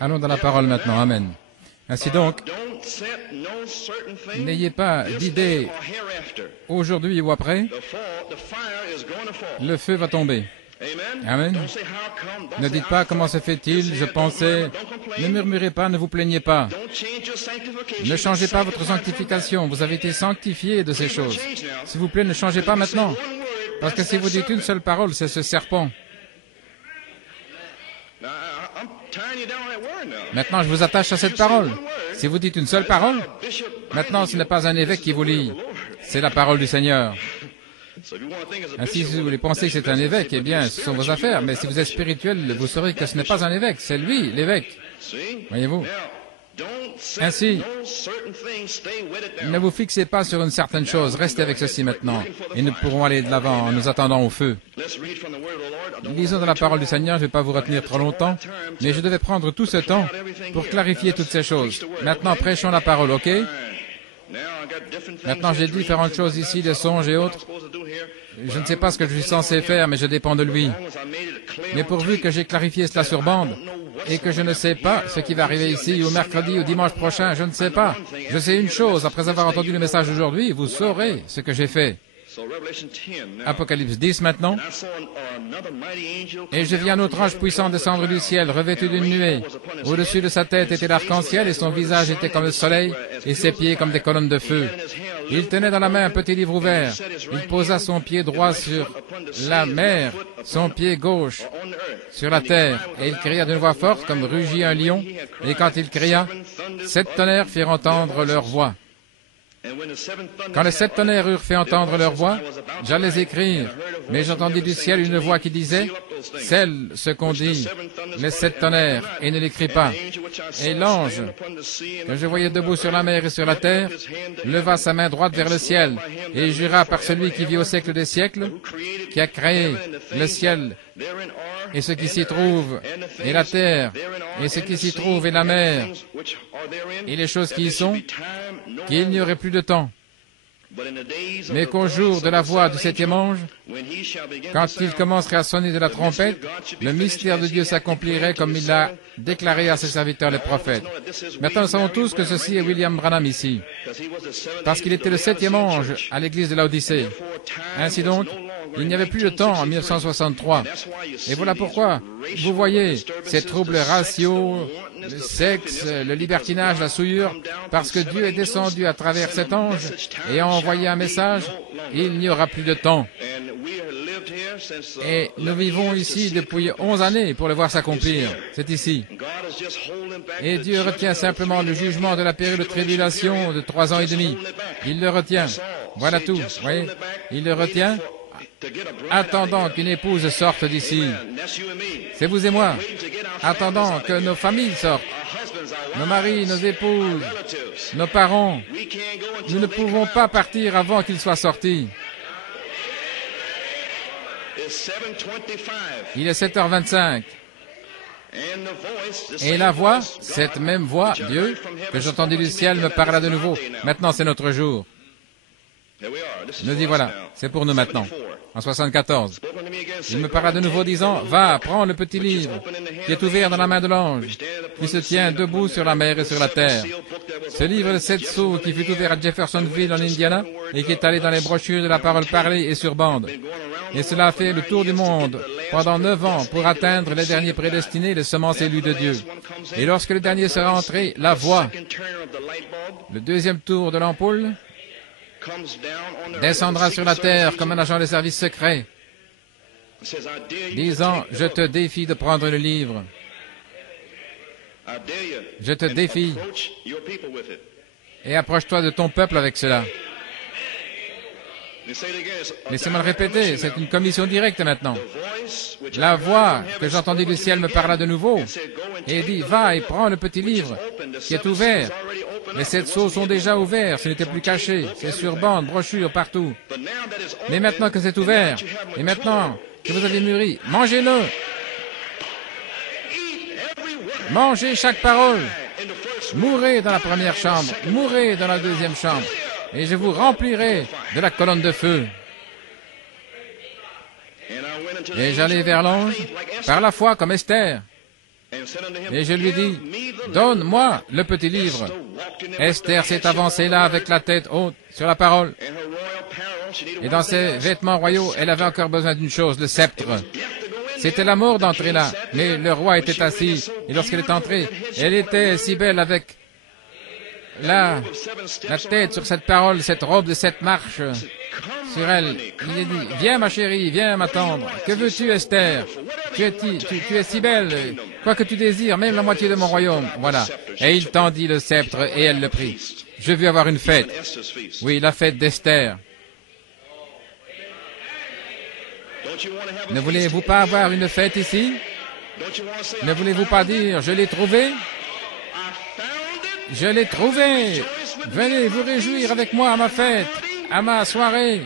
Allons dans la parole maintenant. Amen. Ainsi donc, n'ayez pas d'idée aujourd'hui ou après, le feu va tomber. Amen. Ne dites pas comment se fait-il, je pensais. Ne murmurez pas, ne vous plaignez pas. Ne changez pas votre sanctification. Vous avez été sanctifiés de ces choses. S'il vous plaît, ne changez pas maintenant. Parce que si vous dites une seule parole, c'est ce serpent. Maintenant, je vous attache à cette parole. Si vous dites une seule parole, maintenant, ce n'est pas un évêque qui vous lit. C'est la parole du Seigneur. Ainsi, si vous voulez penser que c'est un évêque, eh bien, ce sont vos affaires. Mais si vous êtes spirituel, vous saurez que ce n'est pas un évêque, c'est lui, l'évêque. Voyez-vous? Ainsi, ne vous fixez pas sur une certaine chose, restez avec ceci maintenant, et nous pourrons aller de l'avant en nous attendant au feu. Lisons dans la parole du Seigneur, je ne vais pas vous retenir trop longtemps, mais je devais prendre tout ce temps pour clarifier toutes ces choses. Maintenant, prêchons la parole, ok? Maintenant, j'ai différentes choses ici, des songes et autres. Je ne sais pas ce que je suis censé faire, mais je dépends de lui. Mais pourvu que j'ai clarifié cela sur bande, et que je ne sais pas ce qui va arriver ici, au mercredi, ou dimanche prochain, je ne sais pas. Je sais une chose, après avoir entendu le message d'aujourd'hui, vous saurez ce que j'ai fait. Apocalypse 10 maintenant. Et je vis un autre ange puissant descendre du ciel, revêtu d'une nuée. Au-dessus de sa tête était l'arc-en-ciel, et son visage était comme le soleil, et ses pieds comme des colonnes de feu. Il tenait dans la main un petit livre ouvert. Il posa son pied droit sur la mer, son pied gauche sur la terre, et il cria d'une voix forte comme rugit un lion, et quand il cria, 7 tonnerres firent entendre leur voix. Quand les 7 tonnerres eurent fait entendre leur voix, j'allais écrire, mais j'entendis du ciel une voix qui disait, « Scelle ce qu'on dit, les 7 tonnerres, et ne l'écris pas. » Et l'ange, que je voyais debout sur la mer et sur la terre, leva sa main droite vers le ciel, et jura par celui qui vit au siècle des siècles, qui a créé le ciel, et ce qui s'y trouve, et la terre, et ce qui s'y trouve, et la mer, et les choses qui y sont, qu'il n'y aurait plus de temps, mais qu'au jour de la voix du 7e ange, quand il commencerait à sonner de la trompette, le mystère de Dieu s'accomplirait comme il l'a déclaré à ses serviteurs les prophètes. Maintenant, nous savons tous que ceci est William Branham ici, parce qu'il était le 7e ange à l'église de Laodicée. Ainsi donc, il n'y avait plus de temps en 1963. Et voilà pourquoi, vous voyez, ces troubles raciaux, le sexe, le libertinage, la souillure, parce que Dieu est descendu à travers cet ange et a envoyé un message, il n'y aura plus de temps. Et nous vivons ici depuis 11 années pour le voir s'accomplir. C'est ici. Et Dieu retient simplement le jugement de la période de tribulation de 3 ans et demi. Il le retient. Voilà tout. Vous voyez? Il le retient, attendant qu'une épouse sorte d'ici. C'est vous et moi. Attendant que nos familles sortent. Nos maris, nos épouses, nos parents. Nous ne pouvons pas partir avant qu'ils soient sortis. Il est 7h25. Et la voix, cette même voix, Dieu, que j'entendis du ciel, me parla de nouveau. Maintenant, c'est notre jour. Nous y voilà. C'est pour nous maintenant. En 74. Il me parla de nouveau disant, « Va, prends le petit livre qui est ouvert dans la main de l'ange, qui se tient debout sur la mer et sur la terre. » Ce livre de 7 sceaux qui fut ouvert à Jeffersonville, en Indiana, et qui est allé dans les brochures de la parole parlée et sur bande. Et cela a fait le tour du monde pendant 9 ans pour atteindre les derniers prédestinés, les semences élues de Dieu. Et lorsque le dernier sera entré, la voix, le deuxième tour de l'ampoule, descendra sur la terre comme un agent des services secrets, disant, « Je te défie de prendre le livre. Je te défie. Et approche-toi de ton peuple avec cela. » Laissez-moi le répéter, c'est une commission directe maintenant. La voix que j'entendis du ciel me parla de nouveau et dit, « Va et prends le petit livre qui est ouvert. » Les 7 sceaux sont déjà ouverts, ce n'était plus caché, c'est sur bande, brochure, partout. Mais maintenant que c'est ouvert, et maintenant que vous avez mûri, mangez-le. Mangez chaque parole. Mourrez dans la première chambre, mourrez dans la deuxième chambre, et je vous remplirai de la colonne de feu. Et j'allai vers l'ange, par la foi comme Esther, Et je lui dis, donne-moi le petit livre. Esther s'est avancée là avec la tête haute sur la parole. Et dans ses vêtements royaux, elle avait encore besoin d'une chose, le sceptre. C'était la mort d'entrer là, mais le roi était assis. Et lorsqu'elle est entrée, elle était si belle avec la tête sur cette parole, cette robe de 7 marches sur elle. Il a dit, viens ma chérie, viens m'attendre. Que veux-tu, Esther? Tu es si belle, quoi que tu désires, même la moitié de mon royaume. Voilà. Et il tendit le sceptre et elle le prit. Je veux avoir une fête. Oui, la fête d'Esther. Ne voulez-vous pas avoir une fête ici? Ne voulez-vous pas dire, je l'ai trouvé? Je l'ai trouvé! Venez vous réjouir avec moi à ma fête, à ma soirée.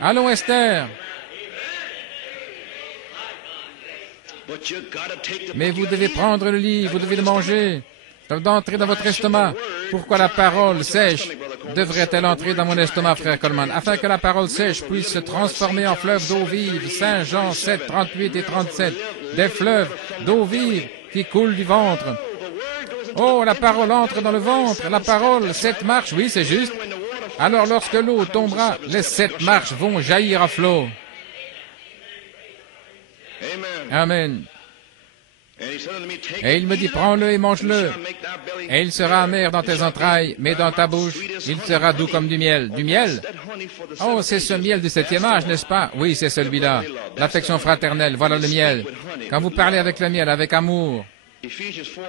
Allons, Esther. Mais vous devez prendre le livre, vous devez le manger. Ça doit entrer dans votre estomac. Pourquoi la parole sèche devrait-elle entrer dans mon estomac, frère Coleman? Afin que la parole sèche puisse se transformer en fleuve d'eau vive. Saint Jean 7, 38 et 37. Des fleuves d'eau vive qui coulent du ventre. Oh, la parole entre dans le ventre. La parole, 7 marches, oui, c'est juste. Alors, lorsque l'eau tombera, les 7 marches vont jaillir à flot. Amen. Et il me dit, prends-le et mange-le. Et il sera amer dans tes entrailles, mais dans ta bouche, il sera doux comme du miel. Du miel? Oh, c'est ce miel du 7e âge, n'est-ce pas? Oui, c'est celui-là. L'affection fraternelle, voilà le miel. Quand vous parlez avec le miel, avec amour.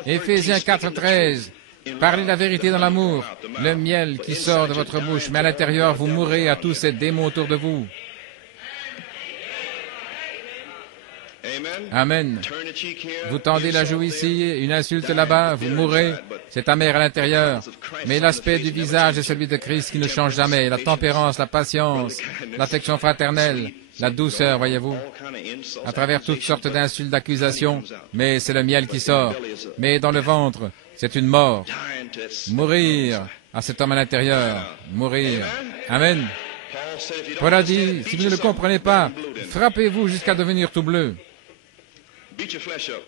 Éphésiens 4, 13. Parlez la vérité dans l'amour. Le miel qui sort de votre bouche, mais à l'intérieur, vous mourrez à tous ces démons autour de vous. Amen. Vous tendez la joue ici, une insulte là-bas, vous mourrez. C'est amer à l'intérieur. Mais l'aspect du visage est celui de Christ qui ne change jamais. La tempérance, la patience, l'affection fraternelle, la douceur, voyez-vous. À travers toutes sortes d'insultes, d'accusations. Mais c'est le miel qui sort. Mais dans le ventre, c'est une mort. Mourir à cet homme à l'intérieur. Mourir. Amen. Paul a dit, si vous ne le comprenez pas, frappez-vous jusqu'à devenir tout bleu.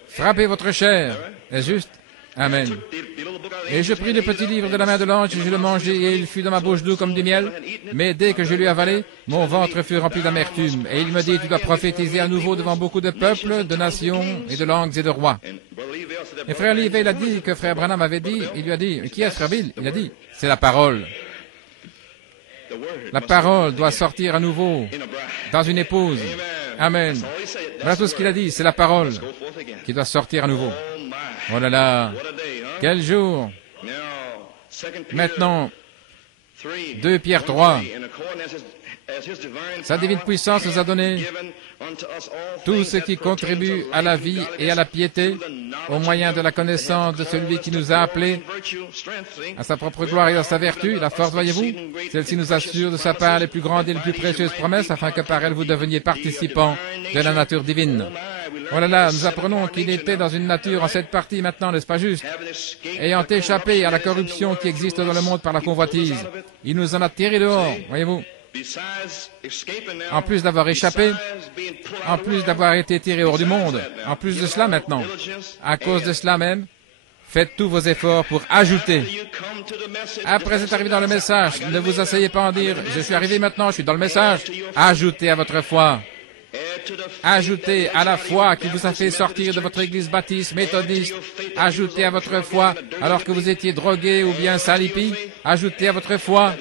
Frappez votre chair. Est-ce juste? Amen. Et je pris le petit livre de la main de l'ange, et je le mangeai, et il fut dans ma bouche doux comme du miel. Mais dès que je l'eus avalé, mon ventre fut rempli d'amertume. Et il me dit, tu dois prophétiser à nouveau devant beaucoup de peuples, de nations, et de langues et de rois. Et frère Lee, il a dit que frère Branham avait dit, il lui a dit, qui est frère Bill? Il a dit, c'est la parole. La parole doit sortir à nouveau dans une épouse. Amen. Voilà tout ce qu'il a dit, c'est la parole qui doit sortir à nouveau. Oh là là, quel jour! Maintenant, 2 Pierre 3. Sa divine puissance nous a donné tout ce qui contribue à la vie et à la piété au moyen de la connaissance de celui qui nous a appelés à sa propre gloire et à sa vertu. La force, voyez-vous, celle-ci nous assure de sa part les plus grandes et les plus précieuses promesses afin que par elle vous deveniez participants de la nature divine. Oh là là, nous apprenons qu'il était dans une nature en cette partie maintenant, n'est-ce pas juste? Ayant échappé à la corruption qui existe dans le monde par la convoitise, il nous en a tiré dehors, voyez-vous. En plus d'avoir échappé, en plus d'avoir été tiré hors du monde, en plus de cela maintenant, à cause de cela même, faites tous vos efforts pour ajouter. Après être arrivé dans le message, ne vous asseyez pas en dire, je suis arrivé maintenant, je suis dans le message. Ajoutez à votre foi. Ajoutez à la foi qui vous a fait sortir de votre église baptiste, méthodiste. Ajoutez à votre foi alors que vous étiez drogué ou bien salipi. Ajoutez à votre foi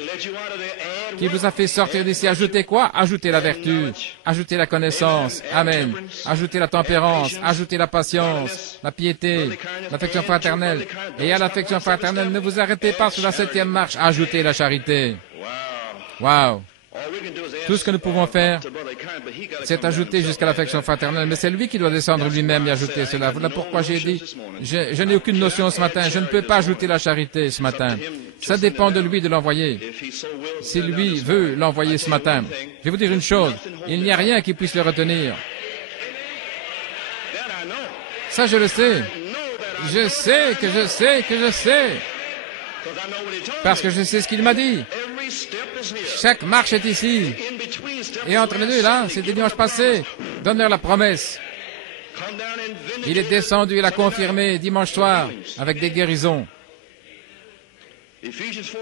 qui vous a fait sortir d'ici. Ajoutez quoi? Ajoutez la vertu. Ajoutez la connaissance. Amen. Ajoutez la tempérance. Ajoutez la patience, la piété, l'affection fraternelle. Et à l'affection fraternelle, ne vous arrêtez pas sur la 7e marche. Ajoutez la charité. Wow. Tout ce que nous pouvons faire, c'est ajouter jusqu'à l'affection fraternelle, mais c'est lui qui doit descendre lui-même et ajouter cela. Voilà pourquoi j'ai dit, je n'ai aucune notion ce matin, je ne peux pas ajouter la charité ce matin. Ça dépend de lui de l'envoyer. Si lui veut l'envoyer ce matin, je vais vous dire une chose, il n'y a rien qui puisse le retenir. Ça, je le sais. Je sais que je sais que je sais. Parce que je sais ce qu'il m'a dit. Chaque marche est ici. Et entre les deux, là, c'était dimanche passé. Donne-leur la promesse. Il est descendu et l'a confirmé dimanche soir avec des guérisons.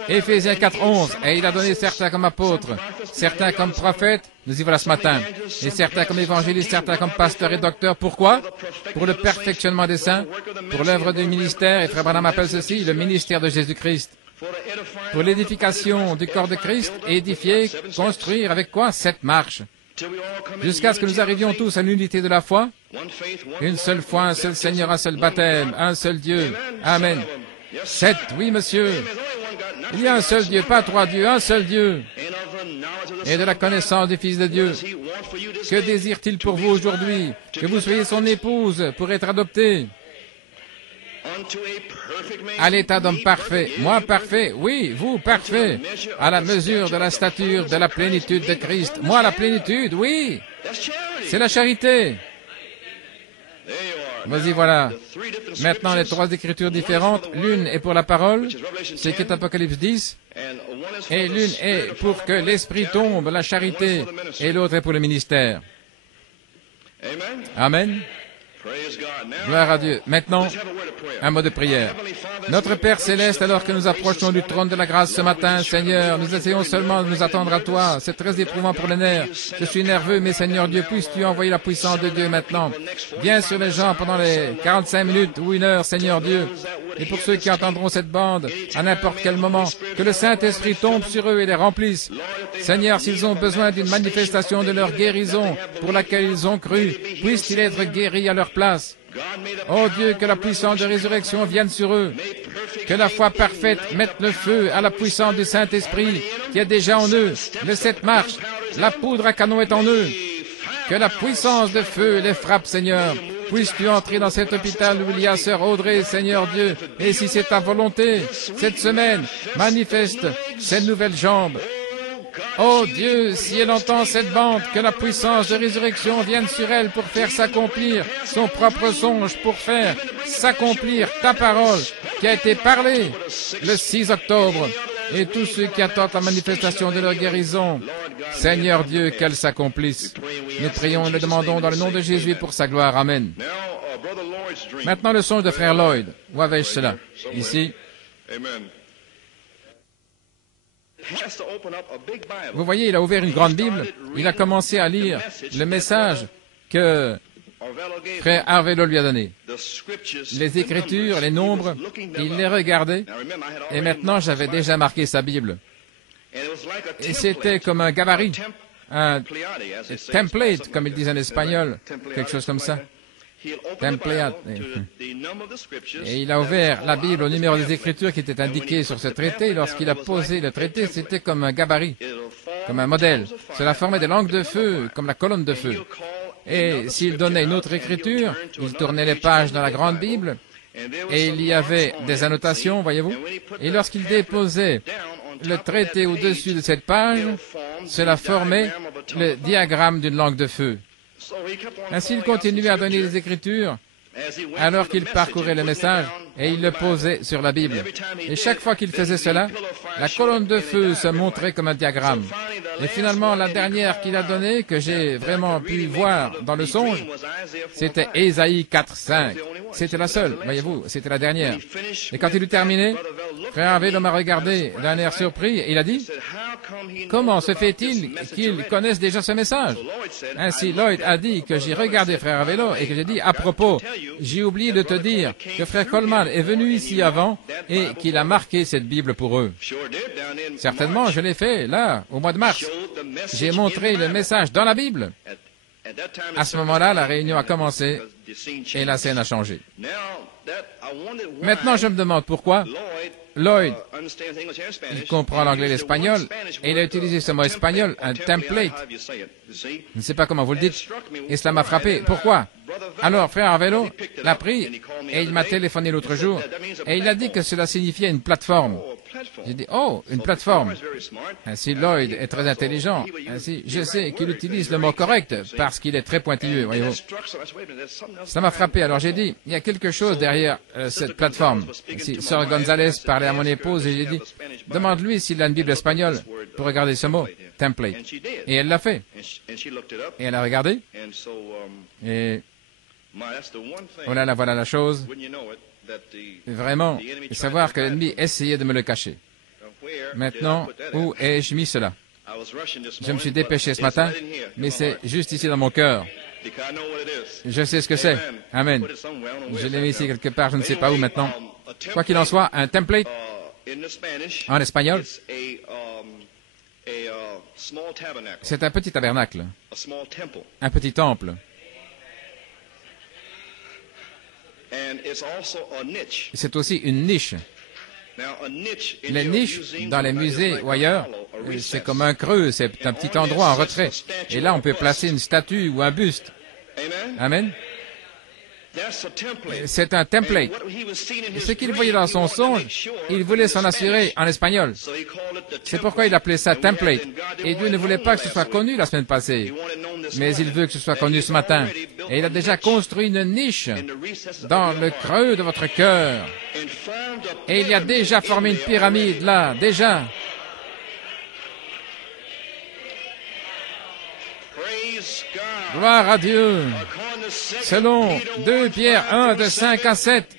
Éphésiens 4:11, et il a donné certains comme apôtres, certains comme prophètes, nous y voilà ce matin, et certains comme évangélistes, certains comme pasteurs et docteurs. Pourquoi? Pour le perfectionnement des saints, pour l'œuvre du ministère, et Frère Branham appelle ceci le ministère de Jésus-Christ. Pour l'édification du corps de Christ, édifier, construire avec quoi? 7 marches. Jusqu'à ce que nous arrivions tous à l'unité de la foi, une seule foi, un seul Seigneur, un seul baptême, un seul Dieu. Amen. 7, oui monsieur. Il y a un seul Dieu, pas 3 dieux, un seul Dieu. Et de la connaissance du Fils de Dieu. Que désire-t-il pour vous aujourd'hui? Que vous soyez son épouse pour être adopté à l'état d'homme parfait. Moi parfait, oui, vous parfait, à la mesure de la stature de la plénitude de Christ. Moi la plénitude, oui, c'est la charité. Vas-y, voilà. Maintenant, les 3 écritures différentes. L'une est pour la parole, c'est qui est Apocalypse 10. Et l'une est pour que l'Esprit tombe, la charité. Et l'autre est pour le ministère. Amen. Gloire à Dieu. Maintenant, un mot de prière. Notre Père Céleste, alors que nous approchons du trône de la grâce ce matin, Seigneur, nous essayons seulement de nous attendre à toi. C'est très éprouvant pour les nerfs. Je suis nerveux, mais Seigneur Dieu, puisses-tu envoyer la puissance de Dieu maintenant. Viens sur les gens pendant les 45 minutes ou 1 heure, Seigneur Dieu. Et pour ceux qui entendront cette bande, à n'importe quel moment, que le Saint-Esprit tombe sur eux et les remplisse. Seigneur, s'ils ont besoin d'une manifestation de leur guérison pour laquelle ils ont cru, puissent-ils être guéris à leur place. Oh Dieu, que la puissance de résurrection vienne sur eux. Que la foi parfaite mette le feu à la puissance du Saint-Esprit qui est déjà en eux. Le 7 marche, la poudre à canon est en eux. Que la puissance de feu les frappe, Seigneur. Puisses-tu entrer dans cet hôpital où il y a Sœur Audrey, Seigneur Dieu, et si c'est ta volonté, cette semaine, manifeste ces nouvelles jambes. Oh Dieu, si elle entend cette bande, que la puissance de résurrection vienne sur elle pour faire s'accomplir son propre songe, pour faire s'accomplir ta parole qui a été parlée le 6 octobre. Et tous ceux qui attendent la manifestation de leur guérison, Seigneur Dieu, qu'elle s'accomplisse. Nous prions et le demandons dans le nom de Jésus pour sa gloire. Amen. Maintenant le songe de Frère Lloyd. Où avais-je cela? Ici. Vous voyez, il a ouvert une grande Bible. Il a commencé à lire le message que Frère Arvelo lui a donné. Les Écritures, les nombres, il les regardait. Et maintenant, j'avais déjà marqué sa Bible. Et c'était comme un gabarit, un template, comme ils disent en espagnol, quelque chose comme ça. Template. Et il a ouvert la Bible au numéro des Écritures qui était indiqué sur ce traité. Et lorsqu'il a posé le traité, c'était comme un gabarit, comme un modèle. Cela formait des langues de feu, comme la colonne de feu. Et s'il donnait une autre écriture, il tournait les pages dans la grande Bible, et il y avait des annotations, voyez-vous. Et lorsqu'il déposait le traité au-dessus de cette page, cela formait le diagramme d'une langue de feu. Ainsi, il continuait à donner les Écritures alors qu'il parcourait le message et il le posait sur la Bible. Et chaque fois qu'il faisait cela, la colonne de feu se montrait comme un diagramme. Et finalement, la dernière qu'il a donnée, que j'ai vraiment pu voir dans le songe, c'était Ésaïe 4:5. C'était la seule, voyez-vous, c'était la dernière. Et quand il eut terminé, Frère Arvelo m'a regardé d'un air surpris et il a dit, « Comment se fait-il qu'ils connaissent déjà ce message ?» Ainsi, Lloyd a dit que j'ai regardé Frère Arvelo et que j'ai dit, « À propos, j'ai oublié de te dire que Frère Coleman est venu ici avant et qu'il a marqué cette Bible pour eux. » Certainement, je l'ai fait, là, au mois de mars. J'ai montré le message dans la Bible. À ce moment-là, la réunion a commencé et la scène a changé. Maintenant, je me demande pourquoi Lloyd, il comprend l'anglais et l'espagnol, et il a utilisé ce mot espagnol, un template. Je ne sais pas comment vous le dites, et cela m'a frappé. Pourquoi? Alors, Frère Arvelo l'a pris, et il m'a téléphoné l'autre jour, et il a dit que cela signifiait une plateforme. J'ai dit, oh, une plateforme. Ainsi, Lloyd est très intelligent. Ainsi, je sais qu'il utilise le mot correct parce qu'il est très pointilleux, voyez-vous. Ça m'a frappé. Alors j'ai dit, il y a quelque chose derrière cette plateforme. Si Sœur Gonzalez parlait à mon épouse et j'ai dit, demande-lui s'il a une Bible espagnole pour regarder ce mot, template. Et elle l'a fait. Et elle a regardé. Et Voilà la chose. Vraiment, savoir que l'ennemi essayait de me le cacher. Maintenant, où ai-je mis cela? Je me suis dépêché ce matin, mais c'est juste ici dans mon cœur. Je sais ce que c'est. Amen. Je l'ai mis ici quelque part, je ne sais pas où maintenant. Quoi qu'il en soit, un template en espagnol, c'est un petit tabernacle, un petit temple. C'est aussi une niche. Les niches, dans les musées ou ailleurs, c'est comme un creux, c'est un petit endroit en retrait. Et là, on peut placer une statue ou un buste. Amen. C'est un template. Et ce qu'il voyait dans son songe, il voulait s'en assurer en espagnol. C'est pourquoi il appelait ça template. Et Dieu ne voulait pas que ce soit connu la semaine passée. Mais il veut que ce soit connu ce matin. Et il a déjà construit une niche dans le creux de votre cœur. Et il y a déjà formé une pyramide là, déjà. Gloire à Dieu. Selon 2 Pierre 1, de 5 à 7,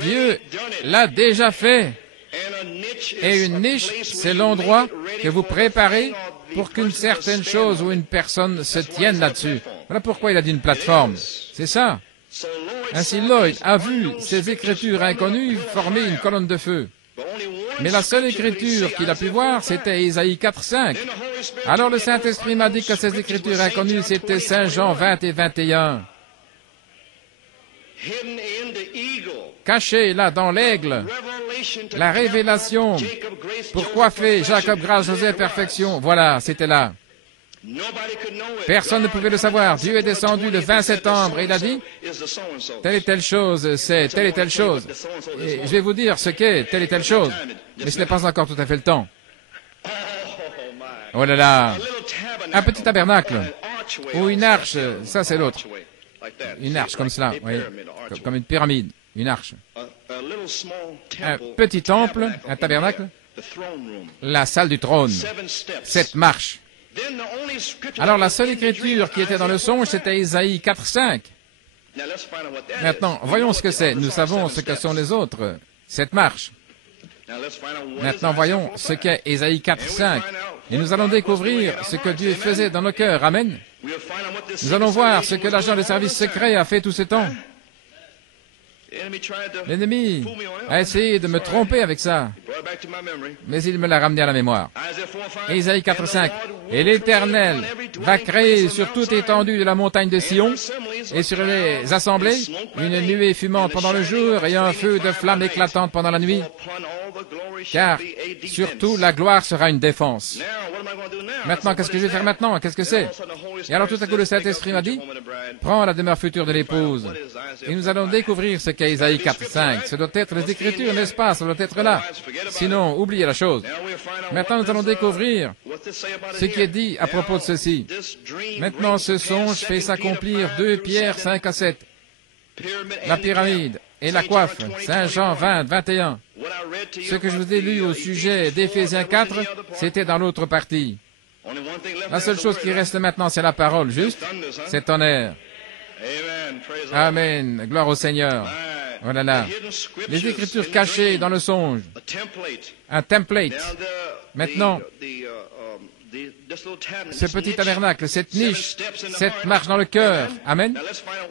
Dieu l'a déjà fait. Et une niche, c'est l'endroit que vous préparez pour qu'une certaine chose ou une personne se tienne là-dessus. Voilà pourquoi il a dit une plateforme. C'est ça. Ainsi, Lloyd a vu ces écritures inconnues former une colonne de feu. Mais la seule écriture qu'il a pu voir, c'était Ésaïe 4:5. Alors le Saint-Esprit m'a dit que ces écritures inconnues, c'était Saint Jean 20 et 21. Caché là dans l'aigle, la révélation pour coiffer Jacob grâce, Joseph perfection. Voilà, c'était là. Personne ne pouvait le savoir. Dieu est descendu le 20 septembre et il a dit, telle et telle chose, c'est telle et telle chose. Et je vais vous dire ce qu'est telle et telle chose. Mais ce n'est pas encore tout à fait le temps. Oh là là. Un petit tabernacle ou une arche, ça c'est l'autre. Une arche comme cela, oui, comme une pyramide, une arche. Un petit temple, un tabernacle, la salle du trône, 7 marches. Alors la seule écriture qui était dans le songe, c'était Ésaïe 4:5. Maintenant, voyons ce que c'est. Nous savons ce que sont les autres 7 marches. Maintenant, voyons ce qu'est Ésaïe 4:5. Et nous allons découvrir ce que Dieu faisait dans nos cœurs. Amen. Nous allons voir ce que l'agent des services secrets a fait tout ce temps. L'ennemi a essayé de me tromper avec ça, mais il me l'a ramené à la mémoire. Ésaïe 4:5. Et l'Éternel va créer sur toute étendue de la montagne de Sion et sur les assemblées une nuée fumante pendant le jour et un feu de flamme éclatante pendant la nuit, car surtout la gloire sera une défense. Maintenant, qu'est-ce que je vais faire maintenant? Qu'est-ce que c'est? Et alors tout à coup le Saint-Esprit m'a dit, prends la demeure future de l'épouse. Et nous allons découvrir ce qu'est Ésaïe 4:5. Ce doit être les Écritures, n'est-ce pas? Ça doit être là. Sinon, oubliez la chose. Maintenant, nous allons découvrir ce qui est dit à propos de ceci. Maintenant, ce songe fait s'accomplir 2 Pierre 5 à 7. La pyramide et la coiffe, Saint Jean 20, 21. Ce que je vous ai lu au sujet d'Éphésiens 4, c'était dans l'autre partie. La seule chose qui reste maintenant, c'est la parole, juste. C'est tonnerre. Amen. Gloire au Seigneur. Voilà là. Les Écritures cachées dans le songe. Un template. Maintenant, ce petit tabernacle, cette niche, cette marche dans le cœur. Amen.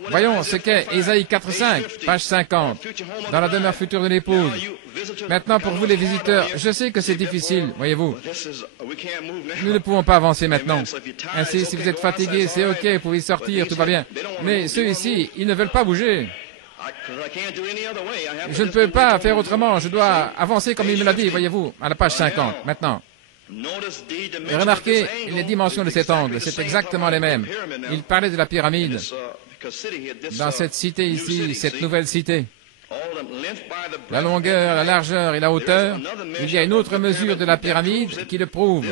Voyons ce qu'est Ésaïe 4:5, page 50, dans la demeure future de l'épouse. Maintenant, pour vous les visiteurs, je sais que c'est difficile, voyez-vous. Nous ne pouvons pas avancer maintenant. Ainsi, si vous êtes fatigués, c'est OK, vous pouvez sortir, tout va bien. Mais ceux ici, ils ne veulent pas bouger. Je ne peux pas faire autrement, je dois avancer comme il me l'a dit, voyez-vous, à la page 50, maintenant. Et remarquez les dimensions de cet angle, c'est exactement les mêmes. Il parlait de la pyramide dans cette cité ici, cette nouvelle cité. la longueur, la largeur et la hauteur, il y a une autre mesure de la pyramide qui le prouve.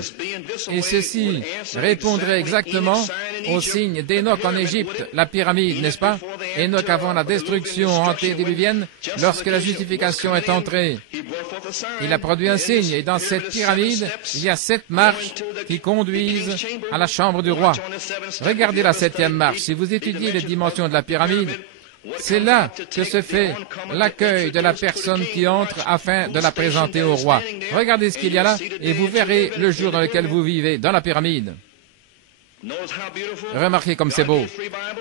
Et ceci répondrait exactement au signe d'Enoch en Égypte, la pyramide, n'est-ce pas? Enoch avant la destruction antédiluvienne, lorsque la justification est entrée. Il a produit un signe, et dans cette pyramide, il y a 7 marches qui conduisent à la chambre du roi. Regardez la 7e marche. Si vous étudiez les dimensions de la pyramide, c'est là que se fait l'accueil de la personne qui entre afin de la présenter au roi. Regardez ce qu'il y a là, et vous verrez le jour dans lequel vous vivez, dans la pyramide. Remarquez comme c'est beau.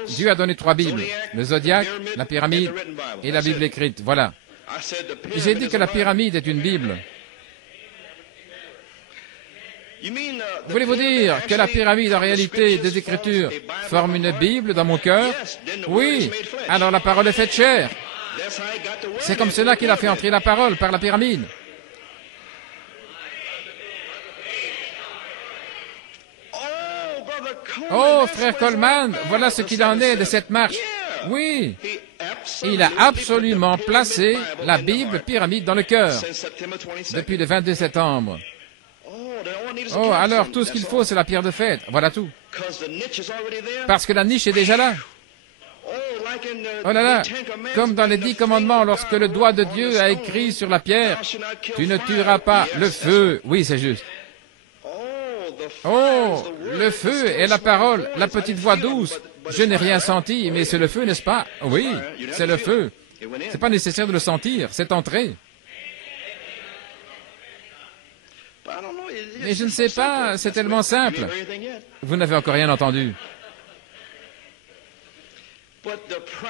Dieu a donné 3 Bibles, le zodiaque, la pyramide et la Bible écrite. Voilà. J'ai dit que la pyramide est une Bible. Voulez-vous dire que la pyramide, en réalité, des Écritures, forme une Bible dans mon cœur? Oui. Alors la parole est faite chair. C'est comme cela qu'il a fait entrer la parole, par la pyramide. Oh, frère Coleman, voilà ce qu'il en est de cette marche. Oui. Il a absolument placé la Bible pyramide dans le cœur depuis le 22 septembre. Oh, alors tout ce qu'il faut, c'est la pierre de fête. Voilà tout. Parce que la niche est déjà là. Oh là là, comme dans les 10 commandements, lorsque le doigt de Dieu a écrit sur la pierre, tu ne tueras pas le feu. Oui, c'est juste. Oh, le feu est la parole, la petite voix douce. Je n'ai rien senti, mais c'est le feu, n'est-ce pas? Oui, c'est le feu. C'est pas nécessaire de le sentir, c'est entré. Mais je ne sais pas, c'est tellement simple. Vous n'avez encore rien entendu.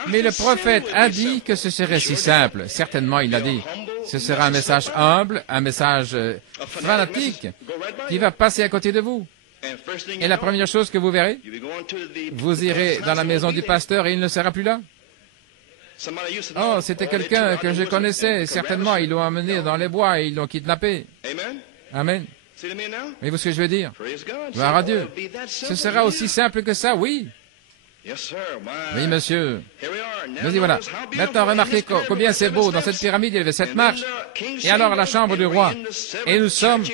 Mais le prophète a dit que ce serait si simple. Certainement, il l'a dit. Ce sera un message humble, un message fanatique qui va passer à côté de vous. Et la première chose que vous verrez, vous irez dans la maison du pasteur et il ne sera plus là. Oh, c'était quelqu'un que je connaissais. Certainement, ils l'ont amené dans les bois et ils l'ont kidnappé. Amen. Voyez-vous ce que je veux dire? Gloire à Dieu. Ce sera aussi simple que ça, oui. Oui, monsieur. Nous y voilà. Maintenant, remarquez combien c'est beau. Dans cette pyramide, il y avait 7 marches. Et alors, la chambre du roi. Et nous sommes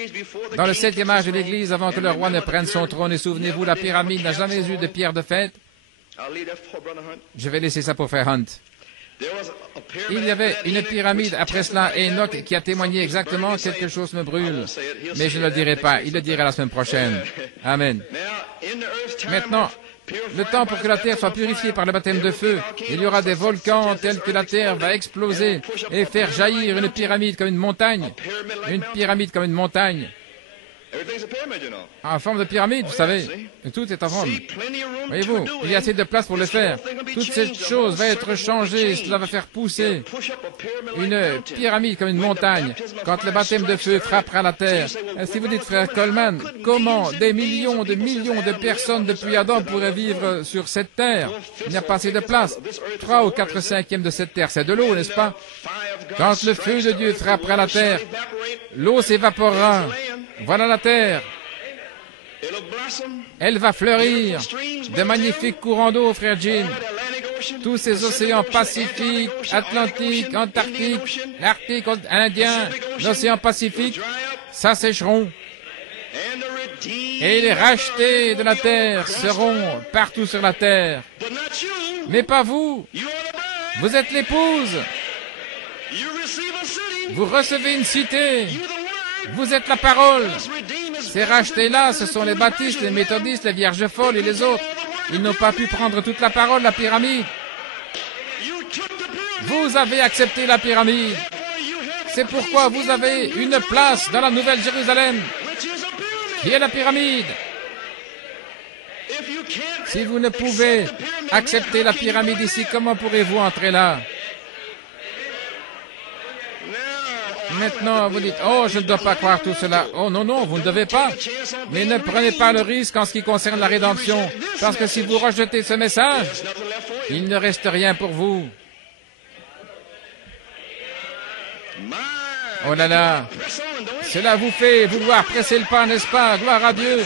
dans le 7e âge de l'Église avant que le roi ne prenne son trône. Et souvenez-vous, la pyramide n'a jamais eu de pierre de fête. Je vais laisser ça pour Frère Hunt. Il y avait une pyramide après cela, et Enoch qui a témoigné exactement quelque chose me brûle. Mais je ne le dirai pas, il le dira la semaine prochaine. Amen. Maintenant, le temps pour que la terre soit purifiée par le baptême de feu, il y aura des volcans tels que la terre va exploser et faire jaillir une pyramide comme une montagne. Une pyramide comme une montagne. En forme de pyramide, vous savez. Tout est en forme. Voyez-vous, il y a assez de place pour le faire. Toute cette chose va être changée, cela va faire pousser une pyramide comme une montagne quand le baptême de feu frappera la terre. Et si vous dites, frère Coleman, comment des millions de personnes depuis Adam pourraient vivre sur cette terre? Il n'y a pas assez de place. 3 ou 4 cinquièmes de cette terre, c'est de l'eau, n'est-ce pas? Quand le feu de Dieu frappera la terre, l'eau s'évaporera. Voilà la terre. Elle va fleurir. De magnifiques courants d'eau, frère Jim. Tous ces océans Pacifique, Atlantique, Antarctique, l'Arctique, Indien, l'océan Pacifique, s'assécheront. Et les rachetés de la terre seront partout sur la terre. Mais pas vous. Vous êtes l'épouse. Vous recevez une cité. Vous êtes la parole. Ces rachetés-là, ce sont les baptistes, les méthodistes, les vierges folles et les autres. Ils n'ont pas pu prendre toute la parole, la pyramide. Vous avez accepté la pyramide. C'est pourquoi vous avez une place dans la Nouvelle Jérusalem, qui est la pyramide. Si vous ne pouvez accepter la pyramide ici, comment pourrez-vous entrer là? Maintenant, vous dites, oh, je ne dois pas croire tout cela. Oh, non, non, vous ne devez pas. Mais ne prenez pas le risque en ce qui concerne la rédemption, parce que si vous rejetez ce message, il ne reste rien pour vous. Oh là là, cela vous fait vouloir presser le pas, n'est-ce pas? Gloire à Dieu.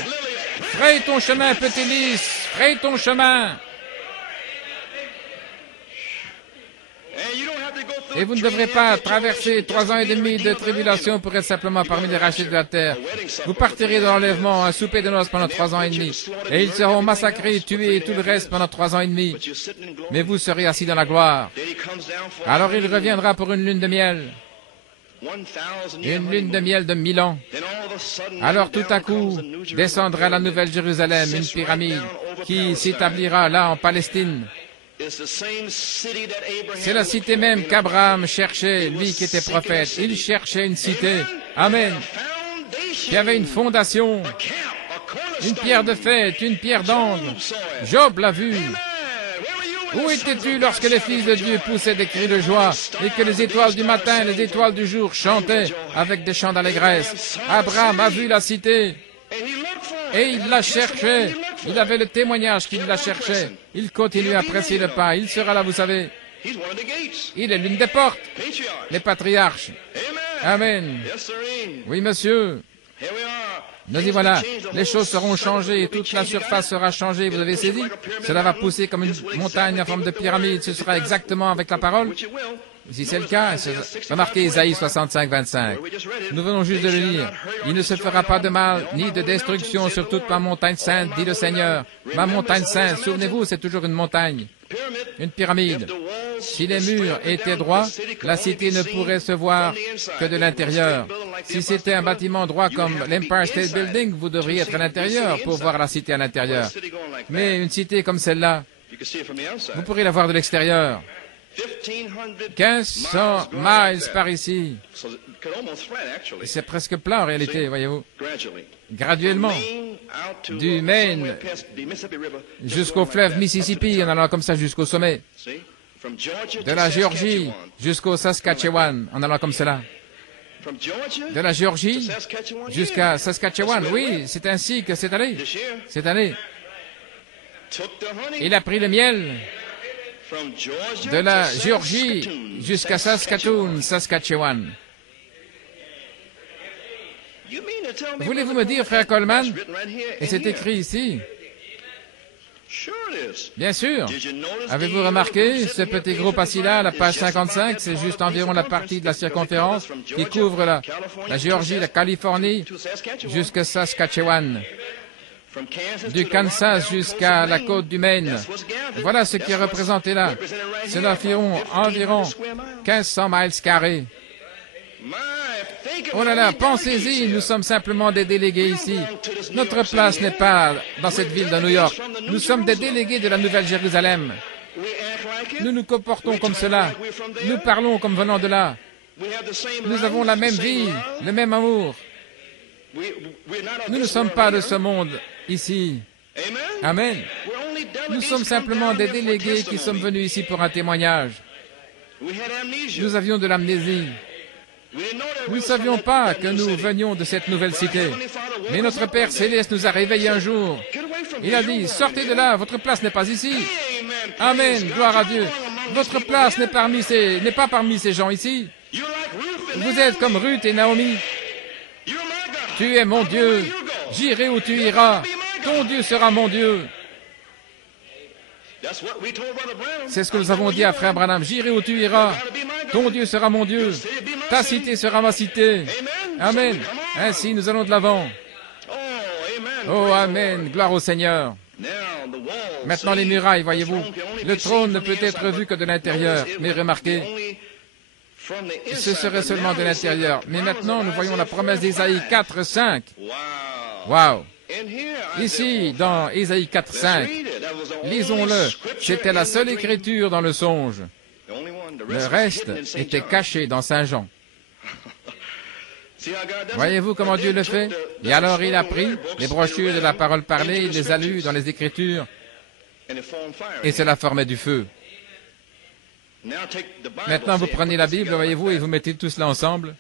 Fraye ton chemin, petit lys, fraye ton chemin. Et vous ne devrez pas traverser 3 ans et demi de tribulation pour être simplement parmi les rachetés de la terre. Vous partirez dans l'enlèvement, un souper de noces pendant 3 ans et demi. Et ils seront massacrés, tués et tout le reste pendant 3 ans et demi. Mais vous serez assis dans la gloire. Alors il reviendra pour une lune de miel. Une lune de miel de 1000 ans. Alors tout à coup, descendra la nouvelle Jérusalem, une pyramide, qui s'établira là en Palestine. C'est la cité même qu'Abraham cherchait, lui qui était prophète. Il cherchait une cité. Amen. Qui avait une fondation, une pierre de fête, une pierre d'angle. Job l'a vu. Où étais-tu lorsque les fils de Dieu poussaient des cris de joie et que les étoiles du matin et les étoiles du jour chantaient avec des chants d'allégresse? Abraham a vu la cité et il la cherchait. Il avait le témoignage qu'il la cherchait. Il continue à presser le pas. Il sera là, vous savez. Il est l'une des portes. Les patriarches. Amen. Oui, monsieur. Nous y voilà, les choses seront changées et toute la surface sera changée, vous avez saisi? Cela va pousser comme une montagne en forme de pyramide, ce sera exactement avec la parole? Si c'est le cas, remarquez Isaïe 65, 25. Nous venons juste de le lire. Il ne se fera pas de mal, ni de destruction sur toute ma montagne sainte, dit le Seigneur. Ma montagne sainte, souvenez-vous, c'est toujours une montagne, une pyramide. Si les murs étaient droits, la cité ne pourrait se voir que de l'intérieur. Si c'était un bâtiment droit comme l'Empire State Building, vous devriez être à l'intérieur pour voir la cité à l'intérieur. Mais une cité comme celle-là, vous pourrez la voir de l'extérieur. 1500 miles par ici. C'est presque plat en réalité, voyez-vous. Graduellement, du Maine jusqu'au fleuve Mississippi, en allant comme ça jusqu'au sommet. De la Géorgie jusqu'au Saskatchewan, en allant comme cela. De la Géorgie jusqu'à Saskatchewan, oui, c'est ainsi que c'est allé. Cette année, il a pris le miel de la Géorgie jusqu'à Saskatoon, Saskatchewan. Voulez-vous me dire, frère Coleman, et c'est écrit ici, bien sûr. Avez-vous remarqué ce petit groupe assis là, à la page 55, c'est juste environ la partie de la circonférence qui couvre la Géorgie, la Californie, jusqu'à Saskatchewan. Du Kansas jusqu'à la côte du Maine. Voilà ce qui est représenté là. Cela fait environ 1500 miles carrés. Oh là là, pensez-y, nous sommes simplement des délégués ici. Notre place n'est pas dans cette ville de New York. Nous sommes des délégués de la Nouvelle Jérusalem. Nous nous comportons comme cela. Nous parlons comme venant de là. Nous avons la même vie, le même amour. Nous ne sommes pas de ce monde ici. Amen. Nous sommes simplement des délégués qui sommes venus ici pour un témoignage. Nous avions de l'amnésie. Nous ne savions pas que nous venions de cette nouvelle cité. Mais notre Père Céleste nous a réveillés un jour. Il a dit, sortez de là, votre place n'est pas ici. Amen, gloire à Dieu. Votre place n'est pas parmi ces gens ici. Vous êtes comme Ruth et Naomi. Tu es mon Dieu. J'irai où tu iras. Ton Dieu sera mon Dieu. C'est ce que nous avons dit à Frère Branham. J'irai où tu iras. Ton Dieu sera mon Dieu. Ta cité sera ma cité. Amen. Ainsi, nous allons de l'avant. Oh, Amen. Gloire au Seigneur. Maintenant, les murailles, voyez-vous. Le trône ne peut être vu que de l'intérieur. Mais remarquez, ce serait seulement de l'intérieur. Mais maintenant, nous voyons la promesse d'Ésaïe 4, 5. Wow. Ici, dans Ésaïe 4, 5, lisons-le. C'était la seule écriture dans le songe. Le reste était caché dans Saint Jean. Voyez-vous comment Dieu le fait? Et alors il a pris les brochures de la parole parlée, il les a lues dans les Écritures, et cela formait du feu. Maintenant, vous prenez la Bible, voyez-vous, et vous mettez tout cela ensemble.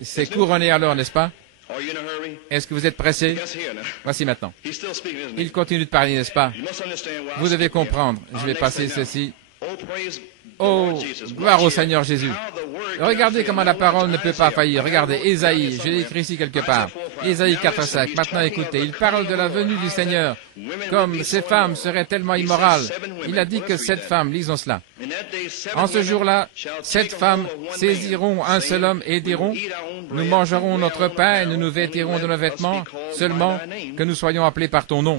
C'est couronné alors, n'est-ce pas? Est-ce que vous êtes pressé? Voici maintenant. Il continue de parler, n'est-ce pas? Vous devez comprendre. Je vais passer ceci. Oh, gloire au Seigneur Jésus. Regardez comment la parole ne peut pas faillir. Regardez, Ésaïe, je l'ai écrit ici quelque part. Ésaïe 4:5. Maintenant, écoutez, il parle de la venue du Seigneur. Comme ces femmes seraient tellement immorales. Il a dit que cette femme, lisons cela. En ce jour-là, 7 femmes saisiront un seul homme et diront, nous mangerons notre pain et nous nous vêtirons de nos vêtements, seulement que nous soyons appelés par ton nom.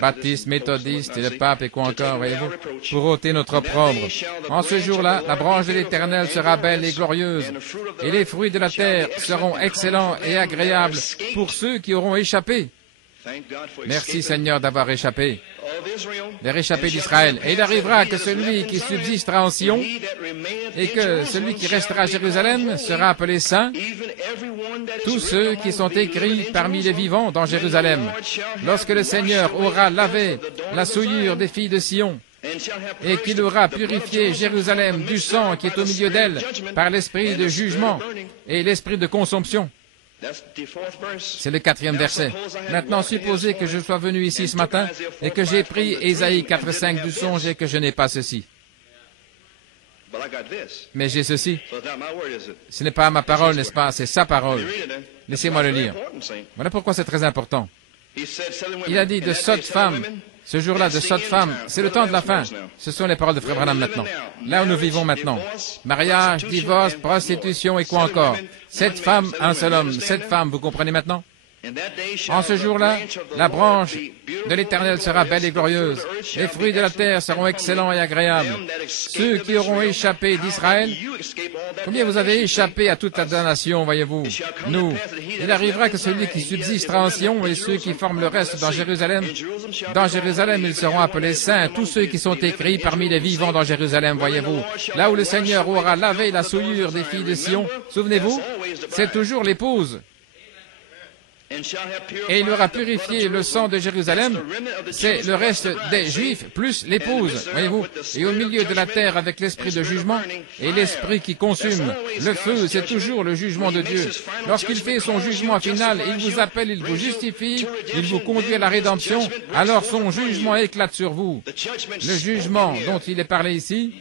Baptistes, méthodistes et le pape et quoi encore, voyez-vous, pour ôter notre opprobre. En ce jour-là, la branche de l'Éternel sera belle et glorieuse, et les fruits de la terre seront excellents et agréables pour ceux qui auront échappé. Merci Seigneur d'avoir échappé, les réchappés d'Israël. Et il arrivera que celui qui subsistera en Sion et que celui qui restera à Jérusalem sera appelé saint, tous ceux qui sont écrits parmi les vivants dans Jérusalem. Lorsque le Seigneur aura lavé la souillure des filles de Sion, et qu'il aura purifié Jérusalem du sang qui est au milieu d'elle par l'esprit de jugement et l'esprit de consomption. C'est le 4e verset. Maintenant, supposez que je sois venu ici ce matin et que j'ai pris Ésaïe 4:5 du songe et que je n'ai pas ceci. Mais j'ai ceci. Ce n'est pas ma parole, n'est-ce pas? C'est sa parole. Laissez-moi le lire. Voilà pourquoi c'est très important. Il a dit de sottes femmes. Ce jour-là, de sottes femmes, c'est le temps de la fin. Ce sont les paroles de Frère Branham maintenant. Là où nous vivons maintenant. Mariage, divorce, prostitution et quoi encore. 7 femmes, un seul homme. 7 femmes, vous comprenez maintenant? En ce jour-là, la branche de l'Éternel sera belle et glorieuse. Les fruits de la terre seront excellents et agréables. Ceux qui auront échappé d'Israël, combien vous avez échappé à toute la damnation, voyez-vous? Nous, il arrivera que celui qui subsistera en Sion et ceux qui forment le reste dans Jérusalem, ils seront appelés saints, tous ceux qui sont écrits parmi les vivants dans Jérusalem, voyez-vous. Là où le Seigneur aura lavé la souillure des filles de Sion, souvenez-vous, c'est toujours l'épouse. Et il aura purifié le sang de Jérusalem, c'est le reste des Juifs, plus l'épouse, voyez-vous, et au milieu de la terre avec l'esprit de jugement, et l'esprit qui consume. Le feu, c'est toujours le jugement de Dieu. Lorsqu'il fait son jugement final, il vous appelle, il vous justifie, il vous conduit à la rédemption, alors son jugement éclate sur vous. Le jugement dont il est parlé ici,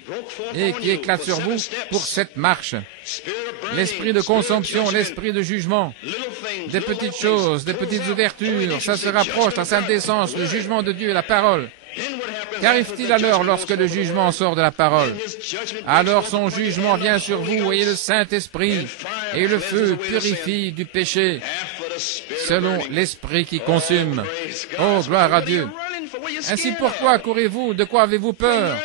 et qui éclate sur vous pour cette marche. L'esprit de consomption, l'esprit de jugement, des petites choses, des petites ouvertures, ça se rapproche, la sainte décence, le jugement de Dieu et la parole. Qu'arrive-t-il alors lorsque le jugement sort de la parole? Alors son jugement vient sur vous et le Saint-Esprit et le feu purifie du péché selon l'esprit qui consume. Oh, gloire à Dieu! Ainsi pourquoi courez-vous? De quoi avez-vous peur?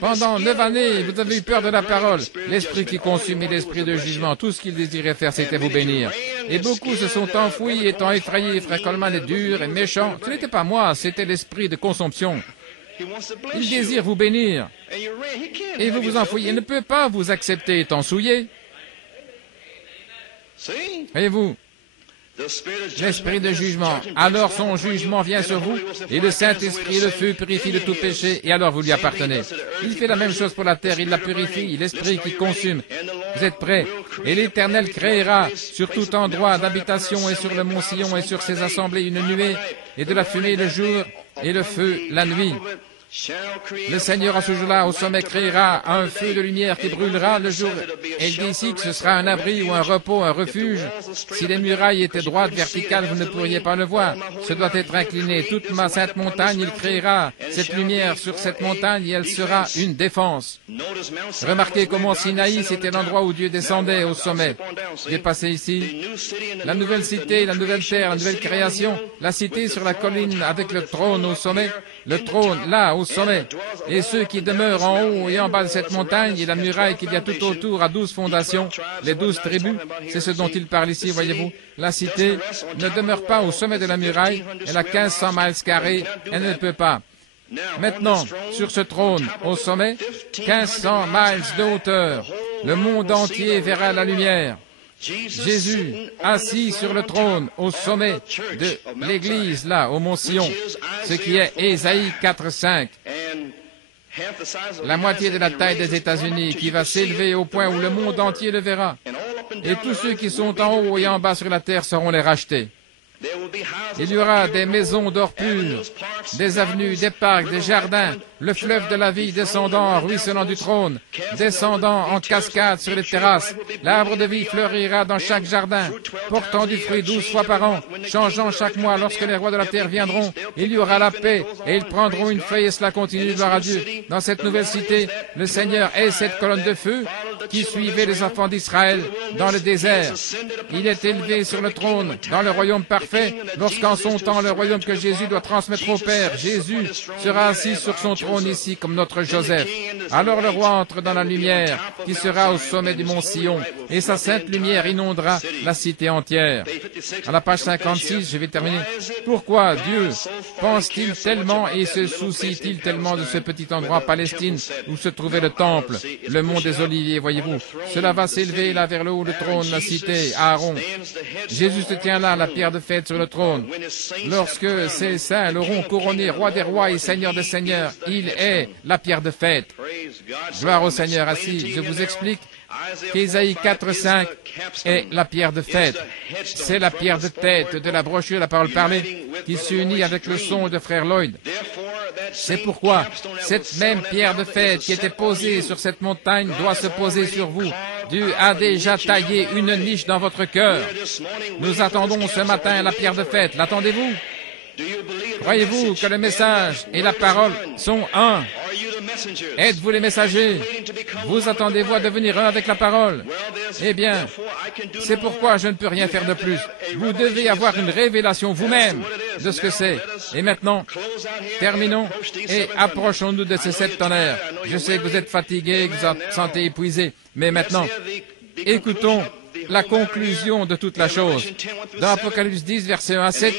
Pendant 9 années, vous avez eu peur de la parole. L'esprit qui consume et l'esprit de jugement, tout ce qu'il désirait faire, c'était vous bénir. Et beaucoup se sont enfouis, étant effrayés. Frère Coleman est dur et méchant. Ce n'était pas moi, c'était l'esprit de consomption. Il désire vous bénir. Et vous vous enfouillez. Il ne peut pas vous accepter étant souillé. Voyez-vous? L'esprit de jugement. Alors son jugement vient sur vous, et le Saint-Esprit, le feu, purifie de tout péché, et alors vous lui appartenez. Il fait la même chose pour la terre, il la purifie, l'Esprit qui consume. Vous êtes prêts? Et l'Éternel créera sur tout endroit d'habitation et sur le mont Sion et sur ses assemblées une nuée, et de la fumée le jour, et le feu la nuit. Le Seigneur, à ce jour-là, au sommet, créera un feu de lumière qui brûlera le jour. Et il dit ici que ce sera un abri ou un repos, un refuge. Si les murailles étaient droites, verticales, vous ne pourriez pas le voir. Ce doit être incliné. Toute ma sainte montagne, il créera cette lumière sur cette montagne et elle sera une défense. Remarquez comment Sinaï, c'était l'endroit où Dieu descendait au sommet. J'ai passé ici. La nouvelle cité, la nouvelle terre, la nouvelle création, la cité sur la colline avec le trône au sommet. Le trône, là, au sommet, et ceux qui demeurent en haut et en bas de cette montagne, et la muraille qu'il y a tout autour à 12 fondations, les 12 tribus, c'est ce dont il parle ici, voyez-vous. La cité ne demeure pas au sommet de la muraille, elle a 1500 miles carrés, elle ne peut pas. Maintenant, sur ce trône, au sommet, 1500 miles de hauteur, le monde entier verra la lumière. Jésus, assis sur le trône, au sommet de l'église, là, au mont Sion, ce qui est Ésaïe 4:5. La moitié de la taille des États-Unis, qui va s'élever au point où le monde entier le verra. Et tous ceux qui sont en haut et en bas sur la terre seront les rachetés. Il y aura des maisons d'or pur, des avenues, des parcs, des jardins, le fleuve de la vie descendant, ruisselant du trône, descendant en cascade sur les terrasses. L'arbre de vie fleurira dans chaque jardin, portant du fruit 12 fois par an, changeant chaque mois. Lorsque les rois de la terre viendront, il y aura la paix, et ils prendront une feuille, et cela continue, gloire à Dieu. Dans cette nouvelle cité, le Seigneur est cette colonne de feu qui suivait les enfants d'Israël dans le désert. Il est élevé sur le trône dans le royaume parfait, lorsqu'en son temps le royaume que Jésus doit transmettre au Père, Jésus sera assis sur son trône ici comme notre Joseph. Alors le roi entre dans la lumière qui sera au sommet du mont Sion, et sa sainte lumière inondera la cité entière. À la page 56, je vais terminer. Pourquoi Dieu pense-t-il tellement et se soucie-t-il tellement de ce petit endroit Palestine où se trouvait le temple, le mont des Oliviers, voyez-vous? Cela va s'élever là vers le haut, le trône, la cité, Aaron. Jésus se tient là, la pierre de fête sur le trône. Lorsque ces saints l'auront couronné roi des rois et seigneur des seigneurs, il est la pierre de fête. Gloire au Seigneur assis. Je vous explique qu'Ésaïe 4:5 est la pierre de fête. C'est la pierre de tête de la brochure, la parole parlée, qui s'unit avec le son de frère Lloyd. C'est pourquoi cette même pierre de fête qui était posée sur cette montagne doit se poser sur vous. Dieu a déjà taillé une niche dans votre cœur. Nous attendons ce matin la pierre de fête. L'attendez-vous? Croyez-vous que le message et la parole sont un? Êtes-vous les messagers? Vous attendez-vous à devenir un avec la parole? Eh bien, c'est pourquoi je ne peux rien faire de plus. Vous devez avoir une révélation vous-même de ce que c'est. Et maintenant, terminons et approchons-nous de ces 7 tonnerres. Je sais que vous êtes fatigués, que vous vous sentez épuisés, mais maintenant, écoutons la conclusion de toute la chose. Dans Apocalypse 10, verset 1 à 7,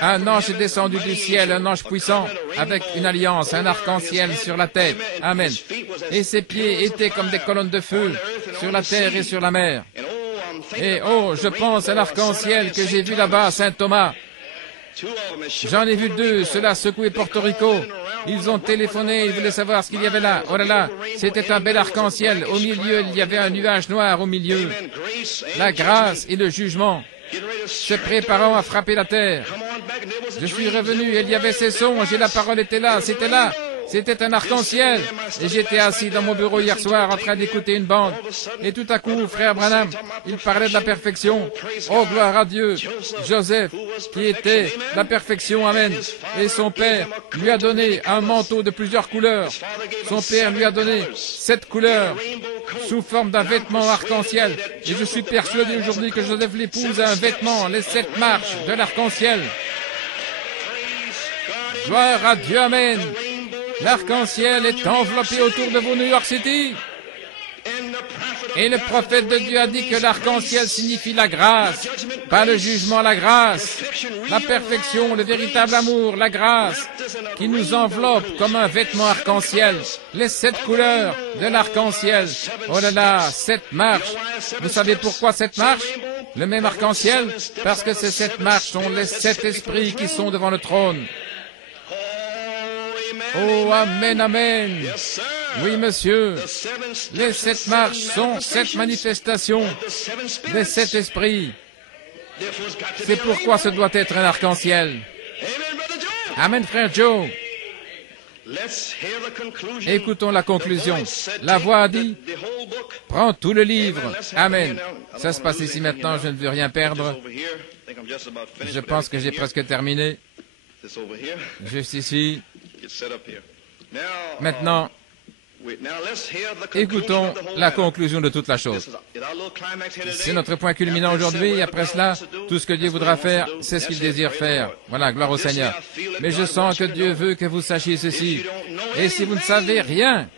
un ange est descendu du ciel, un ange puissant, avec une alliance, un arc-en-ciel sur la tête. Amen. Et ses pieds étaient comme des colonnes de feu sur la terre et sur la mer. Et oh, je pense à l'arc-en-ciel que j'ai vu là-bas à Saint-Thomas. J'en ai vu 2, ceux-là secouaient Porto Rico. Ils ont téléphoné, ils voulaient savoir ce qu'il y avait là. Oh là là, c'était un bel arc-en-ciel. Au milieu, il y avait un nuage noir au milieu. La grâce et le jugement se préparant à frapper la terre. Je suis revenu, et il y avait ces songes, et la parole était là, c'était là. C'était un arc-en-ciel. Et j'étais assis dans mon bureau hier soir en train d'écouter une bande. Et tout à coup, frère Branham, il parlait de la perfection. Oh, gloire à Dieu. Joseph, qui était la perfection, amen. Et son père lui a donné un manteau de plusieurs couleurs. Son père lui a donné 7 couleurs sous forme d'un vêtement arc-en-ciel. Et je suis persuadé aujourd'hui que Joseph l'épouse a un vêtement, les 7 marches de l'arc-en-ciel. Gloire à Dieu, amen. L'arc-en-ciel est enveloppé autour de vous, New York City. Et le prophète de Dieu a dit que l'arc-en-ciel signifie la grâce, pas le jugement, la grâce, la perfection, le véritable amour, la grâce, qui nous enveloppe comme un vêtement arc-en-ciel, les 7 couleurs de l'arc-en-ciel. Oh là là, 7 marches. Vous savez pourquoi 7 marches? Le même arc-en-ciel? Parce que ces 7 marches sont les 7 esprits qui sont devant le trône. Oh, amen, amen. Oui, monsieur. Les 7 marches sont 7 manifestations des 7 esprits. C'est pourquoi ce doit être un arc-en-ciel. Amen, frère Joe. Écoutons la conclusion. La voix a dit, prends tout le livre. Amen. Ça se passe ici maintenant, je ne veux rien perdre. Je pense que j'ai presque terminé. Juste ici. Maintenant, écoutons la conclusion de toute la chose. C'est notre point culminant aujourd'hui. Après cela, tout ce que Dieu voudra faire, c'est ce qu'il désire faire. Voilà, gloire au Seigneur. Mais je sens que Dieu veut que vous sachiez ceci. Et si vous ne savez rien,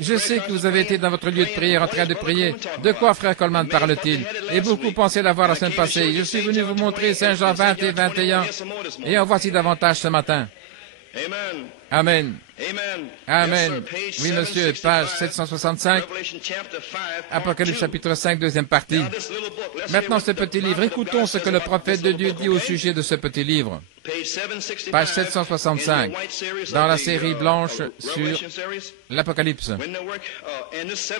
je sais que vous avez été dans votre lieu de prière en train de prier. De quoi frère Coleman parle-t-il? Et beaucoup pensaient l'avoir la semaine passée. Je suis venu vous montrer Saint Jean 20 et 21. Et en voici davantage ce matin. Amen. Amen. Amen. Yes, sir. Oui, Page monsieur, page 765, 765, Revelation chapter 5, Apocalypse part chapitre 5, deuxième partie. 2. Now, this little book, let's Maintenant, hear ce what the petit livre, prophet of écoutons God ce says que le about prophète this de little Dieu book, dit au okay? sujet de ce petit livre. Page 765, Page in 765, your white series dans of la the, série blanche sur Revelation series. l'Apocalypse. When the work, and this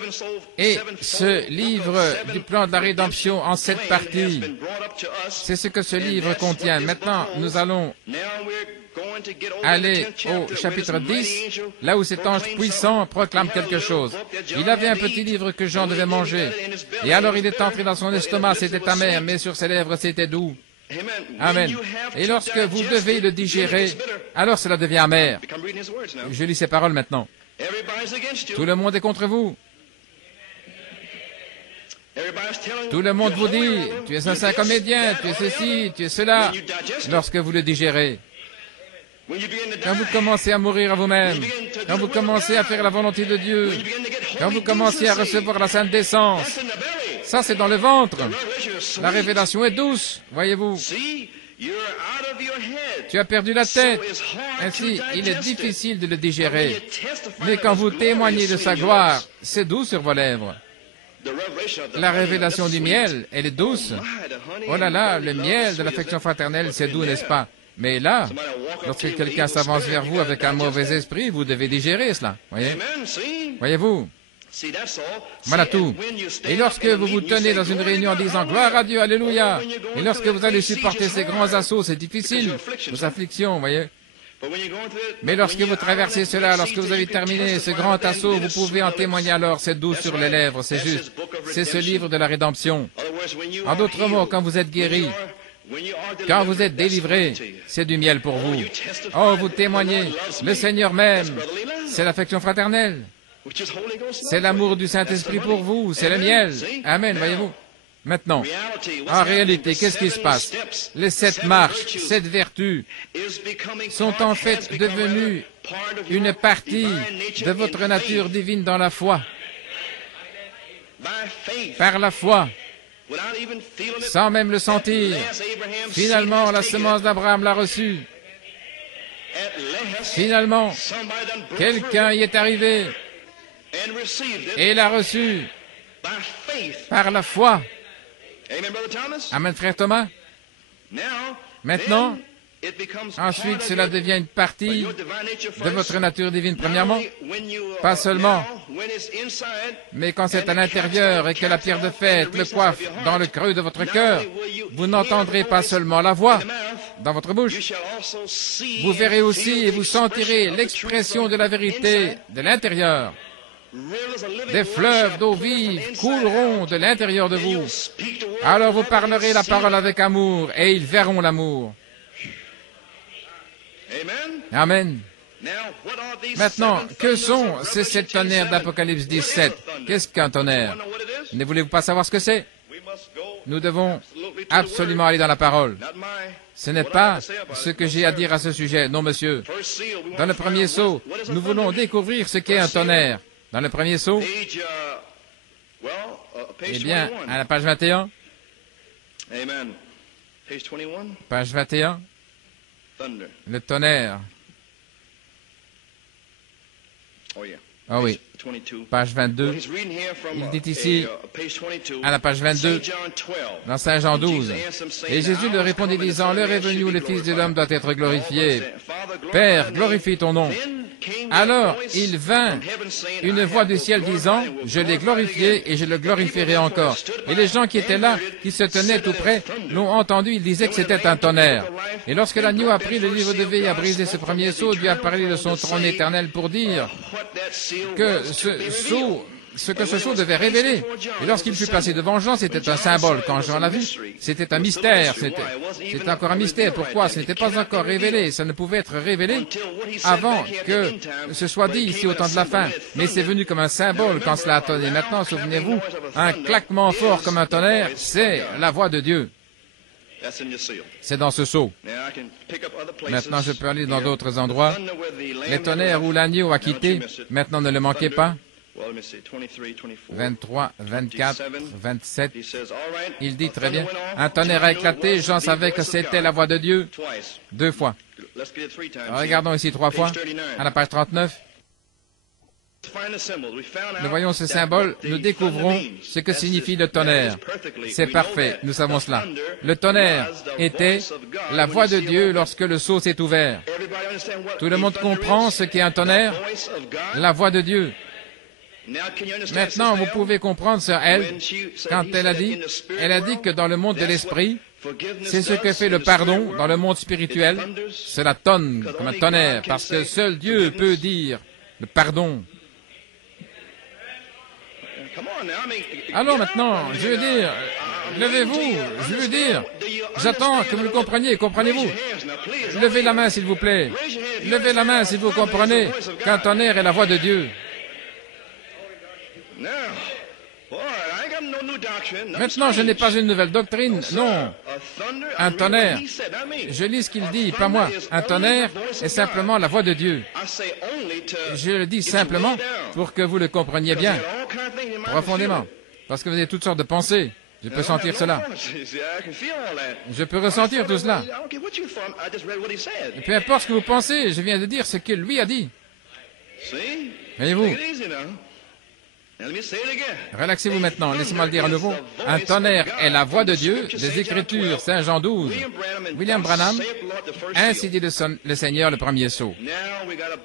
Et sevenfold ce book livre of du seven plan de la rédemption en redemption 7 plan parties, has been brought up to us, c'est ce que ce and livre that's contient. what this Maintenant, book nous holds. allons Now we're going to get over in the aller 10th au chapter, chapitre where this 10, mighty angel là où cet ange proclaims puissant something. proclame He had a quelque little chose. book that John Il avait un had to petit eat, livre que Jean and when devait he did, he manger. got it in his belly. Et alors It il was est entré bitter, dans son but in estomac, his lips c'était it was amer, sweet. mais sur ses lèvres c'était doux. Amen. Amen. When you have Et to lorsque vous digest devez it, le then it digérer, gets bitter. alors cela devient amer. Become reading his words now. Je lis ces paroles maintenant. Everybody's against you. Tout le monde est contre vous. Everybody's telling Tout le monde you're vous holy dit, roller, tu es un you're saint this, comédien, that, tu es or the ceci, other. tu es cela, When you digest it, lorsque vous le digérez. when you begin to Quand vous die, commencez à mourir à vous-même, quand vous commencez à faire la volonté de Dieu, when you begin to get quand holy vous commencez à decency, recevoir la sainte décence, that's in the belly. ça c'est dans le ventre. Revelation is sweet. La révélation est douce, voyez-vous. See, you're out of your head. Tu as perdu la tête. So it's hard Ainsi, to il est digest it. difficile de le But when digérer. you testify Mais of quand his vous glory, témoignez de it's sa sweet in your gloire, lips. c'est doux sur vos lèvres. The revelation of the La honey, révélation that's du sweet. miel, elle est douce. My, the honey Oh là and là, brotherly le love miel is de sweet, l'affection isn't it? fraternelle, But c'est in doux, there, n'est-ce pas? Mais là, somebody will walk up lorsque to you with quelqu'un evil s'avance spirit, vers you vous gotta avec un digest mauvais that. esprit, vous devez digérer cela. Voyez? Amen. See? Voyez-vous? See, that's all. Voilà See, tout. and when you stand Et lorsque up in a vous vous meeting, you tenez say, dans une "Glory réunion en to God, disant hallelujah." gloire à Dieu, alléluia, Oh, when you're going et lorsque through vous the allez great supporter sieges, ces it's grands hard. assauts, c'est difficile, Because your vos afflictions, voyez. But when you're going through it, Mais lorsque when vous you're out traversez of that cela, great lorsque siege, vous avez you can terminé ce testify grand then, assaut, then vous it's pouvez en sweet témoigner on the lips. alors, c'est doux That's sur les right. lèvres, c'est That's his juste. book of C'est ce redemption. livre de la rédemption. In other words, when you En are d'autres mots, healed, quand vous êtes guéri, when you are quand vous delivered, êtes that's délivré, sweet to you. c'est du miel pour vous. You testify Oh, vous that the témoignez, Lord loves le me. Seigneur m'aime, That's brotherly love, c'est l'affection fraternelle, which is Holy Ghost love c'est for l'amour you. du That's the Saint-Esprit honey. pour vous, c'est le Amen. miel. See? Amen, Now, voyez-vous. Maintenant, reality, what's en happening? réalité, The qu'est-ce qui se seven passe? steps, Les 7 seven marches, virtues 7 vertus is becoming sont part, en has fait become devenues rather, part of une your partie divine nature de votre in nature faith. divine dans la foi, By faith, par la foi, without even feeling it, sans même le sentir. at last Abraham's Finalement, seed la has taken semence it. d'Abraham l'a reçue. At last, Finalement, somebody done broke quelqu'un y est arrivé through and received it et l'a reçue by faith. par la foi. Amen, Brother Thomas? Amen, frère Thomas. Now, Maintenant, then, it becomes ensuite, part of cela your- devient une partie your divine nature de first. votre nature divine, Not premièrement, only when you pas are seulement, now, when it's inside, mais quand c'est and à the l'intérieur et que la pierre de fête le coiffe dans le creux de votre cœur, vous n'entendrez pas seulement la voix dans votre you bouche, shall also see vous and verrez aussi feel et the vous expression sentirez of the l'expression truth de la from vérité inside. de l'intérieur. Rivers of living Des water fleuves shall d'eau pour from vive inside couleront out. de l'intérieur de Then vous. you'll speak the word Alors vous of parlerez la God, parole see avec amour et ils verront l'amour. it. Amen. Amen. Now, what are these Maintenant, seven que thunders sont of ces 7 Revelation tonnerres 10:7? d'Apocalypse What is 17? a thunder? Qu'est-ce qu'un tonnerre? You wanna know what it is? Ne voulez-vous pas savoir ce que c'est? We must go Nous devons absolutely to the absolument word, aller dans la parole. not my Ce n'est what I pas have to say about ce it. que No, j'ai à sir. dire à ce sujet. Non, monsieur. First seal, we want Dans le to find premier out saut, what is a nous voulons thunder. découvrir ce qu'est un First seal, tonnerre. Dans le premier saut, Page, eh page bien, 21. à la page 21, Amen. Page 21, page 21, thunder. le tonnerre. Oh yeah. Ah oui, Page 22. page Well, 22, he's reading here from, il dit ici, page 22, à la page 22, St. John 12. dans Saint Jean 12. Et Jésus leur répondit disant, l'heure est venue où le Fils de l'homme doit être glorifié. Père, glorifie ton nom. Alors il vint une voix du ciel disant, je l'ai glorifié et je le glorifierai encore. Et les gens qui étaient là, qui se tenaient tout près, l'ont entendu, ils disaient que c'était un tonnerre. Et lorsque l'agneau a pris le livre de vie et a brisé ce premier sceau, Dieu a parlé de son trône éternel pour dire que ce que ce sceau devait révéler. Et lorsqu'il fut passé devant Jean, c'était un symbole. Quand Jean l'a vu, c'était un mystère. C'était encore un mystère. Pourquoi? Ce n'était pas encore révélé. Ça ne pouvait être révélé avant que ce soit dit ici au temps de la fin. Mais c'est venu comme un symbole quand cela a tonné. Maintenant, souvenez-vous, un claquement fort comme un tonnerre, c'est la voix de Dieu. C'est dans ce sceau. Maintenant, je peux aller dans d'autres endroits. Les tonnerres où l'agneau a quitté, maintenant ne le manquez pas. Well, let me see, 23, 24. 23, 24, 27. He says, all right. Il dit A très bien. thunder went off. Un tonnerre a éclaté, Jean savait que c'était la voix de Dieu. Twice. 2 fois. Let's get it 3 times. Regardons ici 3 fois. À la page 39. Find the symbols. We found Nous out voyons ce that symbole, what the nous découvrons thunder means. ce que That's signifie it. le tonnerre. That is perfectly. C'est We know parfait, that nous savons the cela. thunder Le tonnerre was the était voice of God la when voix you de see Dieu open. lorsque le seau s'est ouvert. Everybody understand what Tout le a monde thunder comprend is? ce qu'est un tonnerre, The voice of God. la voix de Dieu. Now, can you understand, Maintenant, Sister vous Hale? pouvez comprendre, sœur Elle, When she said- quand he elle a said dit, in the spirit elle a dit world, que dans le monde de that's l'esprit, what forgiveness c'est ce que does fait in le the pardon spirit dans le world. monde spirituel. It thunders. Cela tonne comme un tonnerre, parce que seul Dieu peut dire le pardon. Come on now, I mean, Alors get maintenant, up. je veux dire, levez-vous, je veux dire, j'attends que vous le compreniez, comprenez-vous? Levez la main, s'il vous plaît. Levez la main si vous comprenez qu'un tonnerre est la voix de Dieu. Now, boy, I ain't got no new doctrine. Nothing Maintenant, je n'ai pas une nouvelle doctrine, non. A thunder, Un I'm reading tonnerre. what he said, not me. Je lis ce qu'il A dit, thunder pas moi. is Un only tonnerre the voice of est simplement God. la voix de Dieu. I say only to Je le dis get you simplement way down. pour que vous le compreniez Because bien, you got all kinds of things in your mind to profondément. feel it. Parce que vous avez toutes sortes de pensées. Je peux I don't sentir have no cela. promises. See, I can feel all that. Je peux ressentir tout cela. I don't care what you thought. I just read what he said. Et peu importe ce que vous pensez, je viens de dire ce que lui a dit. See? Voyez-vous, Take it easy now. And let me say it again. relaxez-vous maintenant, laissez-moi le dire à nouveau. Un tonnerre est la voix de Dieu, des Écritures, Saint Jean 12. William Branham, ainsi dit le Seigneur, le premier sceau.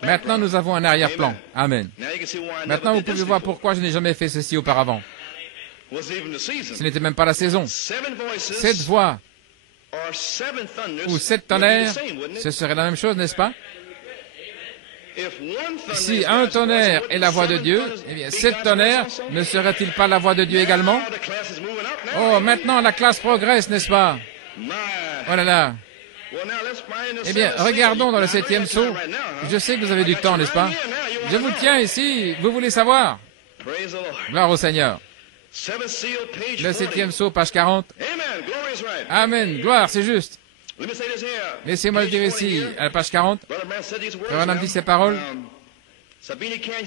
Maintenant, nous avons un arrière-plan. Amen. Maintenant, vous pouvez voir pourquoi je n'ai jamais fait ceci auparavant. Ce n'était même pas la saison. 7 voix ou 7 tonnerres, ce serait la même chose, n'est-ce pas? Si un tonnerre est la voix de Dieu, eh bien, 7 tonnerres, ne serait-il pas la voix de Dieu également? Oh, maintenant la classe progresse, n'est-ce pas? Oh là là. Eh bien, regardons dans le 7e sceau. Je sais que vous avez du temps, n'est-ce pas? Je vous tiens ici, vous voulez savoir? Gloire au Seigneur. Le 7e sceau, page 40. Amen, gloire, c'est juste. Laissez-moi le dire ici, à la page 40. Frère Branham dit ces paroles.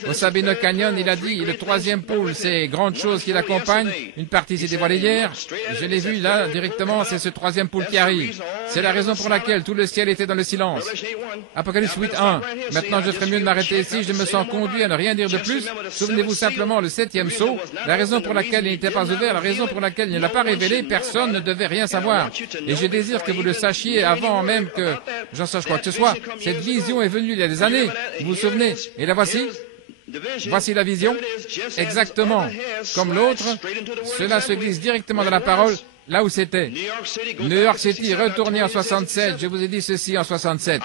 Au Sabino Canyon, il a dit, le 3e pôle, c'est grande chose qui l'accompagne. Une partie s'est dévoilée hier. Je l'ai vu là, directement, c'est ce 3e pôle qui arrive. C'est la raison pour laquelle tout le ciel était dans le silence. Apocalypse 8.1. Maintenant, je ferais mieux de m'arrêter ici. Je me sens conduit à ne rien dire de plus. Souvenez-vous simplement le 7e sceau. La raison pour laquelle il n'était pas ouvert, la raison pour laquelle il ne l'a pas révélé, personne ne devait rien savoir. Et je désire que vous le sachiez avant même que j'en sache quoi que ce soit. Cette vision est venue il y a des années. Vous vous souvenez? Et la voici. Voici la vision. Exactement comme l'autre, cela se glisse directement dans la parole, là où c'était. New York City, retournez en 67. Je vous ai dit ceci en 67.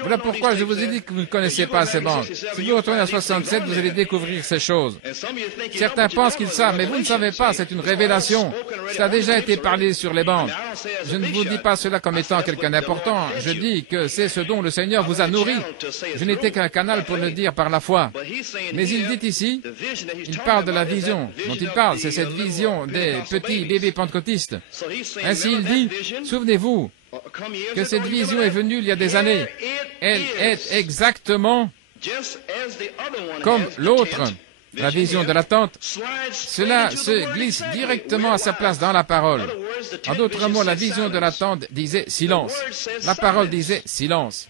Voilà pourquoi je vous ai dit que vous ne connaissez pas ces bandes. Si vous retournez en 67, vous allez découvrir ces choses. Certains pensent qu'ils savent, mais vous ne savez pas, c'est une révélation. Ça a déjà été parlé sur les bandes. Je ne vous dis pas cela comme étant quelqu'un d'important. Je dis que c'est ce dont le Seigneur vous a nourri. Je n'étais qu'un canal pour le dire par la foi. Mais il dit ici, il parle de la vision dont il parle, c'est cette vision des petits bébés pentecôtistes. Ainsi il dit, souvenez-vous que cette vision est venue il y a des années. Elle est exactement comme l'autre, la vision de la tente. Cela se glisse directement à sa place dans la parole. En d'autres mots, la vision de la tente disait silence. La parole disait silence.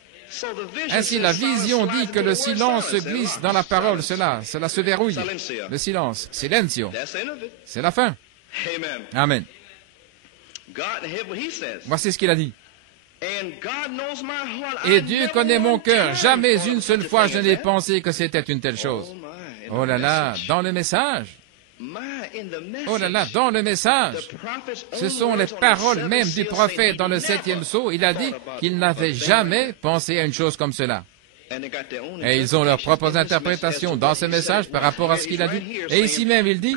Ainsi, la vision dit que le silence se glisse dans la parole. Cela se verrouille. Le silence, silencio. C'est la fin. Amen. Voici ce qu'il a dit. Et Dieu connaît mon cœur. Jamais une seule fois je n'ai pensé que c'était une telle chose. Oh là là, dans le message. Oh là là, dans le message. Ce sont les paroles même du prophète dans le 7e sceau. Il a dit qu'il n'avait jamais pensé à une chose comme cela. Et ils ont leurs propres interprétations dans ce message par rapport à ce qu'il a dit. Et ici même, il dit,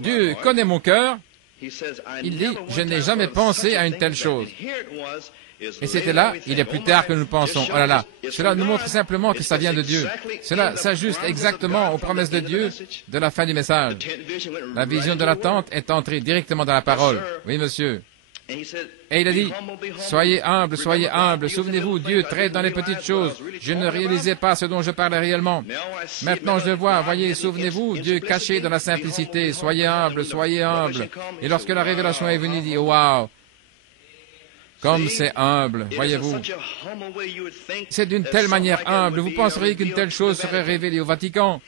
Dieu connaît mon cœur. Il dit, je n'ai jamais pensé à une telle chose. Et c'était là, il est plus tard que nous pensons. Oh là là, cela nous montre simplement que ça vient de Dieu. Cela s'ajuste exactement aux promesses de Dieu de la fin du message. La vision de la tente est entrée directement dans la parole. Oui, monsieur. Et il a dit, soyez humble, souvenez-vous, Dieu traite dans les petites choses. Je ne réalisais pas ce dont je parlais réellement. Maintenant je vois, voyez, souvenez-vous, Dieu caché dans la simplicité, soyez humble. Et lorsque la révélation est venue, il dit, waouh, comme c'est humble, voyez-vous. C'est d'une telle manière humble, vous penseriez qu'une telle chose serait révélée au Vatican.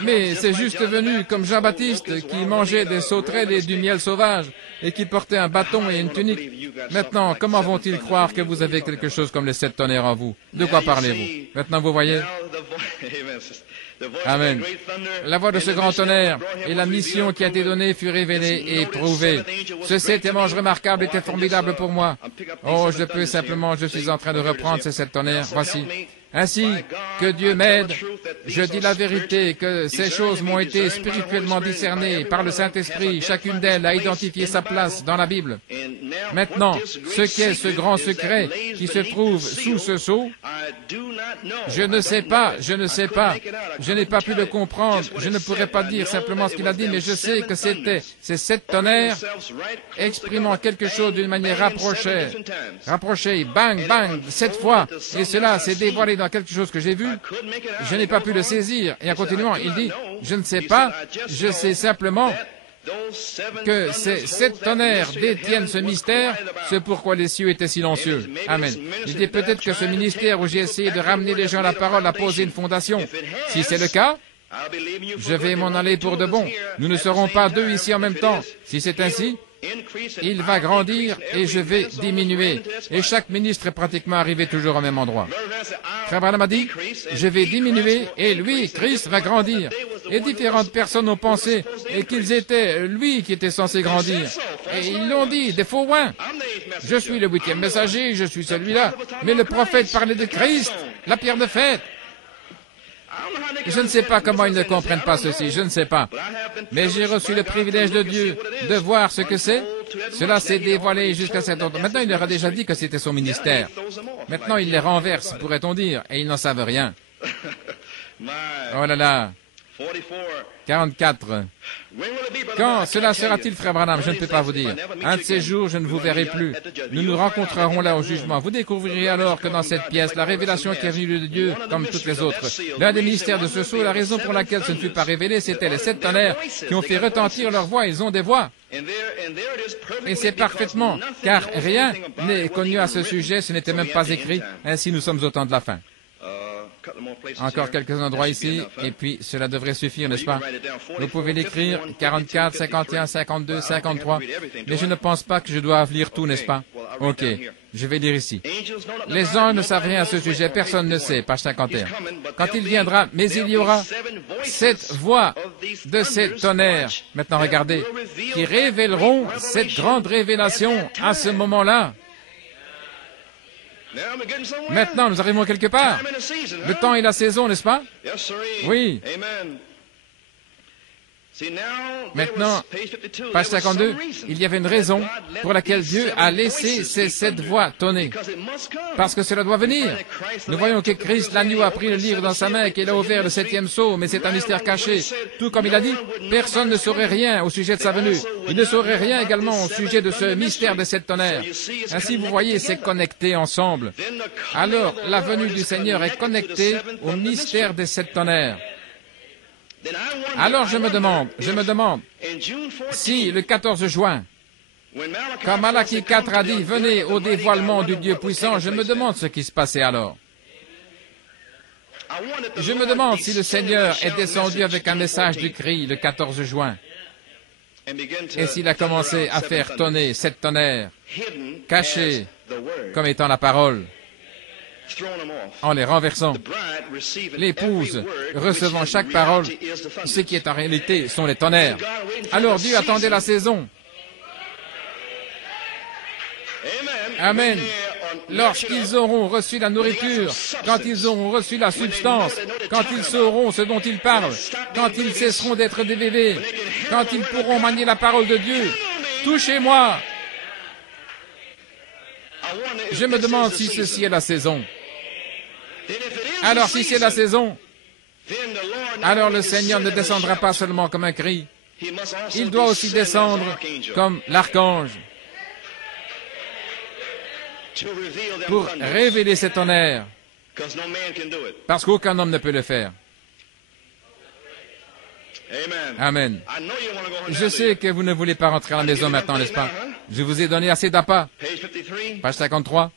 Mais c'est juste venu comme Jean-Baptiste qui mangeait des sauterelles et du miel sauvage et qui portait un bâton et une tunique. Maintenant, comment vont-ils croire que vous avez quelque chose comme les 7 tonnerres en vous? De quoi parlez-vous? Maintenant, vous voyez? Amen. La voix de ce grand tonnerre et la mission qui a été donnée fut révélée et éprouvée. Ce 7e ange remarquable était formidable pour moi. Oh, je suis en train de reprendre ces 7 tonnerres. Voici. Ainsi, que Dieu m'aide, je dis la vérité, que ces choses m'ont été spirituellement discernées par le Saint-Esprit, chacune d'elles a identifié sa place dans la Bible. Maintenant, ce qu'est ce grand secret qui se trouve sous ce sceau, je ne sais pas, je n'ai pas pu le comprendre, je ne pourrais pas dire simplement ce qu'il a dit, mais je sais que c'était ces 7 tonnerres exprimant quelque chose d'une manière rapprochée, bang, 7 fois, et cela s'est dévoilé dans quelque chose que j'ai vu, je n'ai pas pu le saisir. Et en continuant, il dit, je ne sais pas, je sais simplement que ces 7 tonnerres détiennent ce mystère, c'est pourquoi les cieux étaient silencieux. Amen. Il dit peut-être que ce ministère où j'ai essayé de ramener les gens à la parole a posé une fondation. Si c'est le cas, je vais m'en aller pour de bon. Nous ne serons pas 2 ici en même temps. Si c'est ainsi, il va grandir et je vais diminuer. Et chaque ministre est pratiquement arrivé toujours au même endroit. Frère Branham a dit, je vais diminuer et lui, Christ, va grandir. Et différentes personnes ont pensé et qu'ils étaient lui qui était censé grandir. Et ils l'ont dit, des faux oins. Je suis le 8e messager, je suis celui-là. Mais le prophète parlait de Christ, la pierre de fête. Je ne sais pas comment ils ne comprennent pas ceci, je ne sais pas. Mais j'ai reçu le privilège de Dieu de voir ce que c'est. Cela s'est dévoilé jusqu'à cet endroit. Maintenant, il leur a déjà dit que c'était son ministère. Maintenant, il les renverse, pourrait-on dire, et ils n'en savent rien. Oh là là. 44. Quand cela sera-t-il, frère Branham? Je ne peux pas vous dire. Un de ces jours, je ne vous verrai plus. Nous nous rencontrerons là au jugement. Vous découvrirez alors que dans cette pièce, la révélation qui est venue de Dieu, comme toutes les autres, l'un des mystères de ce sceau, la raison pour laquelle ce ne fut pas révélé, c'était les 7 tonnerres qui ont fait retentir leur voix. Ils ont des voix. Et c'est parfaitement, car rien n'est connu à ce sujet, ce n'était même pas écrit. Ainsi, nous sommes au temps de la fin. Encore quelques endroits ici, et puis cela devrait suffire, n'est-ce pas? Vous pouvez l'écrire, 44, 51, 52, 53, mais je ne pense pas que je dois lire tout, n'est-ce pas? Ok, je vais lire ici. Les anges ne savent rien à ce sujet, personne ne sait, page 51. Quand il viendra, mais il y aura 7 voix de ces tonnerres, maintenant regardez, qui révéleront cette grande révélation à ce moment-là. Maintenant, nous arrivons quelque part. Le temps et la saison, n'est-ce pas? Oui. Maintenant, page 52, il y avait une raison pour laquelle Dieu a laissé ces 7 voix tonner. Parce que cela doit venir. Nous voyons que Christ, l'agneau, a pris le livre dans sa main et qu'il a ouvert le 7e sceau, mais c'est un mystère caché. Tout comme il a dit, personne ne saurait rien au sujet de sa venue. Il ne saurait rien également au sujet de ce mystère des 7 tonnerres. Ainsi, vous voyez, c'est connecté ensemble. Alors, la venue du Seigneur est connectée au mystère des 7 tonnerres. Alors je me demande, si le 14 juin, quand Malachie 4 a dit « Venez au dévoilement du Dieu puissant », je me demande ce qui se passait alors. Je me demande si le Seigneur est descendu avec un message du cri le 14 juin, et s'il a commencé à faire tonner 7 tonnerres, cachés comme étant la parole, en les renversant. L'épouse recevant chaque parole, ce qui est en réalité sont les tonnerres. Alors Dieu attendait la saison. Amen. Lorsqu'ils auront reçu la nourriture, quand ils auront reçu la substance, quand ils sauront ce dont ils parlent, quand ils cesseront d'être des bébés, quand ils pourront manier la parole de Dieu, touchez-moi. Je me demande si ceci est la saison. Alors si c'est la saison, alors le Seigneur ne descendra pas seulement comme un cri, il doit aussi descendre comme l'archange pour révéler cet tonnerre, parce qu'aucun homme ne peut le faire. Amen. Je sais que vous ne voulez pas rentrer à la maison maintenant, n'est-ce pas? Je vous ai donné assez d'appât. Page 53.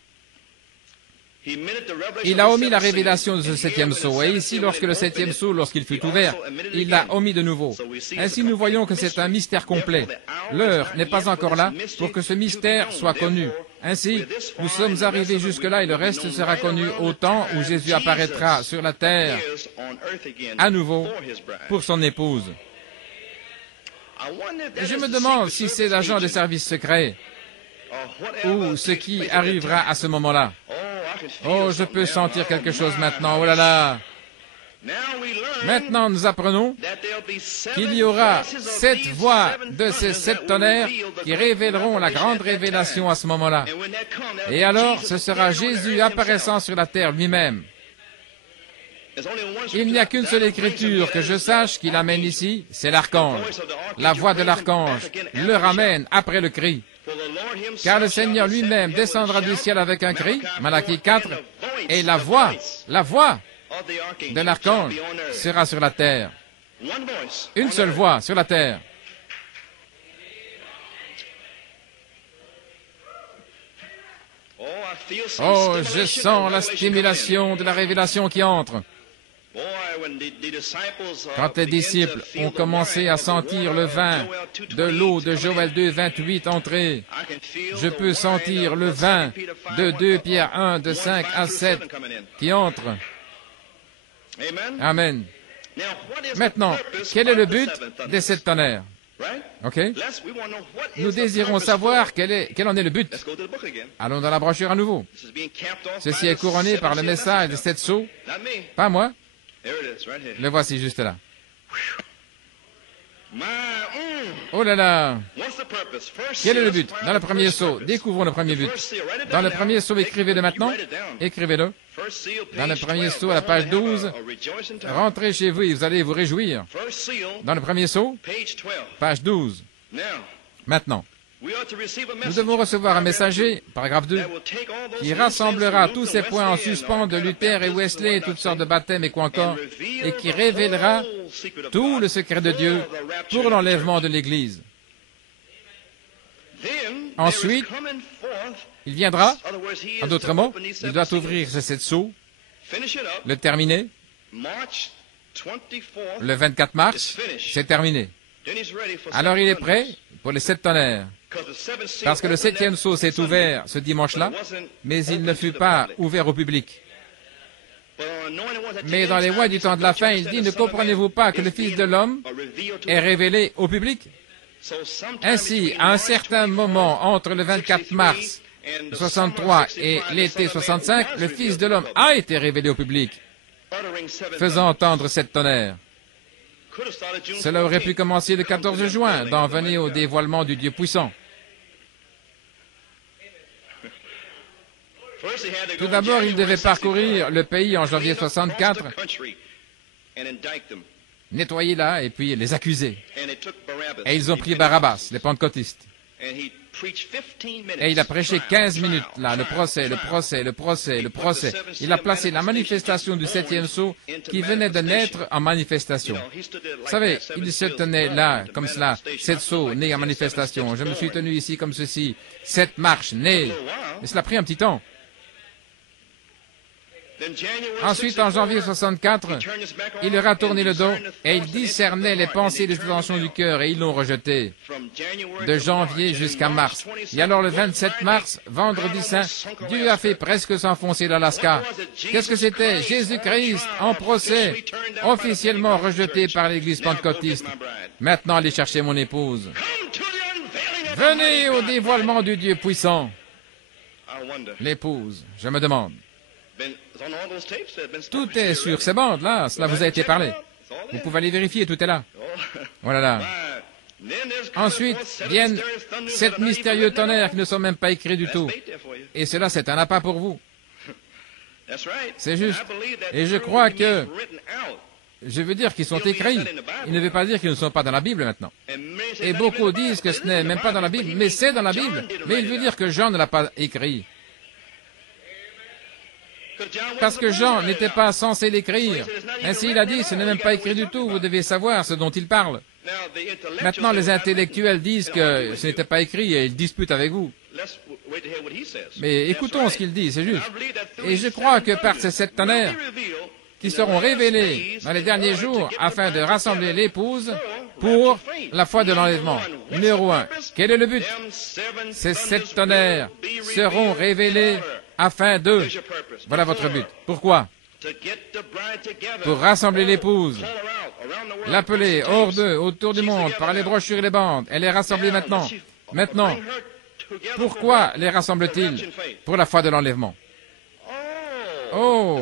Il a omis la révélation de ce septième sceau. Et ici, lorsque le septième sceau, lorsqu'il fut ouvert, il l'a omis de nouveau. Ainsi, nous voyons que c'est un mystère complet. L'heure n'est pas encore là pour que ce mystère soit connu. Ainsi, nous sommes arrivés jusque-là et le reste sera connu au temps où Jésus apparaîtra sur la terre à nouveau pour son épouse. Je me demande si c'est l'agent des services secrets ou ce qui arrivera à ce moment-là. Oh, je peux sentir quelque chose maintenant. Oh là là! Maintenant, nous apprenons qu'il y aura 7 voix de ces 7 tonnerres qui révéleront la grande révélation à ce moment-là. Et alors, ce sera Jésus apparaissant sur la terre lui-même. Il n'y a qu'une seule écriture que je sache qu'il amène ici, c'est l'archange. La voix de l'archange le ramène après le cri. Car le Seigneur lui-même descendra du ciel avec un cri, Malachie 4, et la voix de l'archange sera sur la terre. Une seule voix sur la terre. Oh, je sens la stimulation de la révélation qui entre. Quand les disciples ont commencé à sentir le vin de l'eau de Joël 2, 28 entrer, je peux sentir le vin de 2 Pierre 1, de 5 à 7 qui entre. Amen. Maintenant, quel est le but des 7 tonnerres? OK? Nous désirons savoir quel en est le but. Allons dans la brochure à nouveau. Ceci est couronné par le message des 7 sceaux. Pas moi. Le voici juste là. Oh là là! Quel est le but? Dans le premier sceau, découvrons le premier but. Dans le premier sceau, écrivez-le maintenant. Écrivez-le. Dans le premier sceau, à la page 12, rentrez chez vous et vous allez vous réjouir. Dans le premier sceau, page 12. Maintenant, nous devons recevoir un messager, paragraphe 2, qui rassemblera tous ces points en suspens de Luther et Wesley et toutes sortes de baptêmes et quoi encore, et qui révélera tout le secret de Dieu pour l'enlèvement de l'Église. Ensuite, il viendra, en d'autres mots, il doit ouvrir ces 7 sceaux, le terminer. Le 24 mars, c'est terminé. Alors il est prêt pour les 7 tonnerres. Parce que le 7e sceau s'est ouvert ce dimanche-là, mais il ne fut pas ouvert au public. Mais dans les mois du temps de la fin, il dit, ne comprenez-vous pas que le Fils de l'homme est révélé au public? Ainsi, à un certain moment, entre le 24 mars 63 et l'été 65, le Fils de l'homme a été révélé au public, faisant entendre 7 tonnerres. Cela aurait pu commencer le 14 juin, d'en venir au dévoilement du Dieu puissant. Tout d'abord, il devait parcourir le pays en janvier 64, nettoyer là et puis les accuser. Et ils ont pris Barabbas, les pentecôtistes. Et il a prêché 15 minutes là, le procès. Il a placé la manifestation du 7e sceau qui venait de naître en manifestation. Vous savez, il se tenait là, comme cela, 7 sceaux nés en manifestation. Je me suis tenu ici comme ceci, 7 marches nées. Mais cela a pris un petit temps. Ensuite, en janvier 64, il leur a tourné le dos et il discernait les pensées et les intentions du cœur et ils l'ont rejeté de janvier jusqu'à mars. Et alors le 27 mars, vendredi saint, Dieu a fait presque s'enfoncer l'Alaska. Qu'est-ce que c'était? Jésus-Christ en procès, officiellement rejeté par l'Église pentecôtiste. Maintenant, allez chercher mon épouse. Venez au dévoilement du Dieu puissant. L'épouse, je me demande. Tout est sur ces bandes, là. Cela vous a été parlé. Vous pouvez aller vérifier, tout est là. Voilà là. Ensuite, viennent 7 mystérieux tonnerres qui ne sont même pas écrits du tout. Et cela, c'est un appât pour vous. C'est juste. Et je crois que Je veux dire qu'ils sont écrits. Il ne veut pas dire qu'ils ne sont pas dans la Bible maintenant. Et beaucoup disent que ce n'est même pas dans la Bible, mais c'est dans la Bible. Mais il veut dire que Jean ne l'a pas écrit. Parce que Jean n'était pas censé l'écrire. Ainsi, il a dit, ce n'est même pas écrit du tout, vous devez savoir ce dont il parle. Maintenant, les intellectuels disent que ce n'était pas écrit et ils disputent avec vous. Mais écoutons ce qu'il dit, c'est juste. Et je crois que par ces 7 tonnerres qui seront révélés dans les derniers jours afin de rassembler l'épouse pour la foi de l'enlèvement. Numéro 1. Quel est le but? Ces 7 tonnerres seront révélés afin de... Voilà votre but. Pourquoi? Pour rassembler l'épouse, l'appeler hors d'eux, autour du monde, par les brochures et les bandes. Elle est rassemblée maintenant. Maintenant, pourquoi les rassemble-t-il? Pour la foi de l'enlèvement. Oh,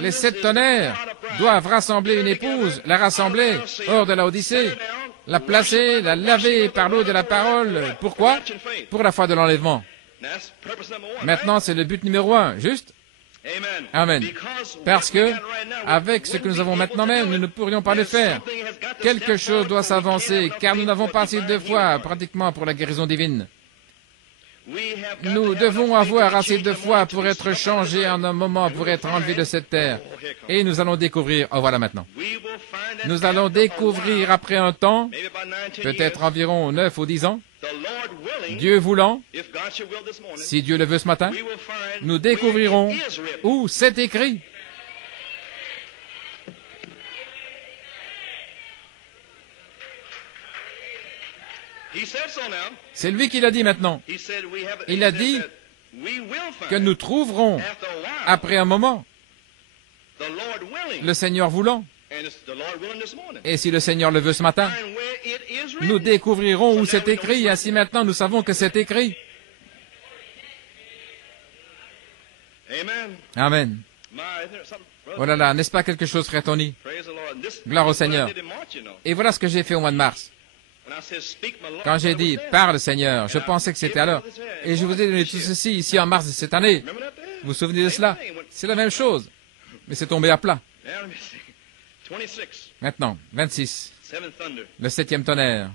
les 7 tonnerres doivent rassembler une épouse, la rassembler hors de la Odyssée, la placer, la laver par l'eau de la parole. Pourquoi? Pour la foi de l'enlèvement. Maintenant, c'est le but numéro 1, juste? Amen. Parce que, avec ce que nous avons maintenant même, nous ne pourrions pas le faire. Quelque chose doit s'avancer, car nous n'avons pas assez de foi, pratiquement, pour la guérison divine. Nous devons avoir assez de foi pour être changés en un moment, pour être enlevés de cette terre. Et nous allons découvrir, oh voilà maintenant. Nous allons découvrir après un temps, peut-être environ 9 ou 10 ans, Dieu voulant, si Dieu le veut ce matin, nous découvrirons où c'est écrit. C'est lui qui l'a dit maintenant. Il a dit que nous trouverons, après un moment, le Seigneur voulant. Et si le Seigneur le veut ce matin, nous découvrirons où c'est écrit. Ainsi maintenant, nous savons que c'est écrit. Amen. Oh là là, n'est-ce pas quelque chose, frère Tony? Gloire au Seigneur. Et voilà ce que j'ai fait au mois de mars. Quand j'ai dit « Parle, Seigneur », je pensais que c'était alors. Et je vous ai donné tout ceci ici en mars de cette année. Vous vous souvenez de cela? C'est la même chose. Mais c'est tombé à plat. Maintenant, 26. Le 7e tonnerre.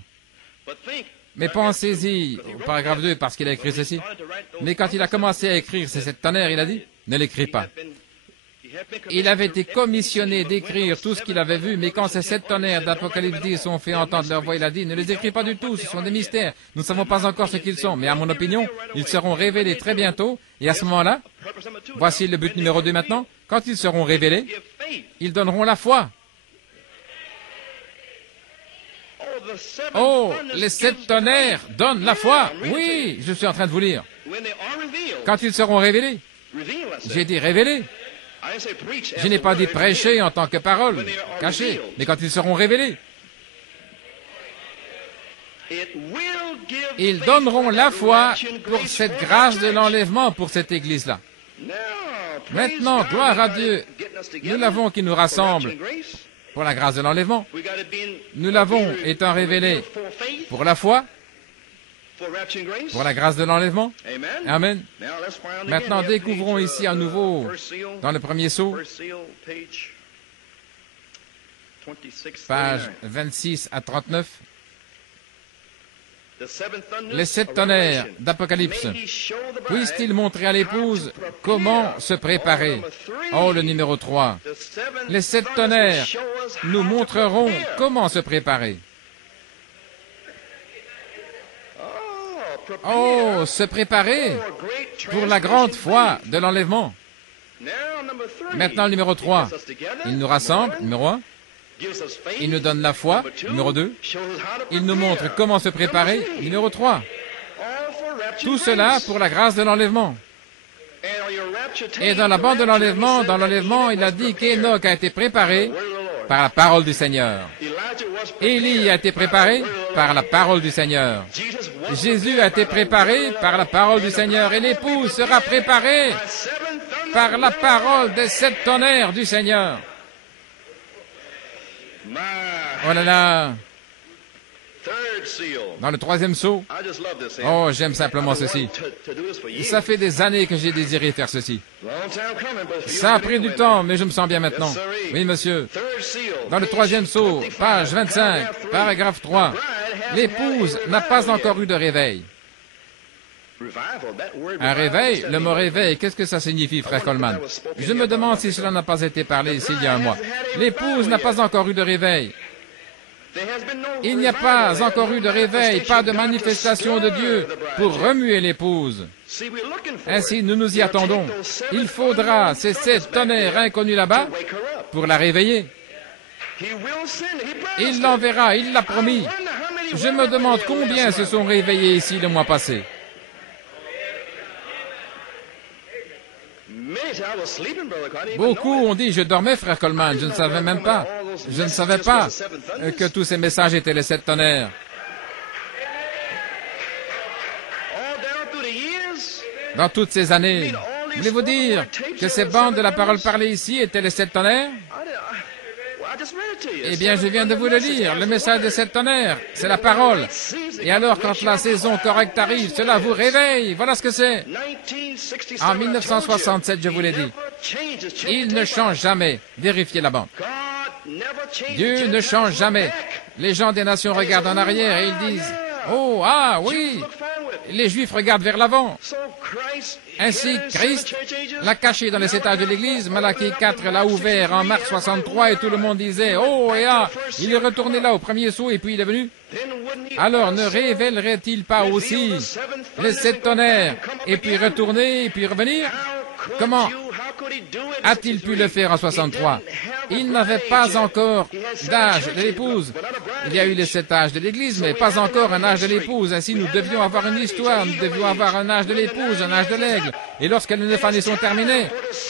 Mais pensez-y au paragraphe 2 parce qu'il a écrit ceci. Mais quand il a commencé à écrire ces 7 tonnerres, il a dit « Ne l'écris pas ». Il avait été commissionné d'écrire tout ce qu'il avait vu, mais quand ces 7 tonnerres d'Apocalypse 10 ont fait entendre leur voix, il a dit, ne les écris pas du tout, ce sont des mystères, nous ne savons pas encore ce qu'ils sont, mais à mon opinion, ils seront révélés très bientôt, et à ce moment-là, voici le but numéro 2 maintenant, quand ils seront révélés, ils donneront la foi. Oh, les 7 tonnerres donnent la foi. Oui, je suis en train de vous lire. Quand ils seront révélés, j'ai dit révélés. Je n'ai pas dit prêcher en tant que parole cachée, mais quand ils seront révélés, ils donneront la foi pour cette grâce de l'enlèvement pour cette Église-là. Maintenant, gloire à Dieu, nous l'avons qui nous rassemble pour la grâce de l'enlèvement. Nous l'avons étant révélé pour la foi, pour la grâce de l'enlèvement. Amen. Maintenant, découvrons ici à nouveau, dans le premier sceau, page 26 à 39, les 7 tonnerres d'Apocalypse. Puisse-t-il montrer à l'épouse comment se préparer? Oh, le numéro 3. Les 7 tonnerres nous montreront comment se préparer. Oh, se préparer pour la grande foi de l'enlèvement. Maintenant, le numéro 3. Il nous rassemble, numéro 1. Il nous donne la foi, numéro 2. Il nous montre comment se préparer, numéro 3. Tout cela pour la grâce de l'enlèvement. Et dans la bande de l'enlèvement, il a dit qu'Enoch a été préparé par la parole du Seigneur. Élie a été préparé par la parole du Seigneur. Jésus a été préparé par la parole du Seigneur. Et l'épouse sera préparée par la parole des 7 tonnerres du Seigneur. Oh là là! Dans le 3e sceau, oh, j'aime simplement ceci. Ça fait des années que j'ai désiré faire ceci. Ça a pris du temps, mais je me sens bien maintenant. Oui, monsieur. Dans le troisième sceau, page 25, paragraphe 3, l'épouse n'a pas encore eu de réveil. Un réveil, le mot réveil, qu'est-ce que ça signifie, frère Coleman? Je me demande si cela n'a pas été parlé ici il y a un mois. L'épouse n'a pas encore eu de réveil. Il n'y a pas encore eu de réveil, pas de manifestation de Dieu pour remuer l'épouse. Ainsi, nous nous y attendons. Il faudra ces 7 tonnerres inconnus là-bas pour la réveiller. Il l'enverra, il l'a promis. Je me demande combien se sont réveillés ici le mois passé. Beaucoup ont dit, je dormais, frère Coleman, je ne savais même pas. Je ne savais pas que tous ces messages étaient les 7 tonnerres. Dans toutes ces années, voulez-vous dire que ces bandes de la parole parlée ici étaient les 7 tonnerres? Eh bien, je viens de vous le lire. Le message des 7 tonnerres, c'est la parole. Et alors, quand la saison correcte arrive, cela vous réveille. Voilà ce que c'est. En 1967, je vous l'ai dit. Il ne change jamais. Vérifiez la bande. Dieu ne change jamais. Les gens des nations regardent en arrière et ils disent, « Oh, ah, oui !» Les Juifs regardent vers l'avant. Ainsi, Christ l'a caché dans les 7 âges de l'Église. Malachie 4 l'a ouvert en mars 63 et tout le monde disait, « Oh, et ah !» Il est retourné là au premier saut et puis il est venu. Alors, ne révélerait-il pas aussi les 7 tonnerres et puis retourner et puis revenir? Comment a-t-il pu le faire en 63? Il n'avait pas encore d'âge de l'épouse. Il y a eu les 7 âges de l'Église, mais pas encore un âge de l'épouse. Ainsi, nous devions avoir une histoire, nous devions avoir un âge de l'épouse, un âge de l'aigle. Et lorsque les 9 années sont terminées,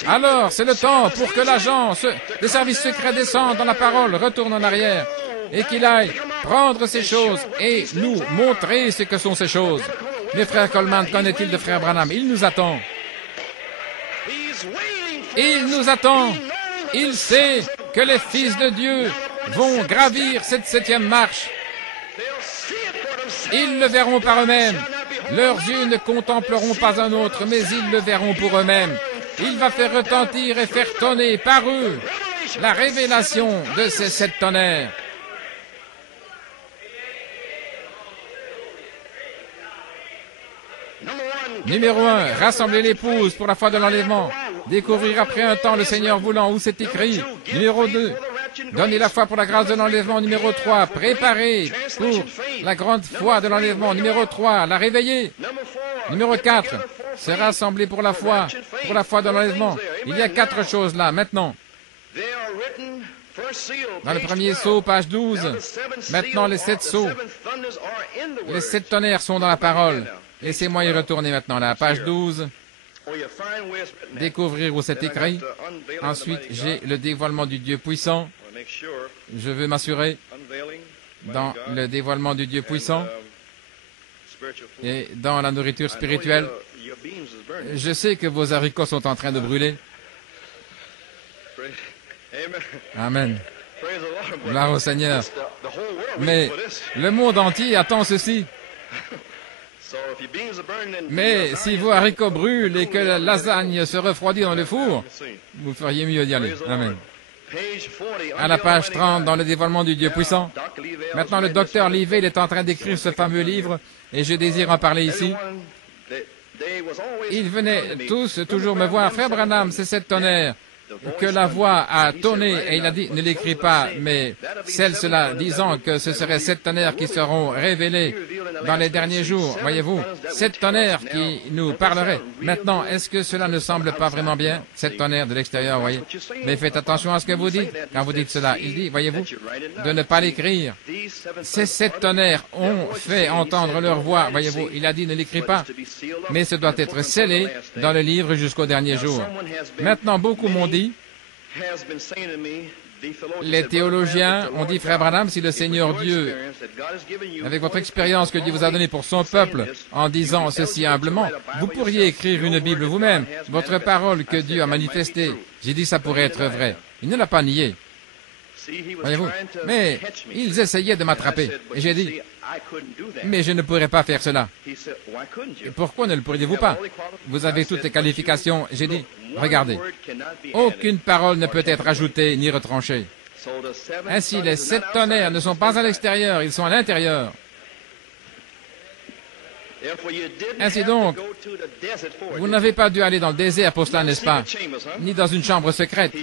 alors c'est le temps pour que l'agent, le service secret descende dans la parole, retourne en arrière, et qu'il aille prendre ces choses et nous montrer ce que sont ces choses. Mes frères Coleman, qu'en est-il de frère Branham? Il nous attend. Il nous attend. Il sait que les fils de Dieu vont gravir cette 7e marche. Ils le verront par eux-mêmes. Leurs yeux ne contempleront pas un autre, mais ils le verront pour eux-mêmes. Il va faire retentir et faire tonner par eux la révélation de ces 7 tonnerres. Numéro 1, rassembler l'épouse pour la foi de l'enlèvement. Découvrir après un temps le Seigneur voulant où c'est écrit. Numéro 2, donner la foi pour la grâce de l'enlèvement. Numéro 3, préparer pour la grande foi de l'enlèvement. Numéro 3, la réveiller. Numéro 4, se rassembler pour la foi de l'enlèvement. Il y a 4 choses là, maintenant. Dans le premier sceau, page 12. Maintenant, les 7 sceaux. Les 7 tonnerres sont dans la parole. Laissez-moi y retourner maintenant, là, page 12. Découvrir où c'est écrit. Ensuite, j'ai le dévoilement du Dieu puissant. Je veux m'assurer dans le dévoilement du Dieu puissant et dans la nourriture spirituelle. Je sais que vos haricots sont en train de brûler. Amen. Gloire au Seigneur. Mais le monde entier attend ceci. Mais si vos haricots brûlent et que la lasagne se refroidit dans le four, vous feriez mieux d'y aller. Amen. À la page 30, dans le dévoilement du Dieu puissant. Maintenant, le docteur Livell est en train d'écrire ce fameux livre et je désire en parler ici. Ils venaient tous toujours me voir. Frère Branham, c'est 7 tonnerres que la voix a tonné, et il a dit, ne l'écris pas, mais cela disant que ce seraient 7 tonnerres qui seront révélés dans les derniers jours, voyez-vous, 7 tonnerres qui nous parleraient. Maintenant, est-ce que cela ne semble pas vraiment bien? 7 tonnerres de l'extérieur, voyez. Mais faites attention à ce que vous dites quand vous dites cela. Il dit, voyez-vous, de ne pas l'écrire. Ces 7 tonnerres ont fait entendre leur voix, voyez-vous. Il a dit, ne l'écris pas, mais ce doit être scellé dans le livre jusqu'au dernier jour. Maintenant, beaucoup m'ont dit, les théologiens ont dit, frère Branham, si le Seigneur Dieu, avec votre expérience que Dieu vous a donnée pour son peuple, en disant ceci humblement, vous pourriez écrire une Bible vous-même, votre parole que Dieu a manifestée. J'ai dit, ça pourrait être vrai. Il ne l'a pas nié. Voyez-vous? Mais ils essayaient de m'attraper. Et j'ai dit, mais je ne pourrais pas faire cela. Et pourquoi ne le pourriez-vous pas? Vous avez toutes les qualifications. J'ai dit, regardez, aucune parole ne peut être ajoutée ni retranchée. Ainsi, les 7 tonnerres ne sont pas à l'extérieur, ils sont à l'intérieur. Ainsi donc, vous n'avez pas dû aller dans le désert pour cela, n'est-ce pas? Ni dans une chambre secrète.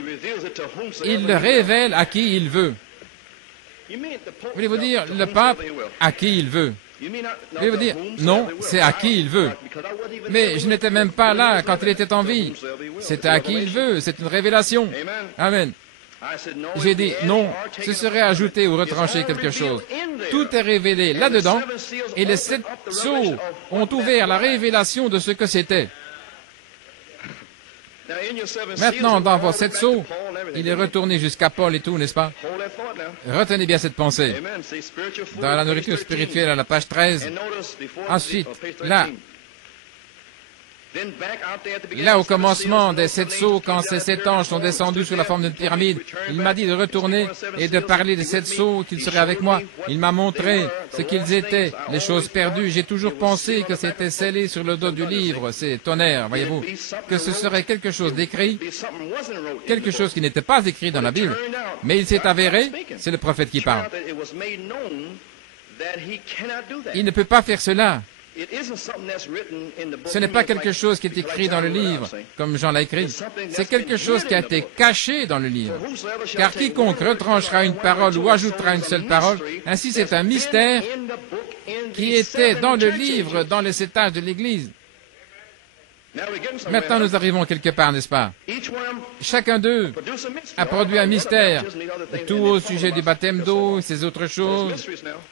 Il le révèle à qui il veut. Voulez-vous dire le pape à qui il veut? Voulez-vous dire non, c'est à qui il veut. Mais je n'étais même pas là quand il était en vie. C'était à qui il veut, c'est une révélation. Amen. J'ai dit non, ce serait ajouter ou retrancher quelque chose. Tout est révélé là-dedans et les 7 sceaux ont ouvert la révélation de ce que c'était. Maintenant, dans vos 7 sceaux, il est retourné jusqu'à Paul et tout, n'est-ce pas? Retenez bien cette pensée. Dans la nourriture spirituelle à la page 13, ensuite, là au commencement des 7 sceaux, quand ces 7 anges sont descendus sous la forme d'une pyramide, il m'a dit de retourner et de parler des 7 sceaux, qu'ils seraient avec moi. Il m'a montré ce qu'ils étaient, les choses perdues. J'ai toujours pensé que c'était scellé sur le dos du livre, ces tonnerres, voyez-vous, que ce serait quelque chose d'écrit, quelque chose qui n'était pas écrit dans la Bible. Mais il s'est avéré, c'est le prophète qui parle. Il ne peut pas faire cela. Ce n'est pas quelque chose qui est écrit dans le livre, comme Jean l'a écrit. C'est quelque chose qui a été caché dans le livre. Car quiconque retranchera une parole ou ajoutera une seule parole, ainsi c'est un mystère qui était dans le livre, dans les 7 âges de l'Église. Maintenant, nous arrivons quelque part, n'est-ce pas? Chacun d'eux a produit un mystère. Tout au sujet du baptême d'eau, ces autres choses,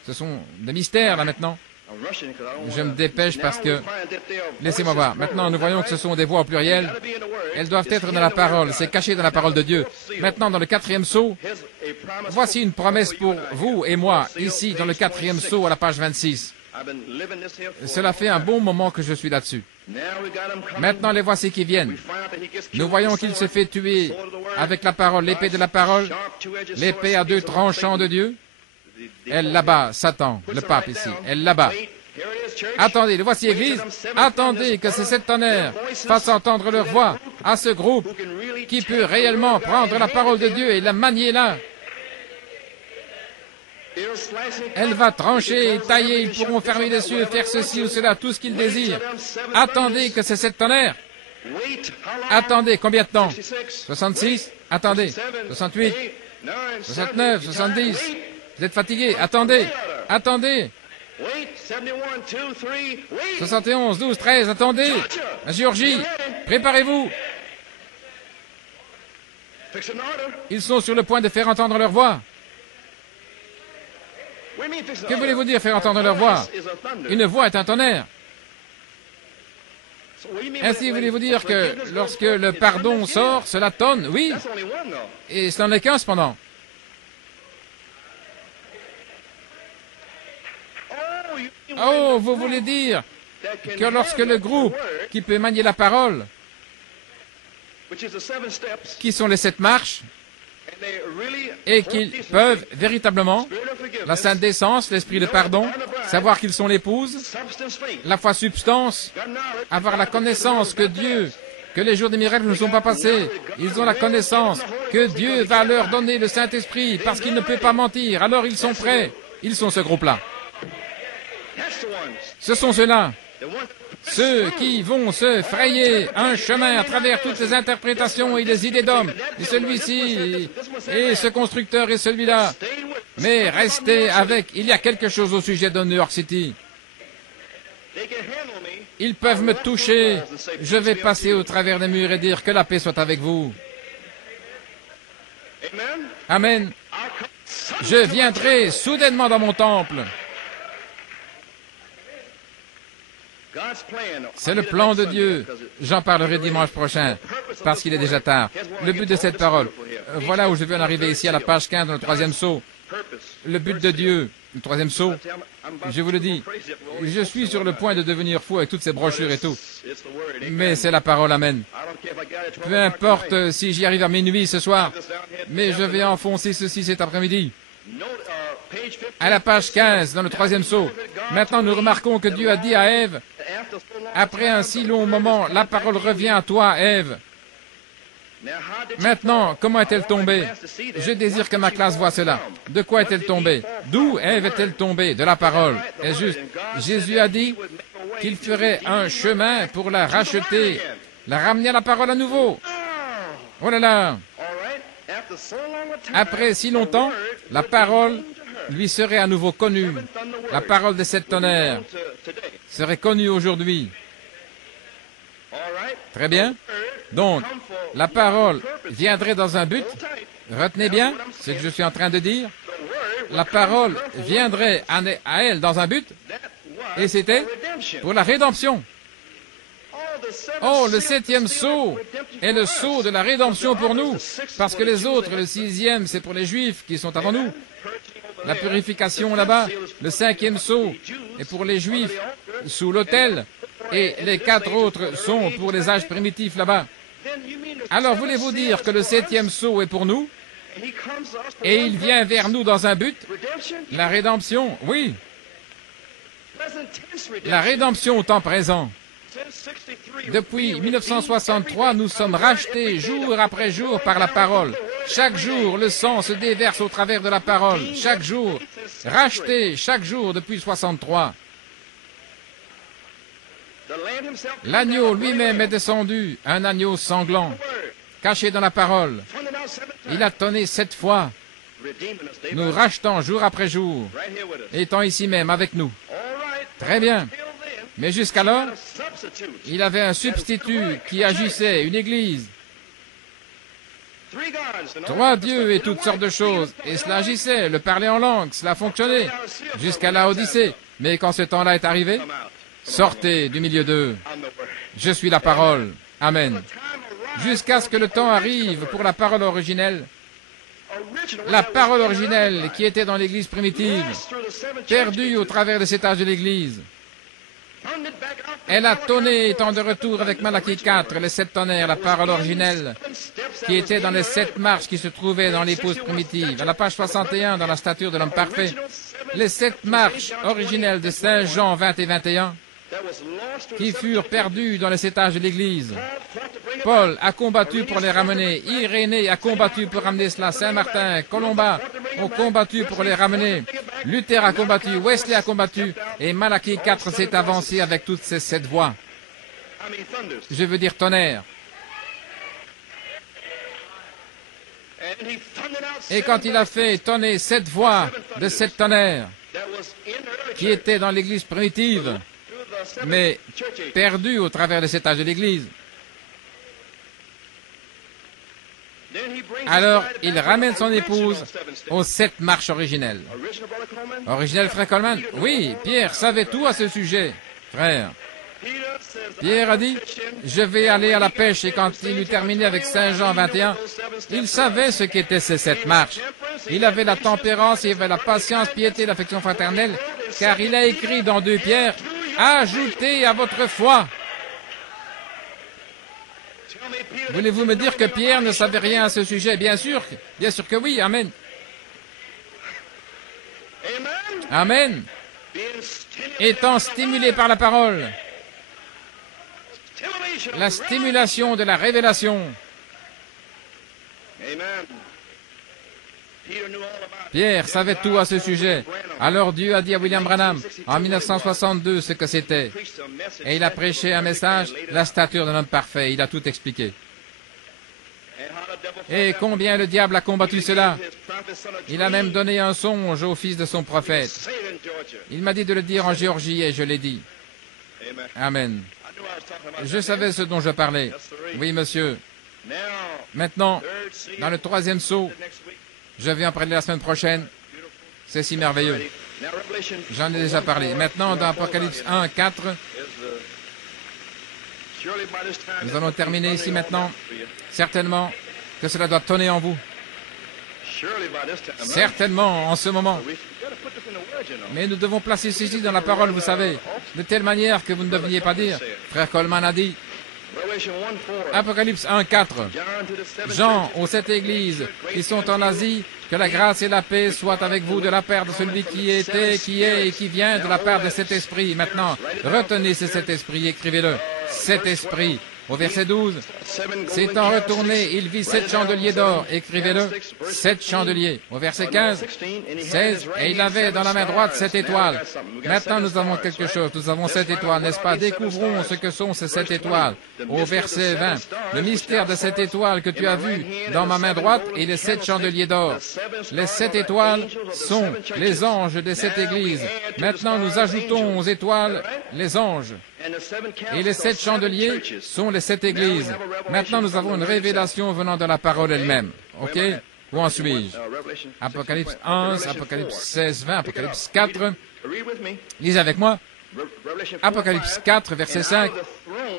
ce sont des mystères, là, maintenant. Je me dépêche parce que... Laissez-moi voir. Maintenant, nous voyons que ce sont des voix au pluriel. Elles doivent être dans la parole. C'est caché dans la parole de Dieu. Maintenant, dans le 4e sceau, voici une promesse pour vous et moi, ici, dans le 4e sceau, à la page 26. Cela fait un bon moment que je suis là-dessus. Maintenant, les voici qui viennent. Nous voyons qu'il se fait tuer avec la parole, l'épée de la parole, l'épée à 2 tranchants de Dieu. Elle là-bas, Satan, le pape ici, elle là-bas. Attendez, le voici Église. Attendez que ces 7 tonnerres fassent entendre leur voix à ce groupe qui peut réellement prendre la parole de Dieu et la manier là. Elle va trancher, tailler, ils pourront fermer les yeux, faire ceci ou cela, tout ce qu'ils désirent. Attendez que ces 7 tonnerres. Attendez, combien de temps? 66? Attendez. 68? 69? 70? Vous êtes fatigué? Attendez! Attendez! 71, 12, 13, attendez! La Géorgie, préparez-vous! Ils sont sur le point de faire entendre leur voix. Que voulez-vous dire, faire entendre leur voix? Une voix est un tonnerre. Ainsi, voulez-vous dire que lorsque le pardon sort, cela tonne? Oui. Et ce n'en est qu'un cependant. Oh, vous voulez dire que lorsque le groupe qui peut manier la parole, qui sont les 7 marches, et qu'ils peuvent véritablement, la sainte décence, l'esprit de pardon, savoir qu'ils sont l'épouse, la foi substance, avoir la connaissance que Dieu, que les jours des miracles ne sont pas passés, ils ont la connaissance que Dieu va leur donner le Saint-Esprit parce qu'il ne peut pas mentir, alors ils sont prêts, ils sont ce groupe-là. Ce sont ceux-là, ceux qui vont se frayer un chemin à travers toutes les interprétations et les idées d'hommes, et celui-ci, et ce constructeur et celui-là. Mais restez avec, il y a quelque chose au sujet de New York City. Ils peuvent me toucher, je vais passer au travers des murs et dire que la paix soit avec vous. Amen. Je viendrai soudainement dans mon temple. C'est le plan de Dieu. J'en parlerai dimanche prochain, parce qu'il est déjà tard. Le but de cette parole, voilà où je veux en arriver ici à la page 15 dans le 3e sceau. Le but de Dieu, le 3e sceau, je vous le dis, je suis sur le point de devenir fou avec toutes ces brochures et tout. Mais c'est la parole, amen. Peu importe si j'y arrive à minuit ce soir, mais je vais enfoncer ceci cet après-midi. À la page 15, dans le 3e sceau, maintenant nous remarquons que Dieu a dit à Ève, après un si long moment, la parole revient à toi, Ève. Maintenant, comment est-elle tombée? Je désire que ma classe voie cela. De quoi est-elle tombée? D'où Ève est-elle tombée? De la parole. Est-ce juste? Jésus a dit qu'il ferait un chemin pour la racheter, la ramener à la parole à nouveau. Oh là là! Après si longtemps, la parole lui serait à nouveau connue. La parole des 7 tonnerres serait connue aujourd'hui. Très bien. Donc, la parole viendrait dans un but. Retenez bien ce que je suis en train de dire. La parole viendrait à elle dans un but, et c'était pour la rédemption. Oh, le 7e sceau est le sceau de la rédemption pour nous, parce que les autres, le 6e, c'est pour les Juifs qui sont avant nous. La purification là-bas, le 5e sceau est pour les Juifs sous l'autel, et les 4 autres sont pour les âges primitifs là-bas. Alors, voulez-vous dire que le 7e sceau est pour nous, et il vient vers nous dans un but? La rédemption, oui. La rédemption au temps présent. Depuis 1963, nous sommes rachetés jour après jour par la parole. Chaque jour, le sang se déverse au travers de la parole. Chaque jour, rachetés chaque jour depuis 63. L'agneau lui-même est descendu, un agneau sanglant, caché dans la parole. Il a tonné 7 fois, nous rachetant jour après jour, étant ici même avec nous. Très bien. Mais jusqu'alors, il avait un substitut qui agissait, une église. 3 dieux et toutes sortes de choses. Et cela agissait, le parler en langue, cela fonctionnait, jusqu'à la Odyssée. Mais quand ce temps-là est arrivé, sortez du milieu d'eux. Je suis la parole. Amen. Jusqu'à ce que le temps arrive pour la parole originelle. La parole originelle qui était dans l'église primitive, perdue au travers de cet âge de l'église. Elle a tonné étant de retour avec Malachie 4, les 7 tonnerres, la parole originelle, qui était dans les 7 marches qui se trouvaient dans l'épouse primitive. À la page 61, dans la stature de l'homme parfait, les 7 marches originelles de Saint Jean 20 et 21, qui furent perdues dans les 7 âges de l'Église. Paul a combattu pour les ramener. Irénée a combattu pour ramener cela. Saint-Martin, Colomba ont combattu pour les ramener. Luther a combattu. Wesley a combattu. Et Malachie 4 s'est avancé avec toutes ces 7 voix. Je veux dire tonnerre. Et quand il a fait tonner 7 voix de 7 tonnerres, qui étaient dans l'église primitive, mais perdues au travers de cet âge de l'église, alors il ramène son épouse aux 7 marches originelles. Originel, frère Coleman? Oui, Pierre savait tout à ce sujet, frère. Pierre a dit, je vais aller à la pêche, et quand il eut terminé avec Saint Jean 21, il savait ce qu'étaient ces 7 marches. Il avait la tempérance, il avait la patience, piété, l'affection fraternelle, car il a écrit dans 2 Pierre, ajoutez à votre foi. Voulez-vous me dire que Pierre ne savait rien à ce sujet? Bien sûr que oui, amen. Amen. Étant stimulé par la parole, la stimulation de la révélation. Pierre savait tout à ce sujet. Alors Dieu a dit à William Branham, en 1962, ce que c'était. Et il a prêché un message, la stature d'un homme parfait. Il a tout expliqué. Et combien le diable a combattu cela. Il a même donné un songe au fils de son prophète. Il m'a dit de le dire en Géorgie et je l'ai dit. Amen. Je savais ce dont je parlais. Oui, monsieur. Maintenant, dans le 3e sceau, je vais en parler la semaine prochaine. C'est si merveilleux. J'en ai déjà parlé. Maintenant, dans Apocalypse 1, 4, nous allons terminer ici maintenant. Certainement que cela doit tonner en vous. Certainement, en ce moment. Mais nous devons placer ceci dans la parole, vous savez, de telle manière que vous ne devriez pas dire. Frère Coleman a dit, Apocalypse 1, 4, Jean aux 7 églises qui sont en Asie, que la grâce et la paix soient avec vous de la part de celui qui était, qui est et qui vient, de la part de cet esprit. Maintenant, retenez cet esprit, écrivez-le. Cet esprit, Au verset 12, s'étant retourné, il vit 7 chandeliers d'or. Écrivez-le, 7 chandeliers. Au verset 15, 16, et il avait dans la main droite 7 étoiles. Maintenant, nous avons quelque chose. Nous avons 7 étoiles, n'est-ce pas? Découvrons ce que sont ces 7 étoiles. Au verset 20, le mystère de cette étoile que tu as vue dans ma main droite et les 7 chandeliers d'or. Les 7 étoiles sont les anges des 7 églises. Maintenant, nous ajoutons aux étoiles les anges. Et les 7 chandeliers sont les 7 églises. Maintenant, nous avons une révélation venant de la parole elle-même. OK? Où en suis-je? Apocalypse 11, Apocalypse 16, 20, Apocalypse 4. Lisez avec moi. Apocalypse 4, verset 5.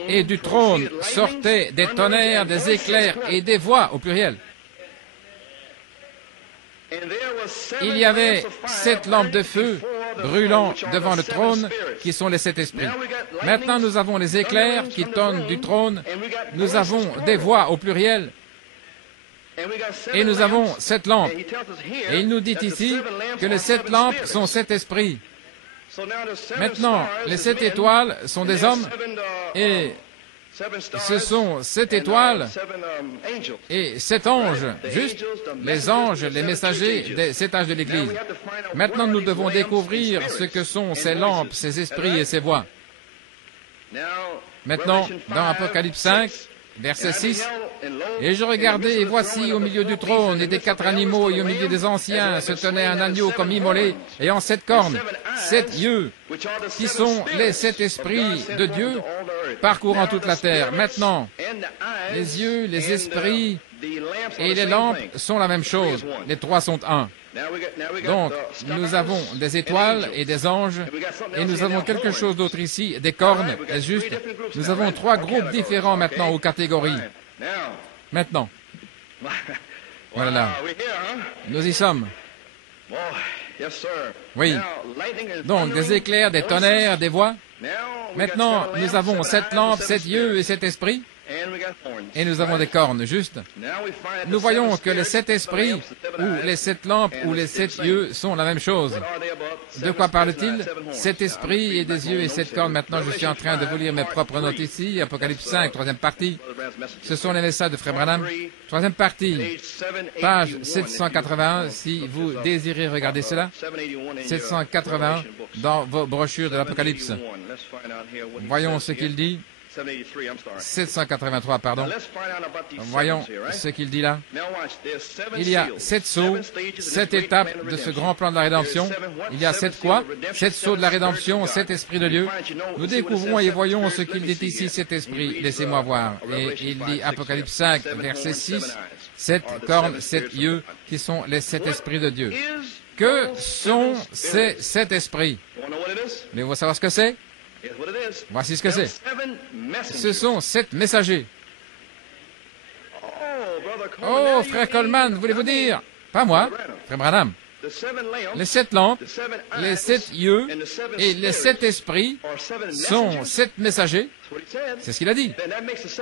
Et du trône sortaient des tonnerres, des éclairs et des voix, au pluriel. Il y avait 7 lampes de feu brûlant devant le trône, qui sont les 7 esprits. Maintenant, nous avons les éclairs qui tombent du trône. Nous avons des voix, au pluriel. Et nous avons 7 lampes. Et il nous dit ici que les 7 lampes sont 7 esprits. Maintenant, les 7 étoiles sont des hommes, et ce sont 7 étoiles et 7 anges, juste les anges, les messagers des 7 âges de l'Église. Maintenant, nous devons découvrir ce que sont ces lampes, ces esprits et ces voix. Maintenant, dans Apocalypse 5, verset 6, « Et je regardais, et voici, au milieu du trône et des 4 animaux, et au milieu des anciens, se tenait un agneau comme immolé, ayant 7 cornes, 7 yeux, qui sont les 7 esprits de Dieu, parcourant toute la terre. » Maintenant, les yeux, les esprits et les lampes sont la même chose. Les 3 sont un. Donc, nous avons des étoiles et des anges, et nous avons quelque chose d'autre ici, des cornes, est juste. Nous avons 3 groupes différents maintenant aux catégories. Maintenant. Voilà. Nous y sommes. Oui. Donc, des éclairs, des tonnerres, des voix. Maintenant, nous avons 7 lampes, 7 yeux et 7 esprits. Et nous avons des cornes, juste. Nous voyons que les 7 esprits, ou les 7 lampes, ou les 7 yeux sont la même chose. De quoi parle-t-il? 7 esprits et des yeux et 7 cornes. Maintenant, je suis en train de vous lire mes propres notes ici. Apocalypse 5, 3e partie. Ce sont les messages de Frère Branham. 3e partie, page 781, si vous désirez regarder cela. 781 dans vos brochures de l'Apocalypse. Voyons ce qu'il dit. 783, pardon. Voyons ce qu'il dit là. Il y a 7 sauts, 7 étapes de ce grand plan de la rédemption. Il y a 7 quoi? 7 sauts de la rédemption, 7 esprits de Dieu. Nous découvrons et voyons ce qu'il dit ici, cet esprit. Laissez-moi voir. Et il dit, Apocalypse 5, verset 6, 7 cornes, 7 yeux, qui sont les 7 esprits de Dieu. Que sont ces 7 esprits? Voulez-vous savoir ce que c'est? Voici ce que c'est. Ce sont 7 messagers. Oh, frère Coleman, voulez-vous dire? Pas moi, frère Branham. Les 7 lampes, les 7 yeux et les 7 esprits sont 7 messagers. C'est ce qu'il a dit.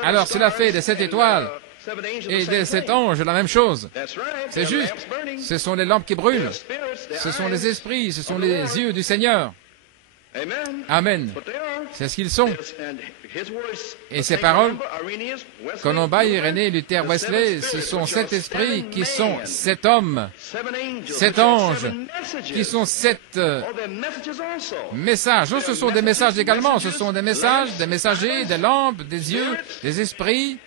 Alors cela fait des 7 étoiles et des 7 anges la même chose. C'est juste. Ce sont les lampes qui brûlent. Ce sont les esprits, ce sont les yeux du Seigneur. Amen. C'est ce qu'ils sont. Et ces paroles, Colomba, Irénée, Luther, Wesley, ce sont 7 esprits qui sont 7 hommes, 7 anges, qui sont 7 messages. Oh, ce sont des messages également. Ce sont des messages, des messagers, des lampes, des yeux, des esprits,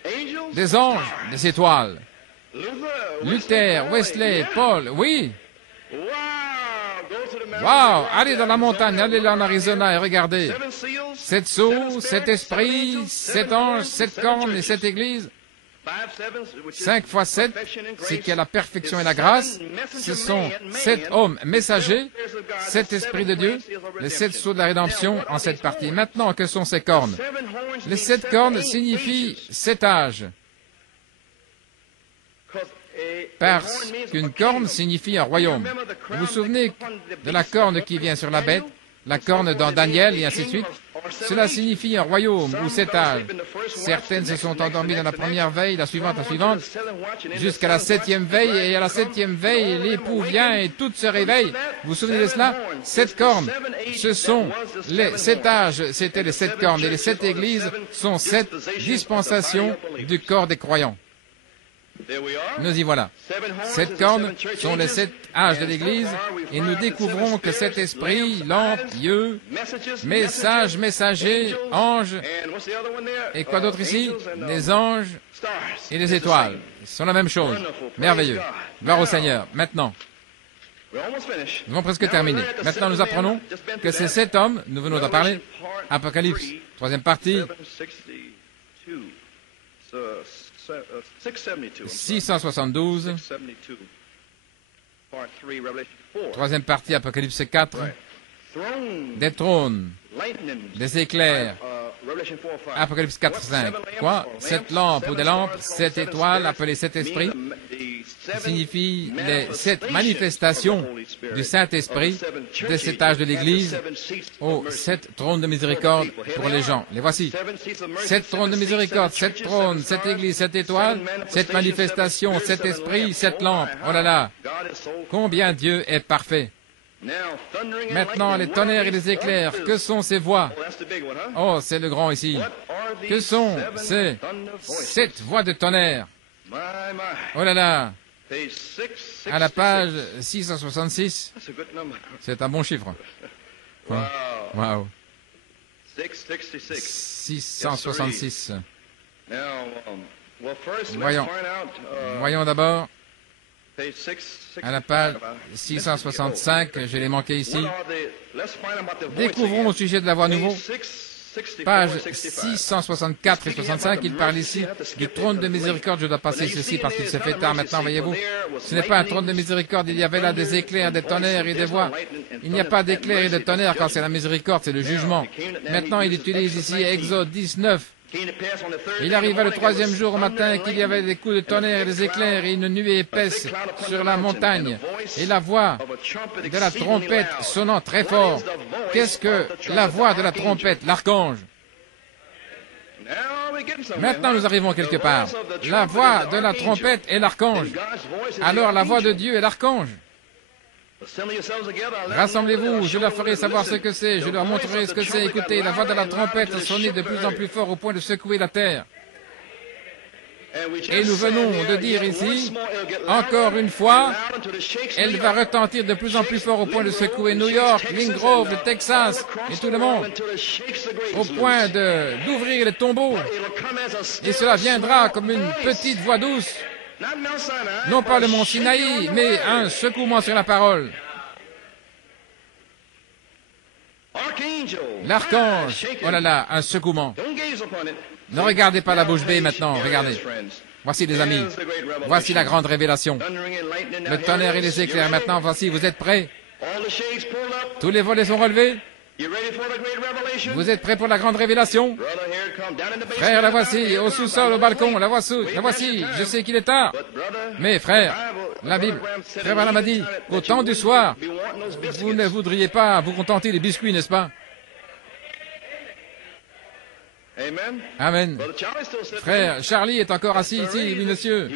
des anges, des étoiles. Luther, Wesley, Paul, oui. Wow! Allez dans la montagne, allez là en Arizona et regardez. 7 sceaux, 7 esprits, 7 anges, 7 cornes et 7 églises. 5 fois 7, c'est qu'il y a la perfection et la grâce. Ce sont 7 hommes messagers, 7 esprits de Dieu, les 7 sceaux de la rédemption en 7 parties. Maintenant, que sont ces cornes? Les 7 cornes signifient 7 âges. Parce qu'une corne signifie un royaume. Vous vous souvenez de la corne qui vient sur la bête, la corne dans Daniel, et ainsi de suite? Cela signifie un royaume ou 7 âges. Certaines se sont endormies dans la première veille, la suivante, jusqu'à la 7e veille, et à la 7e veille, l'époux vient et toutes se réveillent. Vous vous souvenez de cela? 7 cornes, ce sont les 7 âges, c'était les 7 cornes, et les 7 églises sont 7 dispensations du corps des croyants. Nous y voilà. 7 cornes sont les 7 âges de l'Église, et nous découvrons que cet esprit, lampe, yeux, message, messager, ange, et quoi d'autre ici? Les anges et les étoiles. Ce sont la même chose. Merveilleux. Gloire au Seigneur. Maintenant, nous avons presque terminé. Maintenant, nous apprenons que ces 7 hommes, nous venons d'en parler, Apocalypse, 3e partie, 672, 3e partie, Apocalypse 4, des trônes, des éclairs, Apocalypse 4, 5. Quoi? 7 lampes ou des lampes, 7 étoiles, appelées 7 esprits, qui signifie les 7 manifestations du Saint-Esprit des 7 âges de l'Église aux 7 trônes de miséricorde pour les gens. Les voici. 7 trônes de miséricorde, 7 trônes, 7 églises, 7 étoiles, 7 manifestations, 7 esprits, 7 lampes. Oh là là! Combien Dieu est parfait! Maintenant, les tonnerres et les éclairs, que sont ces voix? Oh, c'est le grand ici. Que sont ces 7 voix de tonnerre? Oh là là! À la page 666, c'est un bon chiffre. Wow. 666. Voyons d'abord à la page 665, je l'ai manqué ici. Découvrons au sujet de la voix nouveau. Page 664 et 65, il parle ici du trône de miséricorde. Je dois passer ceci parce qu'il se fait tard maintenant, voyez-vous. Ce n'est pas un trône de miséricorde, il y avait là des éclairs, des tonnerres et des voix. Il n'y a pas d'éclairs et de tonnerres quand c'est la miséricorde, c'est le jugement. Maintenant, il utilise ici Exode 19. Il arriva le 3e jour au matin qu'il y avait des coups de tonnerre et des éclairs et une nuée épaisse sur la montagne et la voix de la trompette sonnant très fort. Qu'est-ce que la voix de la trompette? L'archange. Maintenant nous arrivons quelque part. La voix de la trompette est l'archange. Alors la voix de Dieu est l'archange. Rassemblez-vous, je leur ferai savoir ce que c'est, je leur montrerai ce que c'est. Écoutez, la voix de la trompette sonnait de plus en plus fort au point de secouer la terre. Et nous venons de dire ici, encore une fois, elle va retentir de plus en plus fort au point de secouer New York, Lynn Grove, le Texas et tout le monde, au point d'ouvrir les tombeaux. Et cela viendra comme une petite voix douce. Non pas le mont Sinaï, mais un secouement sur la parole. L'archange, oh là là, un secouement. Ne regardez pas la bouche bée maintenant, regardez. Voici les amis, voici la grande révélation. Le tonnerre et les éclairs, maintenant voici, vous êtes prêts? Tous les volets sont relevés? Vous êtes prêts pour la grande révélation? Frère, la voici, au sous-sol, au balcon, la voici, je sais qu'il est tard. Mais frère, la Bible, frère Branham a dit, au temps du soir, vous ne voudriez pas vous contenter des biscuits, n'est-ce pas? Amen. Frère, Charlie est encore assis ici, oui monsieur.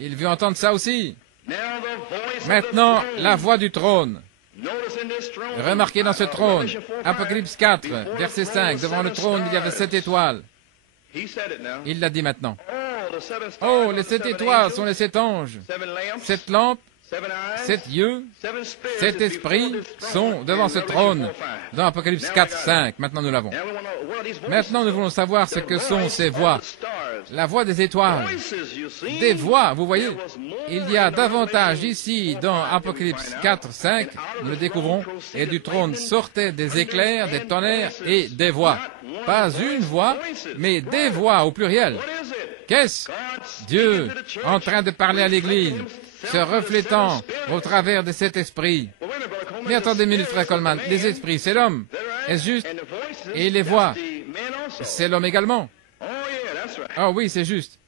Il veut entendre ça aussi. Maintenant, la voix du trône. Remarquez dans ce trône, Apocalypse 4, verset 5, devant le trône, il y avait 7 étoiles. Il l'a dit maintenant. Oh, les 7 étoiles sont les 7 anges. 7 lampes, 7 yeux, 7 esprits sont devant ce trône, dans Apocalypse 4, 5. Maintenant, nous l'avons. Maintenant, nous voulons savoir ce que sont ces voix. La voix des étoiles. Des voix, vous voyez. Il y a davantage ici, dans Apocalypse 4, 5, nous le découvrons, et du trône sortaient des éclairs, des tonnerres et des voix. Pas une voix, mais des voix au pluriel. Qu'est-ce? Dieu, en train de parler à l'Église, se reflétant au travers de cet esprit. Mais attendez une minute, frère Coleman, les esprits, c'est l'homme, est-ce juste? Et les voix, c'est l'homme également. Ah oui, c'est juste.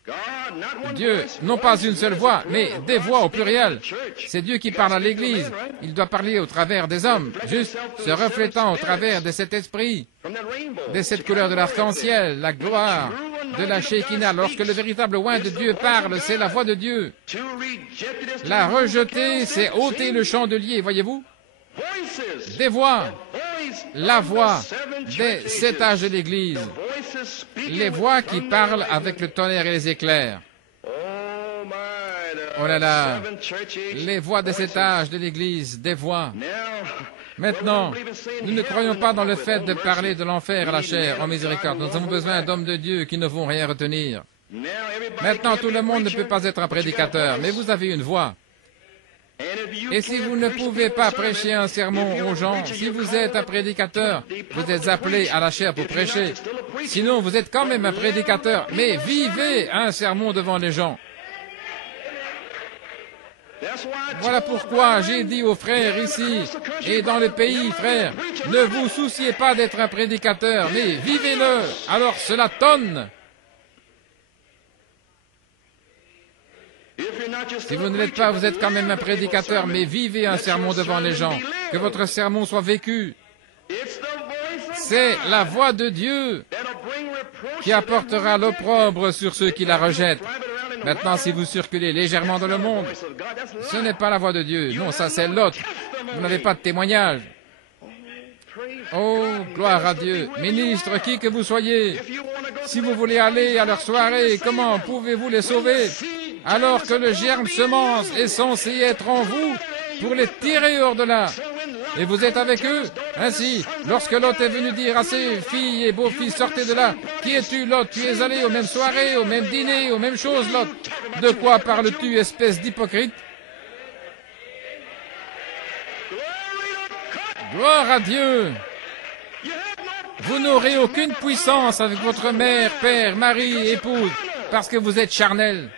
Dieu, non pas une seule voix, mais des voix au pluriel. C'est Dieu qui parle à l'Église. Il doit parler au travers des hommes, juste se reflétant au travers de cet esprit, de cette couleur de l'arc-en-ciel, la gloire de la Shekinah. Lorsque le véritable oint de Dieu parle, c'est la voix de Dieu. La rejeter, c'est ôter le chandelier, voyez-vous? Des voix, la voix des 7 âges de l'Église, les voix qui parlent avec le tonnerre et les éclairs. Oh là là, les voix des 7 âges de l'Église, des voix. Maintenant, nous ne croyons pas dans le fait de parler de l'enfer à la chair, en miséricorde. Nous avons besoin d'hommes de Dieu qui ne vont rien retenir. Maintenant, tout le monde ne peut pas être un prédicateur, mais vous avez une voix. Et si vous ne pouvez pas prêcher un sermon aux gens, si vous êtes un prédicateur, vous êtes appelé à la chair pour prêcher. Sinon, vous êtes quand même un prédicateur, mais vivez un sermon devant les gens. Voilà pourquoi j'ai dit aux frères ici et dans le pays, frères, ne vous souciez pas d'être un prédicateur, mais vivez-le. Alors cela tonne. Si vous ne l'êtes pas, vous êtes quand même un prédicateur, mais vivez un sermon devant les gens. Que votre sermon soit vécu. C'est la voix de Dieu qui apportera l'opprobre sur ceux qui la rejettent. Maintenant, si vous circulez légèrement dans le monde, ce n'est pas la voix de Dieu. Non, ça c'est l'autre. Vous n'avez pas de témoignage. Oh, gloire à Dieu. Ministre, qui que vous soyez, si vous voulez aller à leur soirée, comment pouvez-vous les sauver alors que le germe semence est censé être en vous pour les tirer hors de là? Et vous êtes avec eux? Ainsi, lorsque Lot est venu dire à ses filles et beaux-fils, sortez de là. Qui es-tu, Lot? Tu es allé aux mêmes soirées, aux mêmes dîners, aux mêmes choses, Lot. De quoi parles-tu, espèce d'hypocrite? Gloire à Dieu! Vous n'aurez aucune puissance avec votre mère, père, mari, épouse, parce que vous êtes charnel.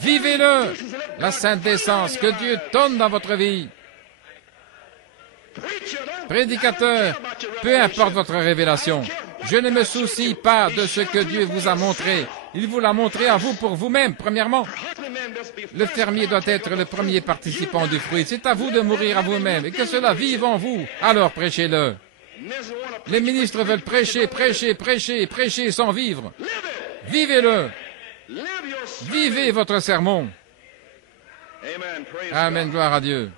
Vivez-le, la sainte décence, que Dieu donne dans votre vie. Prédicateur, peu importe votre révélation, je ne me soucie pas de ce que Dieu vous a montré. Il vous l'a montré à vous pour vous-même, premièrement. Le fermier doit être le premier participant du fruit. C'est à vous de mourir à vous-même et que cela vive en vous. Alors prêchez-le. Les ministres veulent prêcher, prêcher, prêcher, prêcher sans vivre. Vivez-le. Vivez votre sermon. Amen, gloire à Dieu.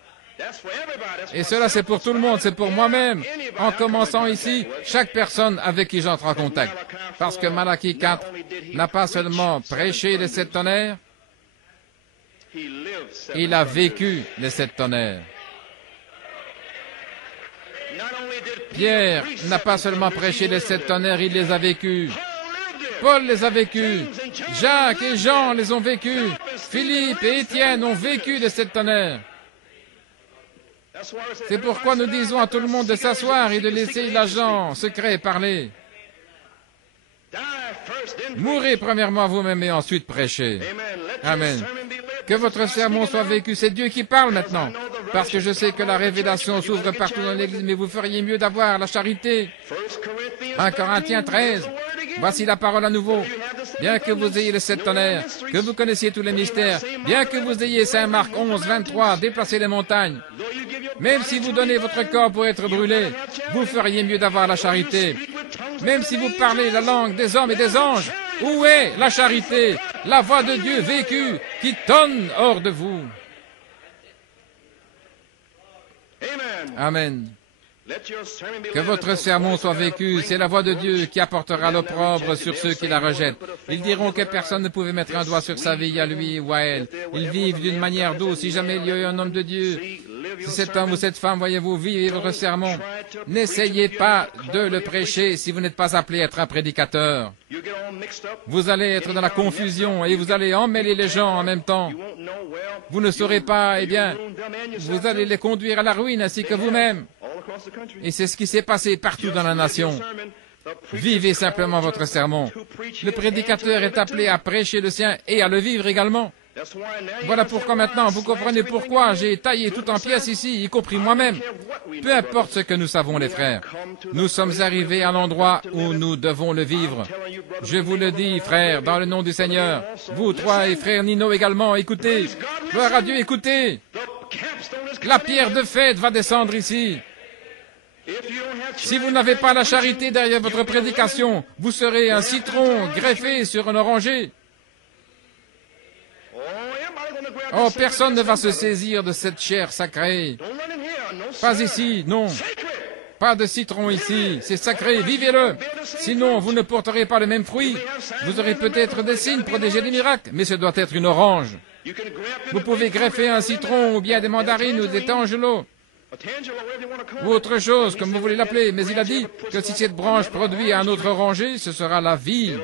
Et cela, c'est pour tout le monde, c'est pour moi-même, en commençant ici, chaque personne avec qui j'entre en contact. Parce que Malachie 4 n'a pas seulement prêché les 7 tonnerres, il a vécu les 7 tonnerres. Pierre n'a pas seulement prêché les 7 tonnerres, il les a vécus. Paul les a vécus. Jacques et Jean les ont vécus. Philippe et Étienne ont vécu les 7 tonnerres. C'est pourquoi nous disons à tout le monde de s'asseoir et de laisser l'agent secret parler. Mourez premièrement à vous-même et ensuite prêchez. Amen. Que votre sermon soit vécu. C'est Dieu qui parle maintenant. Parce que je sais que la révélation s'ouvre partout dans l'Église, mais vous feriez mieux d'avoir la charité. 1 Corinthiens 13. Voici la parole à nouveau. Bien que vous ayez les 7 tonnerres, que vous connaissiez tous les mystères, bien que vous ayez Saint Marc 11, 23, déplacer les montagnes, même si vous donnez votre corps pour être brûlé, vous feriez mieux d'avoir la charité. Même si vous parlez la langue des hommes et des anges, où est la charité, la voix de Dieu vécue qui tonne hors de vous? Amen. Que votre sermon soit vécu, c'est la voix de Dieu qui apportera l'opprobre sur ceux qui la rejettent. Ils diront que personne ne pouvait mettre un doigt sur sa vie, à lui ou à elle. Ils vivent d'une manière douce. Si jamais il y a eu un homme de Dieu, si cet homme ou cette femme, voyez-vous, vivez votre sermon, n'essayez pas de le prêcher si vous n'êtes pas appelé à être un prédicateur. Vous allez être dans la confusion et vous allez emmêler les gens en même temps. Vous ne saurez pas, eh bien, vous allez les conduire à la ruine ainsi que vous-même. Et c'est ce qui s'est passé partout dans la nation. Vivez simplement votre sermon. Le prédicateur est appelé à prêcher le sien et à le vivre également. Voilà pourquoi maintenant, vous comprenez pourquoi j'ai taillé tout en pièces ici, y compris moi-même. Peu importe ce que nous savons, les frères. Nous sommes arrivés à l'endroit où nous devons le vivre. Je vous le dis, frères, dans le nom du Seigneur. Vous trois et frère Nino également, écoutez. Gloire à Dieu, écoutez. La pierre de fête va descendre ici. Si vous n'avez pas la charité derrière votre prédication, vous serez un citron greffé sur un oranger. Oh, personne ne va se saisir de cette chair sacrée. Pas ici, non. Pas de citron ici, c'est sacré, vivez-le. Sinon, vous ne porterez pas le même fruit. Vous aurez peut-être des signes, protéger des miracles, mais ce doit être une orange. Vous pouvez greffer un citron, ou bien des mandarines, ou des tangelots, ou autre chose, comme vous voulez l'appeler. Mais il a dit que si cette branche produit un autre oranger, ce sera la vie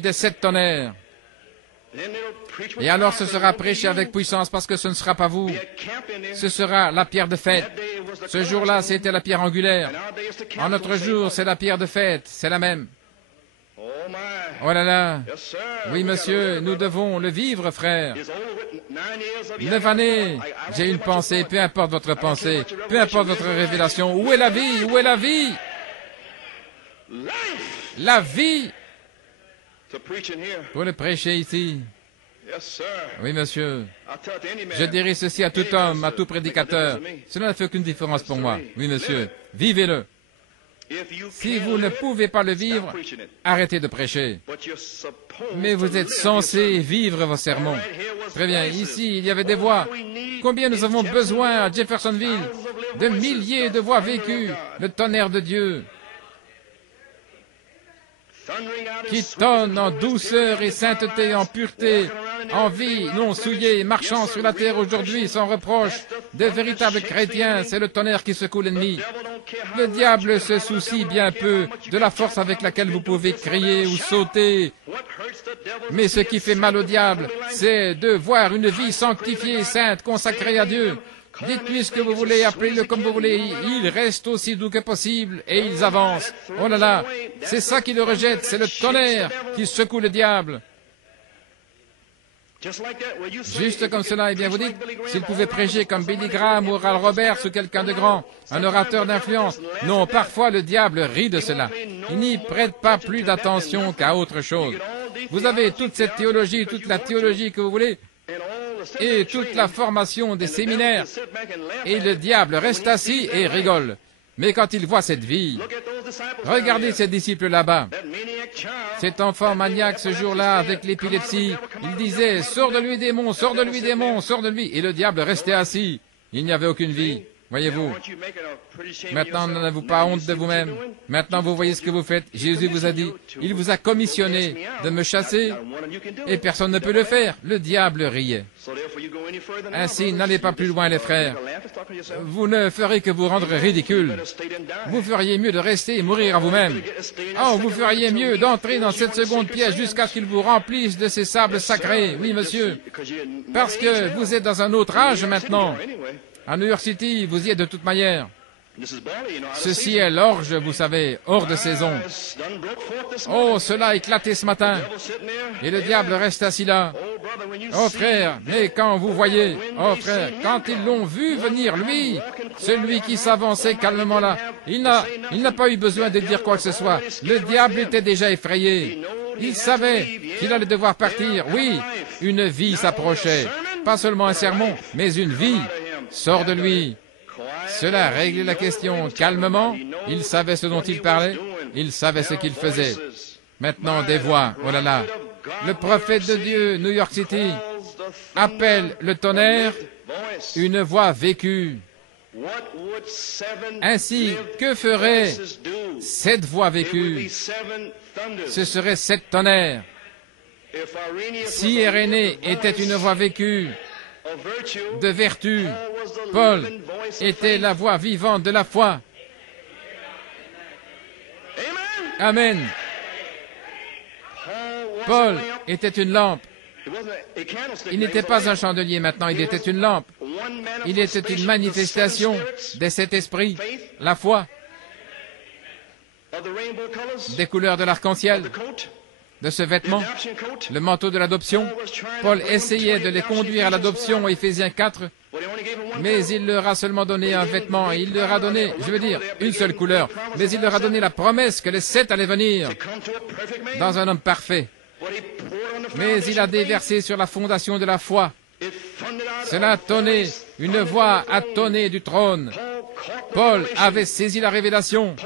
des 7 tonnerres. Et alors ce sera prêché avec puissance parce que ce ne sera pas vous. Ce sera la pierre de fête. Ce jour-là, c'était la pierre angulaire. En notre jour, c'est la pierre de fête. C'est la même. Oh là là. Oui, monsieur, nous devons le vivre, frère. 9 années. J'ai une pensée, peu importe votre pensée, peu importe votre révélation. Où est la vie? Où est la vie? La vie. Pour le prêcher ici. Oui, monsieur. Je dirai ceci à tout homme, à tout prédicateur. Cela ne fait aucune différence pour moi. Oui, monsieur. Vivez-le. Si vous ne pouvez pas le vivre, arrêtez de prêcher. Mais vous êtes censé vivre vos sermons. Très bien. Ici, il y avait des voix. Combien nous avons besoin à Jeffersonville? De milliers de voix vécues. Le tonnerre de Dieu. Qui tonne en douceur et sainteté, en pureté, en vie, non souillée, marchant sur la terre aujourd'hui sans reproche. De véritables chrétiens, c'est le tonnerre qui secoue l'ennemi. Le diable se soucie bien peu de la force avec laquelle vous pouvez crier ou sauter. Mais ce qui fait mal au diable, c'est de voir une vie sanctifiée, sainte, consacrée à Dieu. Dites-lui ce que vous voulez, appelez-le comme vous voulez, il reste aussi doux que possible, et ils avancent. Oh là là, c'est ça qui le rejette, c'est le tonnerre qui secoue le diable. Juste comme cela, eh bien vous dites, s'il pouvait prêcher comme Billy Graham ou Oral Roberts ou quelqu'un de grand, un orateur d'influence. Non, parfois le diable rit de cela. Il n'y prête pas plus d'attention qu'à autre chose. Vous avez toute cette théologie, toute la théologie que vous voulez, et toute la formation des séminaires, et le diable reste assis et rigole. Mais quand il voit cette vie, regardez ces disciples là-bas. Cet enfant maniaque ce jour-là avec l'épilepsie, il disait « Sors de lui démon, sors de lui démon, sors de lui !» Et le diable restait assis. Il n'y avait aucune vie. Voyez-vous, maintenant n'avez-vous pas honte de vous-même? Maintenant vous voyez ce que vous faites. Jésus vous a dit, il vous a commissionné de me chasser et personne ne peut le faire. Le diable riait. Ainsi, n'allez pas plus loin les frères. Vous ne ferez que vous rendre ridicule. Vous feriez mieux de rester et mourir à vous-même. Oh, vous feriez mieux d'entrer dans cette seconde pièce jusqu'à ce qu'il vous remplisse de ces sables sacrés. Oui, monsieur. Parce que vous êtes dans un autre âge maintenant. À New York City, vous y êtes de toute manière. Ceci est l'orge, vous savez, hors de saison. Oh, cela a éclaté ce matin. Et le diable reste assis là. Oh frère, mais quand vous voyez, oh frère, quand ils l'ont vu venir, lui, celui qui s'avançait calmement là, il n'a pas eu besoin de dire quoi que ce soit. Le diable était déjà effrayé. Il savait qu'il allait devoir partir. Oui, une vie s'approchait. Pas seulement un sermon, mais une vie. Sors de lui. Cela réglait la question calmement. Il savait ce dont il parlait. Il savait ce qu'il faisait. Maintenant, des voix. Oh là là. Le prophète de Dieu, New York City, appelle le tonnerre une voix vécue. Ainsi, que ferait cette voix vécue? Ce serait 7 tonnerres. Si Irénée était une voix vécue, de vertu, Paul était la voix vivante de la foi. Amen. Paul était une lampe. Il n'était pas un chandelier maintenant, il était une lampe. Il était une manifestation de cet esprit, la foi, des couleurs de l'arc-en-ciel, de ce vêtement, le manteau de l'adoption. Paul essayait de les conduire à l'adoption, Éphésiens 4, mais il leur a seulement donné un vêtement, et il leur a donné, je veux dire, une seule couleur, mais il leur a donné la promesse que les 7 allaient venir dans un homme parfait. Mais il a déversé sur la fondation de la foi. Cela a tonné, une voix a tonné du trône. Paul avait saisi la révélation.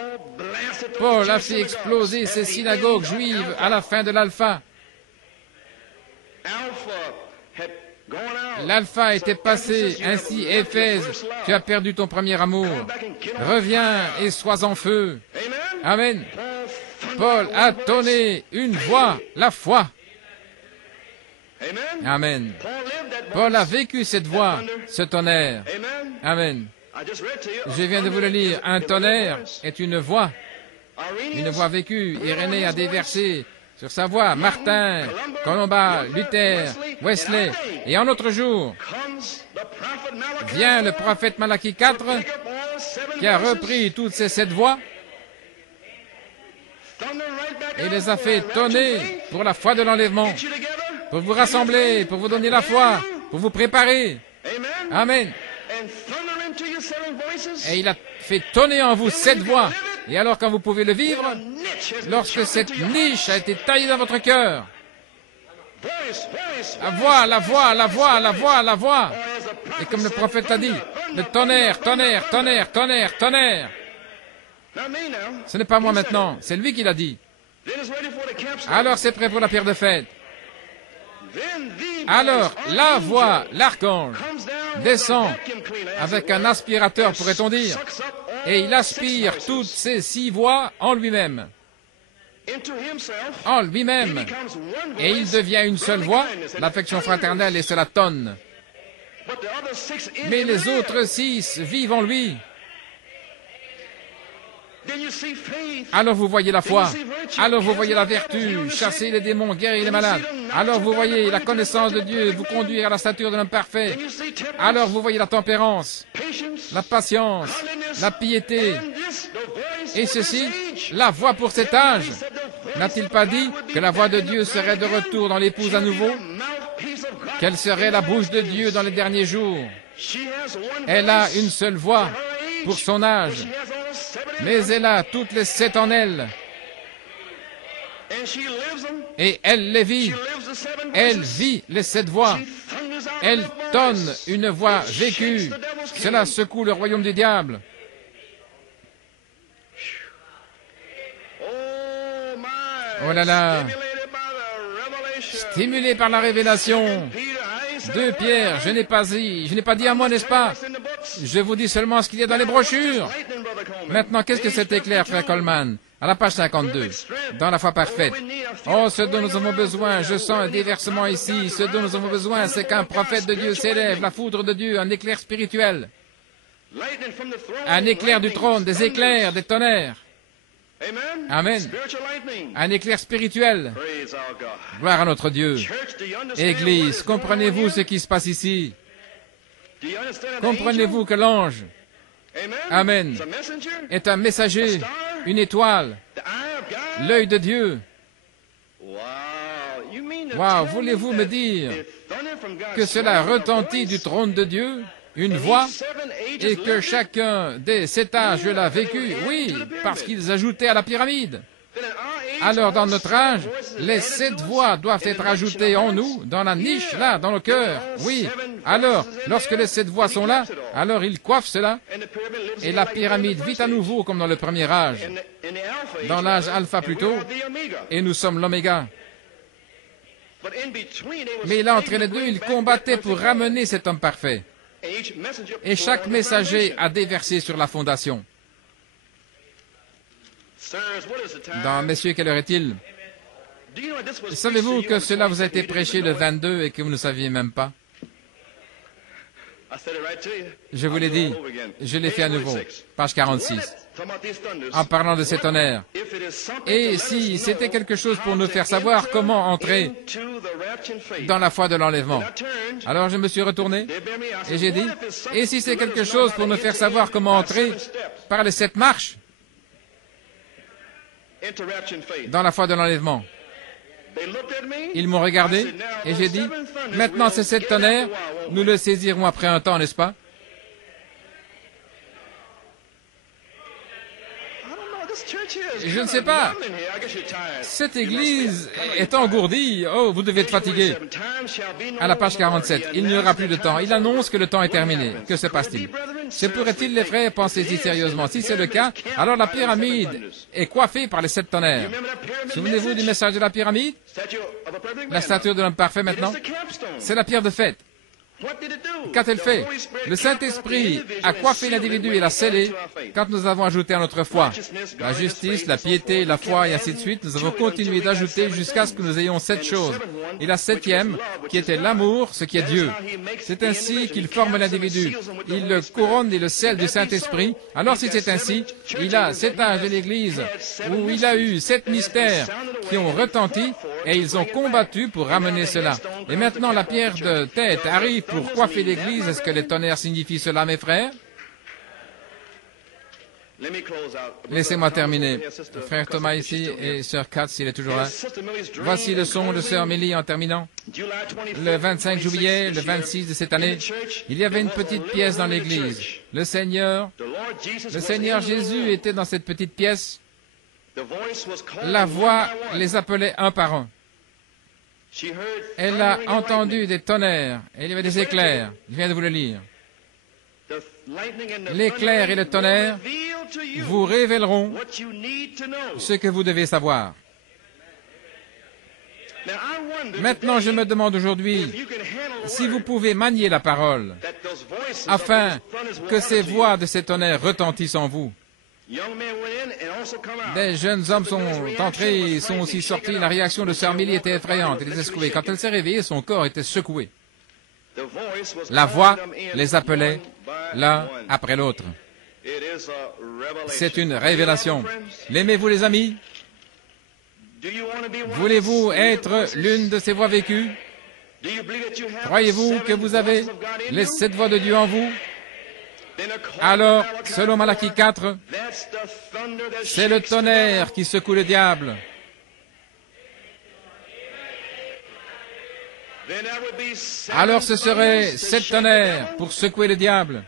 Paul a fait exploser ces synagogues juives à la fin de l'Alpha. L'Alpha était passé, ainsi Éphèse, tu as perdu ton premier amour. Reviens et sois en feu. Amen. Paul a tonné une voix, la foi. Amen. Paul a vécu cette voix, ce tonnerre. Amen. Je viens de vous le lire. Un tonnerre est une voix vécue. Irénée a déversé sur sa voix Martin, Colomba, Luther, Wesley. Et en notre jour, vient le prophète Malachie 4 qui a repris toutes ces 7 voix et les a fait tonner pour la foi de l'enlèvement, pour vous rassembler, pour vous donner la foi, pour vous préparer. Amen. Et il a fait tonner en vous 7 voix. Et alors quand vous pouvez le vivre, lorsque cette niche a été taillée dans votre cœur, la voix, la voix, la voix, la voix, la voix. Et comme le prophète l'a dit, le tonnerre, tonnerre, tonnerre, tonnerre, tonnerre. Ce n'est pas moi maintenant, c'est lui qui l'a dit. Alors c'est prêt pour la pierre de fête. Alors la voix, l'archange, descend avec un aspirateur, pourrait-on dire, et il aspire toutes ces 6 voix en lui-même. En lui-même. Et il devient une seule voix, l'affection fraternelle, et cela tonne. Mais les autres 6 vivent en lui. Alors vous voyez la foi, alors vous voyez la vertu, chasser les démons, guérir les malades. Alors vous voyez la connaissance de Dieu, vous conduire à la stature de l'homme parfait. Alors vous voyez la tempérance, la patience, la piété. Et ceci, la voix pour cet âge. N'a-t-il pas dit que la voix de Dieu serait de retour dans l'épouse à nouveau? Quelle serait la bouche de Dieu dans les derniers jours? Elle a une seule voix pour son âge, mais elle a toutes les 7 en elle. Et elle les vit. Elle vit les 7 voix. Elle donne une voix vécue. Cela secoue le royaume du diable. Oh là là! Stimulé par la révélation. 2 Pierre, je n'ai pas dit à moi, n'est-ce pas? Je vous dis seulement ce qu'il y a dans les brochures. Maintenant, qu'est-ce que cet éclair, frère Coleman? À la page 52, dans la foi parfaite. Oh, ce dont nous avons besoin, je sens un déversement ici. Ce dont nous avons besoin, c'est qu'un prophète de Dieu s'élève, la foudre de Dieu, un éclair spirituel. Un éclair du trône, des éclairs, des tonnerres. Amen. Un éclair spirituel. Gloire à notre Dieu. Église, comprenez-vous ce qui se passe ici? Comprenez-vous que l'ange, Amen, est un messager, une étoile, l'œil de Dieu? Wow, voulez-vous me dire que cela retentit du trône de Dieu? Une voix, et que chacun des 7 âges l'a vécu, oui, parce qu'ils ajoutaient à la pyramide. Alors, dans notre âge, les 7 voix doivent être ajoutées en nous, dans la niche, là, dans le cœur, oui. Alors, lorsque les 7 voix sont là, alors ils coiffent cela, et la pyramide vit à nouveau comme dans le premier âge, dans l'âge alpha plutôt, et nous sommes l'oméga. Mais là, entre les deux, ils combattaient pour ramener cet homme parfait. Et chaque messager a déversé sur la fondation. Messieurs, quelle heure est-il? Savez-vous que cela vous a été prêché le 22 et que vous ne saviez même pas? Je vous l'ai dit, je l'ai fait à nouveau. Page 46. En parlant de ces tonnerres. Et si c'était quelque chose pour nous faire savoir comment entrer dans la foi de l'enlèvement. Alors je me suis retourné et j'ai dit, et si c'est quelque chose pour nous faire savoir comment entrer par les 7 marches dans la foi de l'enlèvement. Ils m'ont regardé et j'ai dit, maintenant ces 7 tonnerres, nous le saisirons après un temps, n'est-ce pas? Je ne sais pas. Cette église est engourdie. Oh, vous devez être fatigué. À la page 47, il n'y aura plus de temps. Il annonce que le temps est terminé. Que se passe-t-il? Se pourrait-il, les frères, pensez-y sérieusement? Si c'est le cas, alors la pyramide est coiffée par les 7 tonnerres. Souvenez-vous du message de la pyramide? La statue de l'homme parfait maintenant? C'est la pierre de fête. Qu'a-t-elle fait? Le Saint-Esprit a coiffé l'individu et l'a scellé quand nous avons ajouté à notre foi la justice, la piété, la foi et ainsi de suite. Nous avons continué d'ajouter jusqu'à ce que nous ayons 7 choses. Et la 7e, qui était l'amour, ce qui est Dieu. C'est ainsi qu'il forme l'individu. Il le couronne et le scelle du Saint-Esprit. Alors si c'est ainsi, il a 7 âges de l'Église où il a eu 7 mystères qui ont retenti et ils ont combattu pour ramener cela. Et maintenant la pierre de tête arrive pour coiffer l'Église. Est-ce que les tonnerres signifient cela, mes frères? Laissez-moi terminer. Frère Thomas ici et Sœur Katz, il est toujours là. Voici le son de Sœur Millie en terminant. Le 25 juillet, le 26 de cette année, il y avait une petite pièce dans l'Église. Le Seigneur Jésus était dans cette petite pièce. La voix les appelait un par un. Elle a entendu des tonnerres et il y avait des éclairs. Je viens de vous le lire. L'éclair et le tonnerre vous révéleront ce que vous devez savoir. Maintenant, je me demande aujourd'hui si vous pouvez manier la parole afin que ces voix de ces tonnerres retentissent en vous. Des jeunes hommes sont entrés, sont aussi sortis. La réaction de Sœur Millie était effrayante. Elle était secouée. Quand elle s'est réveillée, son corps était secoué. La voix les appelait l'un après l'autre. C'est une révélation. L'aimez-vous, les amis? Voulez-vous être l'une de ces voix vécues? Croyez-vous que vous avez les 7 voix de Dieu en vous? Alors, selon Malachie 4, c'est le tonnerre qui secoue le diable. Alors ce serait 7 tonnerres pour secouer le diable.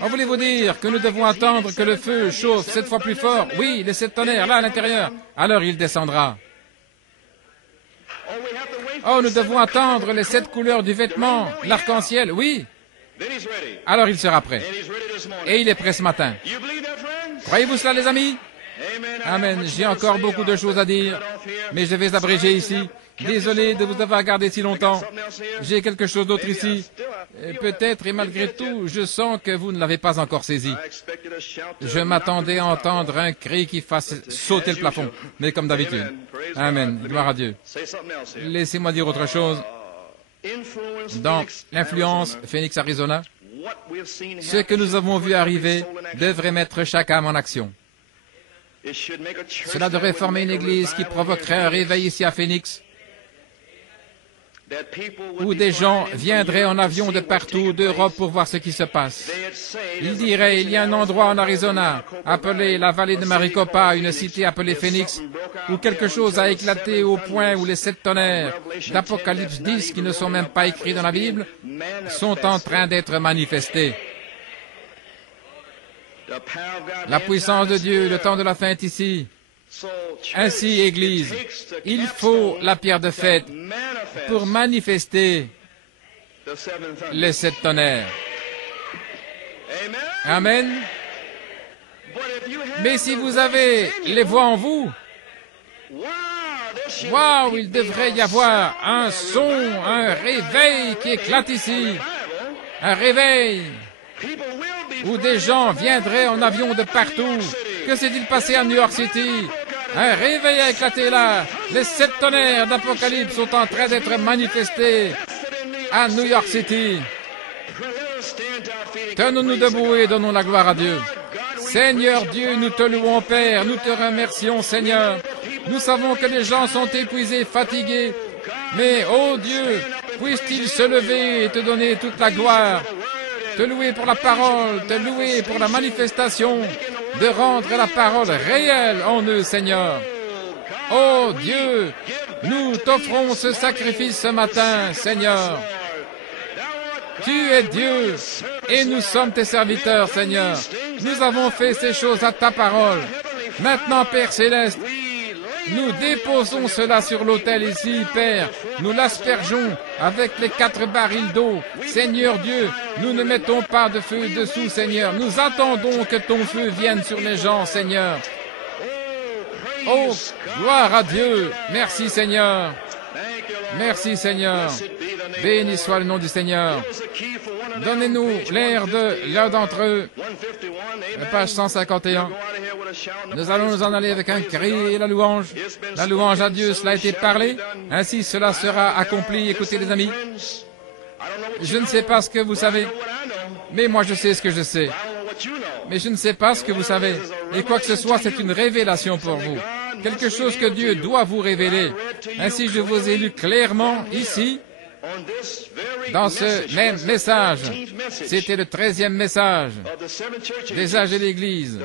En voulez-vous dire que nous devons attendre que le feu chauffe 7 fois plus fort? Oui, les 7 tonnerres, là à l'intérieur. Alors il descendra. Oh, nous devons attendre les 7 couleurs du vêtement, l'arc-en-ciel, oui. Alors il sera prêt. Et il est prêt ce matin. Croyez-vous cela, les amis? Amen. J'ai encore beaucoup de choses à dire, mais je vais abréger ici. Désolé de vous avoir gardé si longtemps. J'ai quelque chose d'autre ici. Peut-être, et malgré tout, je sens que vous ne l'avez pas encore saisi. Je m'attendais à entendre un cri qui fasse sauter le plafond, mais comme d'habitude. Amen. Gloire à Dieu. Laissez-moi dire autre chose. Dans l'influence Phoenix, Arizona, ce que nous avons vu arriver devrait mettre chaque âme en action. Cela devrait former une église qui provoquerait un réveil ici à Phoenix, où des gens viendraient en avion de partout d'Europe pour voir ce qui se passe. Ils diraient, il y a un endroit en Arizona, appelé la vallée de Maricopa, une cité appelée Phoenix, où quelque chose a éclaté au point où les 7 tonnerres d'Apocalypse 10, qui ne sont même pas écrits dans la Bible, sont en train d'être manifestés. La puissance de Dieu, le temps de la fin est ici. Ainsi, Église, il faut la pierre de fête pour manifester les 7 tonnerres. Amen. Mais si vous avez les voix en vous, waouh, il devrait y avoir un son, un réveil qui éclate ici. Un réveil où des gens viendraient en avion de partout. Que s'est-il passé à New York City? Un réveil a éclaté là. Les 7 tonnerres d'Apocalypse sont en train d'être manifestés à New York City. Tenons-nous debout et donnons la gloire à Dieu. Seigneur Dieu, nous te louons, Père. Nous te remercions, Seigneur. Nous savons que les gens sont épuisés, fatigués. Mais, ô Dieu, puisse-t-il se lever et te donner toute la gloire. Te louer pour la parole, te louer pour la manifestation, de rendre la parole réelle en eux, Seigneur. Oh Dieu, nous t'offrons ce sacrifice ce matin, Seigneur. Tu es Dieu et nous sommes tes serviteurs, Seigneur. Nous avons fait ces choses à ta parole. Maintenant, Père Céleste, nous déposons cela sur l'autel ici, Père. Nous l'aspergeons avec les 4 barils d'eau. Seigneur Dieu, nous ne mettons pas de feu dessous, Seigneur. Nous attendons que ton feu vienne sur les gens, Seigneur. Oh, gloire à Dieu. Merci, Seigneur. Merci, Seigneur. Béni soit le nom du Seigneur. Donnez-nous l'air de l'un d'entre eux. Page 151. Nous allons nous en aller avec un cri et la louange. La louange à Dieu, cela a été parlé. Ainsi, cela sera accompli. Écoutez, les amis. Je ne sais pas ce que vous savez, mais moi je sais ce que je sais. Mais je ne sais pas ce que vous savez. Et quoi que ce soit, c'est une révélation pour vous. Quelque chose que Dieu doit vous révéler. Ainsi, je vous ai lu clairement ici, dans ce même message. C'était le 13e message des âges de l'Église.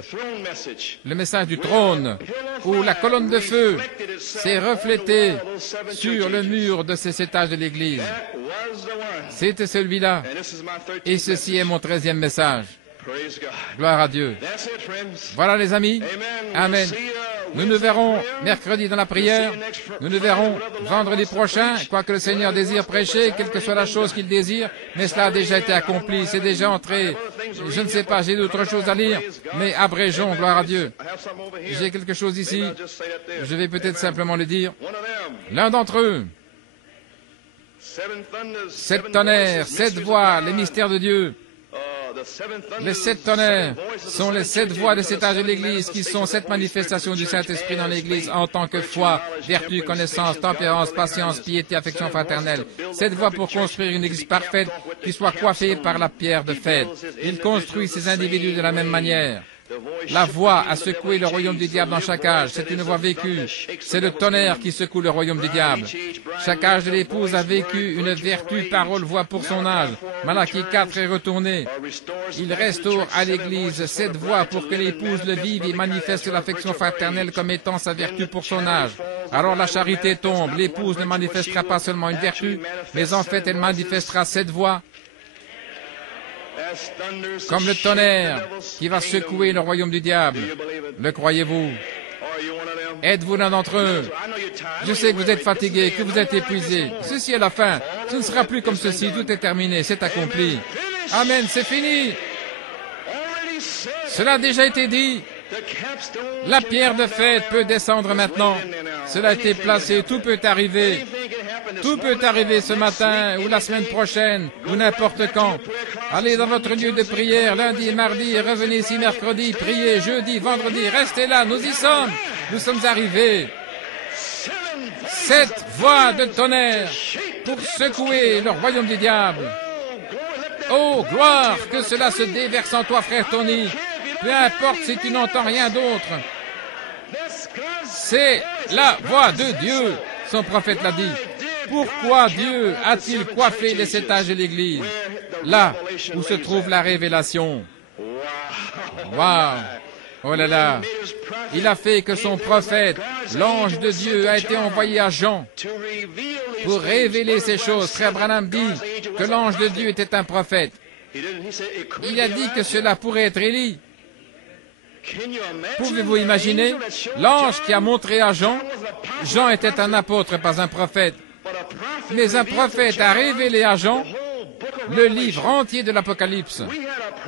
Le message du trône, où la colonne de feu s'est reflétée sur le mur de ces 7 âges de l'Église. C'était celui-là. Et ceci est mon 13e message. Gloire à Dieu. Voilà les amis. Amen. Nous nous verrons mercredi dans la prière. Nous nous verrons vendredi prochain, quoi que le Seigneur désire prêcher, quelle que soit la chose qu'il désire, mais cela a déjà été accompli, c'est déjà entré. Je ne sais pas, j'ai d'autres choses à lire, mais abrégeons, gloire à Dieu. J'ai quelque chose ici, je vais peut-être simplement le dire. L'un d'entre eux, 7 tonnerres, 7 voix, les mystères de Dieu. Les 7 tonnerres sont les 7 voies de cet âge de l'Église qui sont 7 manifestations du Saint-Esprit dans l'Église en tant que foi, vertu, connaissance, tempérance, patience, piété, affection fraternelle. 7 voies pour construire une Église parfaite qui soit coiffée par la pierre de fête. Il construit ces individus de la même manière. La voix a secoué le royaume du diable dans chaque âge. C'est une voix vécue. C'est le tonnerre qui secoue le royaume du diable. Chaque âge de l'épouse a vécu une vertu, parole, voix pour son âge. Malachie 4 est retourné. Il restaure à l'Église 7 voix pour que l'épouse le vive et manifeste l'affection fraternelle comme étant sa vertu pour son âge. Alors la charité tombe. L'épouse ne manifestera pas seulement une vertu, mais en fait elle manifestera 7 voix. Comme le tonnerre qui va secouer le royaume du diable. Le croyez-vous? Êtes-vous l'un d'entre eux? Je sais que vous êtes fatigué, que vous êtes épuisé. Ceci est la fin. Ce ne sera plus comme ceci. Tout est terminé. C'est accompli. Amen. C'est fini. Cela a déjà été dit. La pierre de fête peut descendre maintenant. Cela a été placé. Tout peut arriver. Tout peut arriver ce matin ou la semaine prochaine ou n'importe quand. Allez dans votre lieu de prière lundi, mardi et revenez ici mercredi. Priez jeudi, vendredi. Restez là. Nous y sommes. Nous sommes arrivés. 7 voix de tonnerre pour secouer le royaume du diable. Oh, gloire, que cela se déverse en toi, frère Tony. Peu importe si tu n'entends rien d'autre. C'est la voix de Dieu, son prophète l'a dit. Pourquoi Dieu a-t-il coiffé les 7 âges de l'Église? Là où se trouve la révélation. Waouh! Oh là là! Il a fait que son prophète, l'ange de Dieu, a été envoyé à Jean pour révéler ces choses. Frère Branham dit que l'ange de Dieu était un prophète. Il a dit que cela pourrait être Élie. Pouvez-vous imaginer? L'ange qui a montré à Jean, Jean était un apôtre, pas un prophète. Mais un prophète a révélé à Jean le livre entier de l'Apocalypse.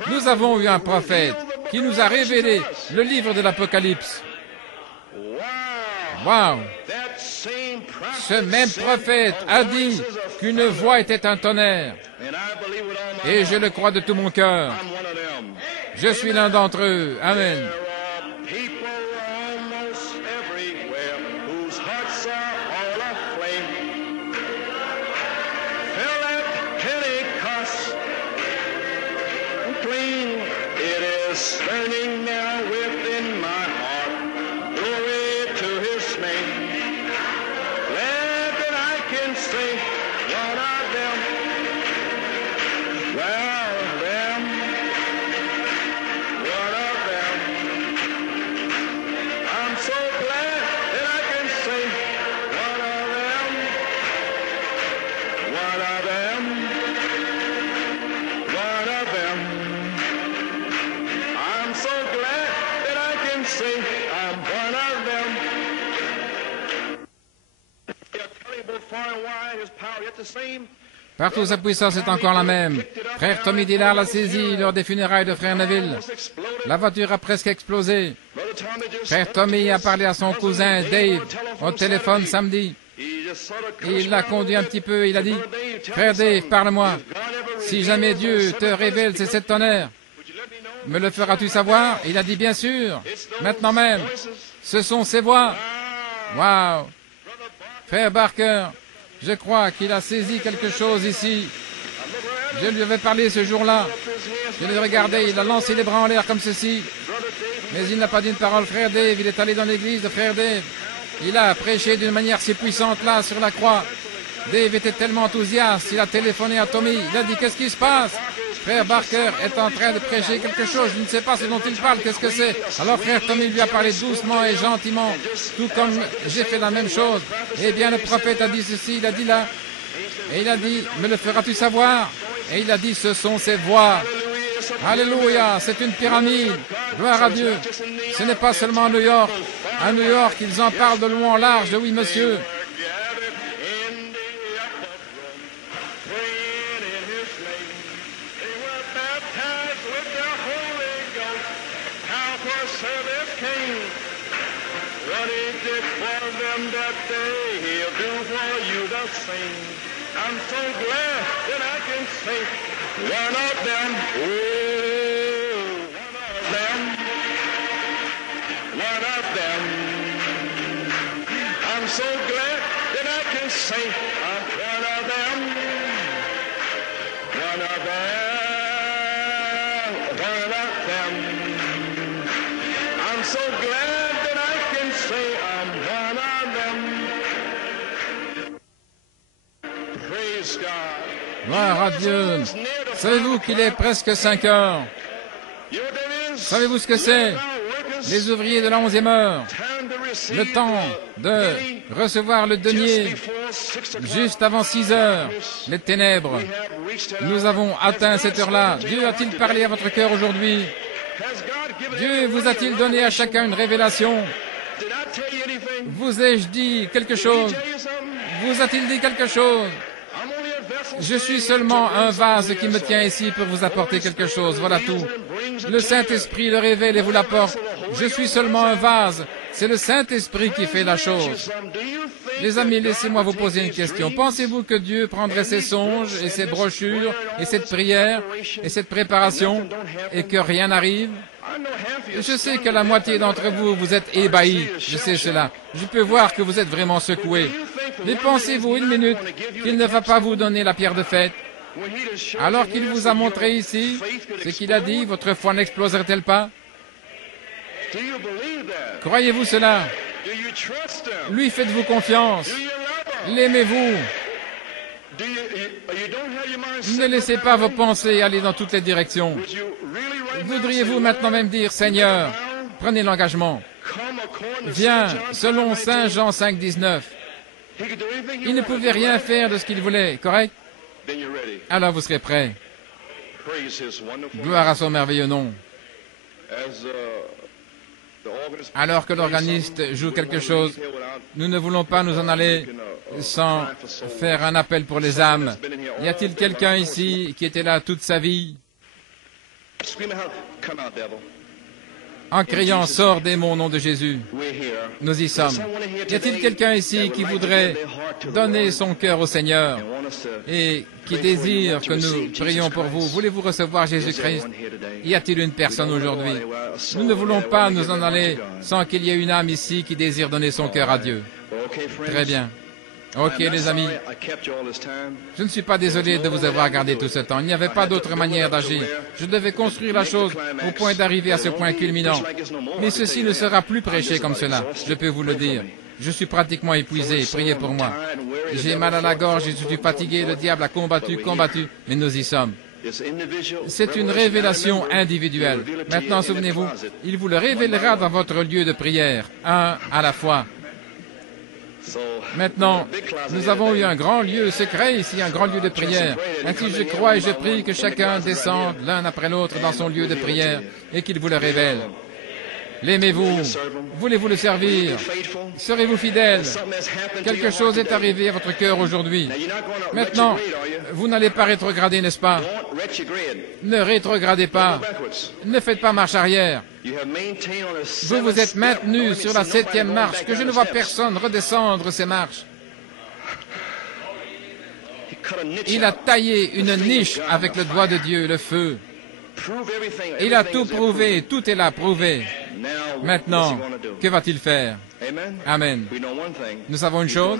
Nous avons eu un prophète qui nous a révélé le livre de l'Apocalypse. Wow! Ce même prophète a dit qu'une voix était un tonnerre. Et je le crois de tout mon cœur. Je suis l'un d'entre eux. Amen. Burning now within my heart, glory to His name. Glad that I can say one of them, one of them, one of them. Partout, sa puissance est encore la même. Frère Tommy Dillard l'a saisi lors des funérailles de frère Neville. La voiture a presque explosé. Frère Tommy a parlé à son cousin Dave au téléphone samedi. Et il l'a conduit un petit peu. Il a dit, « Frère Dave, parle-moi. Si jamais Dieu te révèle ces 7 tonnerres, me le feras-tu savoir ?» Il a dit, « Bien sûr. Maintenant même. Ce sont ces voix. » Waouh! Frère Barker, je crois qu'il a saisi quelque chose ici. Je lui avais parlé ce jour-là. Je l'ai regardé, il a lancé les bras en l'air comme ceci. Mais il n'a pas dit une parole. Frère Dave, il est allé dans l'église de Frère Dave. Il a prêché d'une manière si puissante là, sur la croix. Dave était tellement enthousiaste, il a téléphoné à Tommy. Il a dit, qu'est-ce qui se passe? Frère Barker est en train de prêcher quelque chose. Je ne sais pas ce dont il parle. Qu'est-ce que c'est? Alors frère Tommy lui a parlé doucement et gentiment, tout comme j'ai fait la même chose. Eh bien, le prophète a dit ceci, il a dit là. Et il a dit, me le feras-tu savoir? Et il a dit, ce sont ces voix. Alléluia, c'est une pyramide. Gloire à Dieu. Ce n'est pas seulement à New York. À New York, ils en parlent de long en large, de oui, monsieur. I'm so glad that I can say one of them, oh, one of them. I'm so glad that I can say one of them, one of them, one of them. I'm so glad that I can say I'm one of them. Praise God. Gloire à Dieu. Savez-vous qu'il est presque 5 heures? Savez-vous ce que c'est? Les ouvriers de la 11e heure. Le temps de recevoir le denier juste avant 6 heures. Les ténèbres. Nous avons atteint cette heure-là. Dieu a-t-il parlé à votre cœur aujourd'hui? Dieu vous a-t-il donné à chacun une révélation? Vous ai-je dit quelque chose? Vous a-t-il dit quelque chose? Je suis seulement un vase qui me tient ici pour vous apporter quelque chose, voilà tout. Le Saint-Esprit le révèle et vous l'apporte. Je suis seulement un vase. C'est le Saint-Esprit qui fait la chose. Les amis, laissez-moi vous poser une question. Pensez-vous que Dieu prendrait ces songes et ces brochures et cette prière et cette préparation et que rien n'arrive? Je sais que la moitié d'entre vous, vous êtes ébahis. Je sais cela. Je peux voir que vous êtes vraiment secoués. Mais pensez-vous une minute qu'il ne va pas vous donner la pierre de fête? Alors qu'il vous a montré ici ce qu'il a dit, votre foi n'exploserait-elle pas? Croyez-vous cela? Lui faites-vous confiance? L'aimez-vous? Ne laissez pas vos pensées aller dans toutes les directions. Voudriez-vous maintenant même dire, Seigneur, prenez l'engagement. Viens, selon Saint Jean 5, 19. Il ne pouvait rien faire de ce qu'il voulait, correct? Alors vous serez prêts. Gloire à son merveilleux nom. Alors que l'organiste joue quelque chose, nous ne voulons pas nous en aller sans faire un appel pour les âmes. Y a-t-il quelqu'un ici qui était là toute sa vie en criant « Sors démon au nom de Jésus ». Nous y sommes. Y a-t-il quelqu'un ici qui voudrait donner son cœur au Seigneur et qui désire que nous prions pour vous? Voulez-vous recevoir Jésus-Christ? Y a-t-il une personne aujourd'hui? Nous ne voulons pas nous en aller sans qu'il y ait une âme ici qui désire donner son cœur à Dieu. Très bien. Ok, les amis. Je ne suis pas désolé de vous avoir gardé tout ce temps. Il n'y avait pas d'autre manière d'agir. Je devais construire la chose au point d'arriver à ce point culminant. Mais ceci ne sera plus prêché comme cela, je peux vous le dire. Je suis pratiquement épuisé. Priez pour moi. J'ai mal à la gorge, je suis fatigué. Le diable a combattu, mais nous y sommes. C'est une révélation individuelle. Maintenant, souvenez-vous, il vous le révélera dans votre lieu de prière, un à la fois. Maintenant, nous avons eu un grand lieu secret ici, un grand lieu de prière. Ainsi, je crois et je prie que chacun descende l'un après l'autre dans son lieu de prière et qu'il vous le révèle. L'aimez-vous? Voulez-vous le servir? Serez-vous fidèle? Quelque chose est arrivé à votre cœur aujourd'hui. Maintenant, vous n'allez pas rétrograder, n'est-ce pas? Ne rétrogradez pas. Ne faites pas marche arrière. Vous vous êtes maintenu sur la 7e marche, que je ne vois personne redescendre ces marches. Il a taillé une niche avec le doigt de Dieu, le feu. Il a tout prouvé, tout est là prouvé. Maintenant, que va-t-il faire? Amen. Nous savons une chose,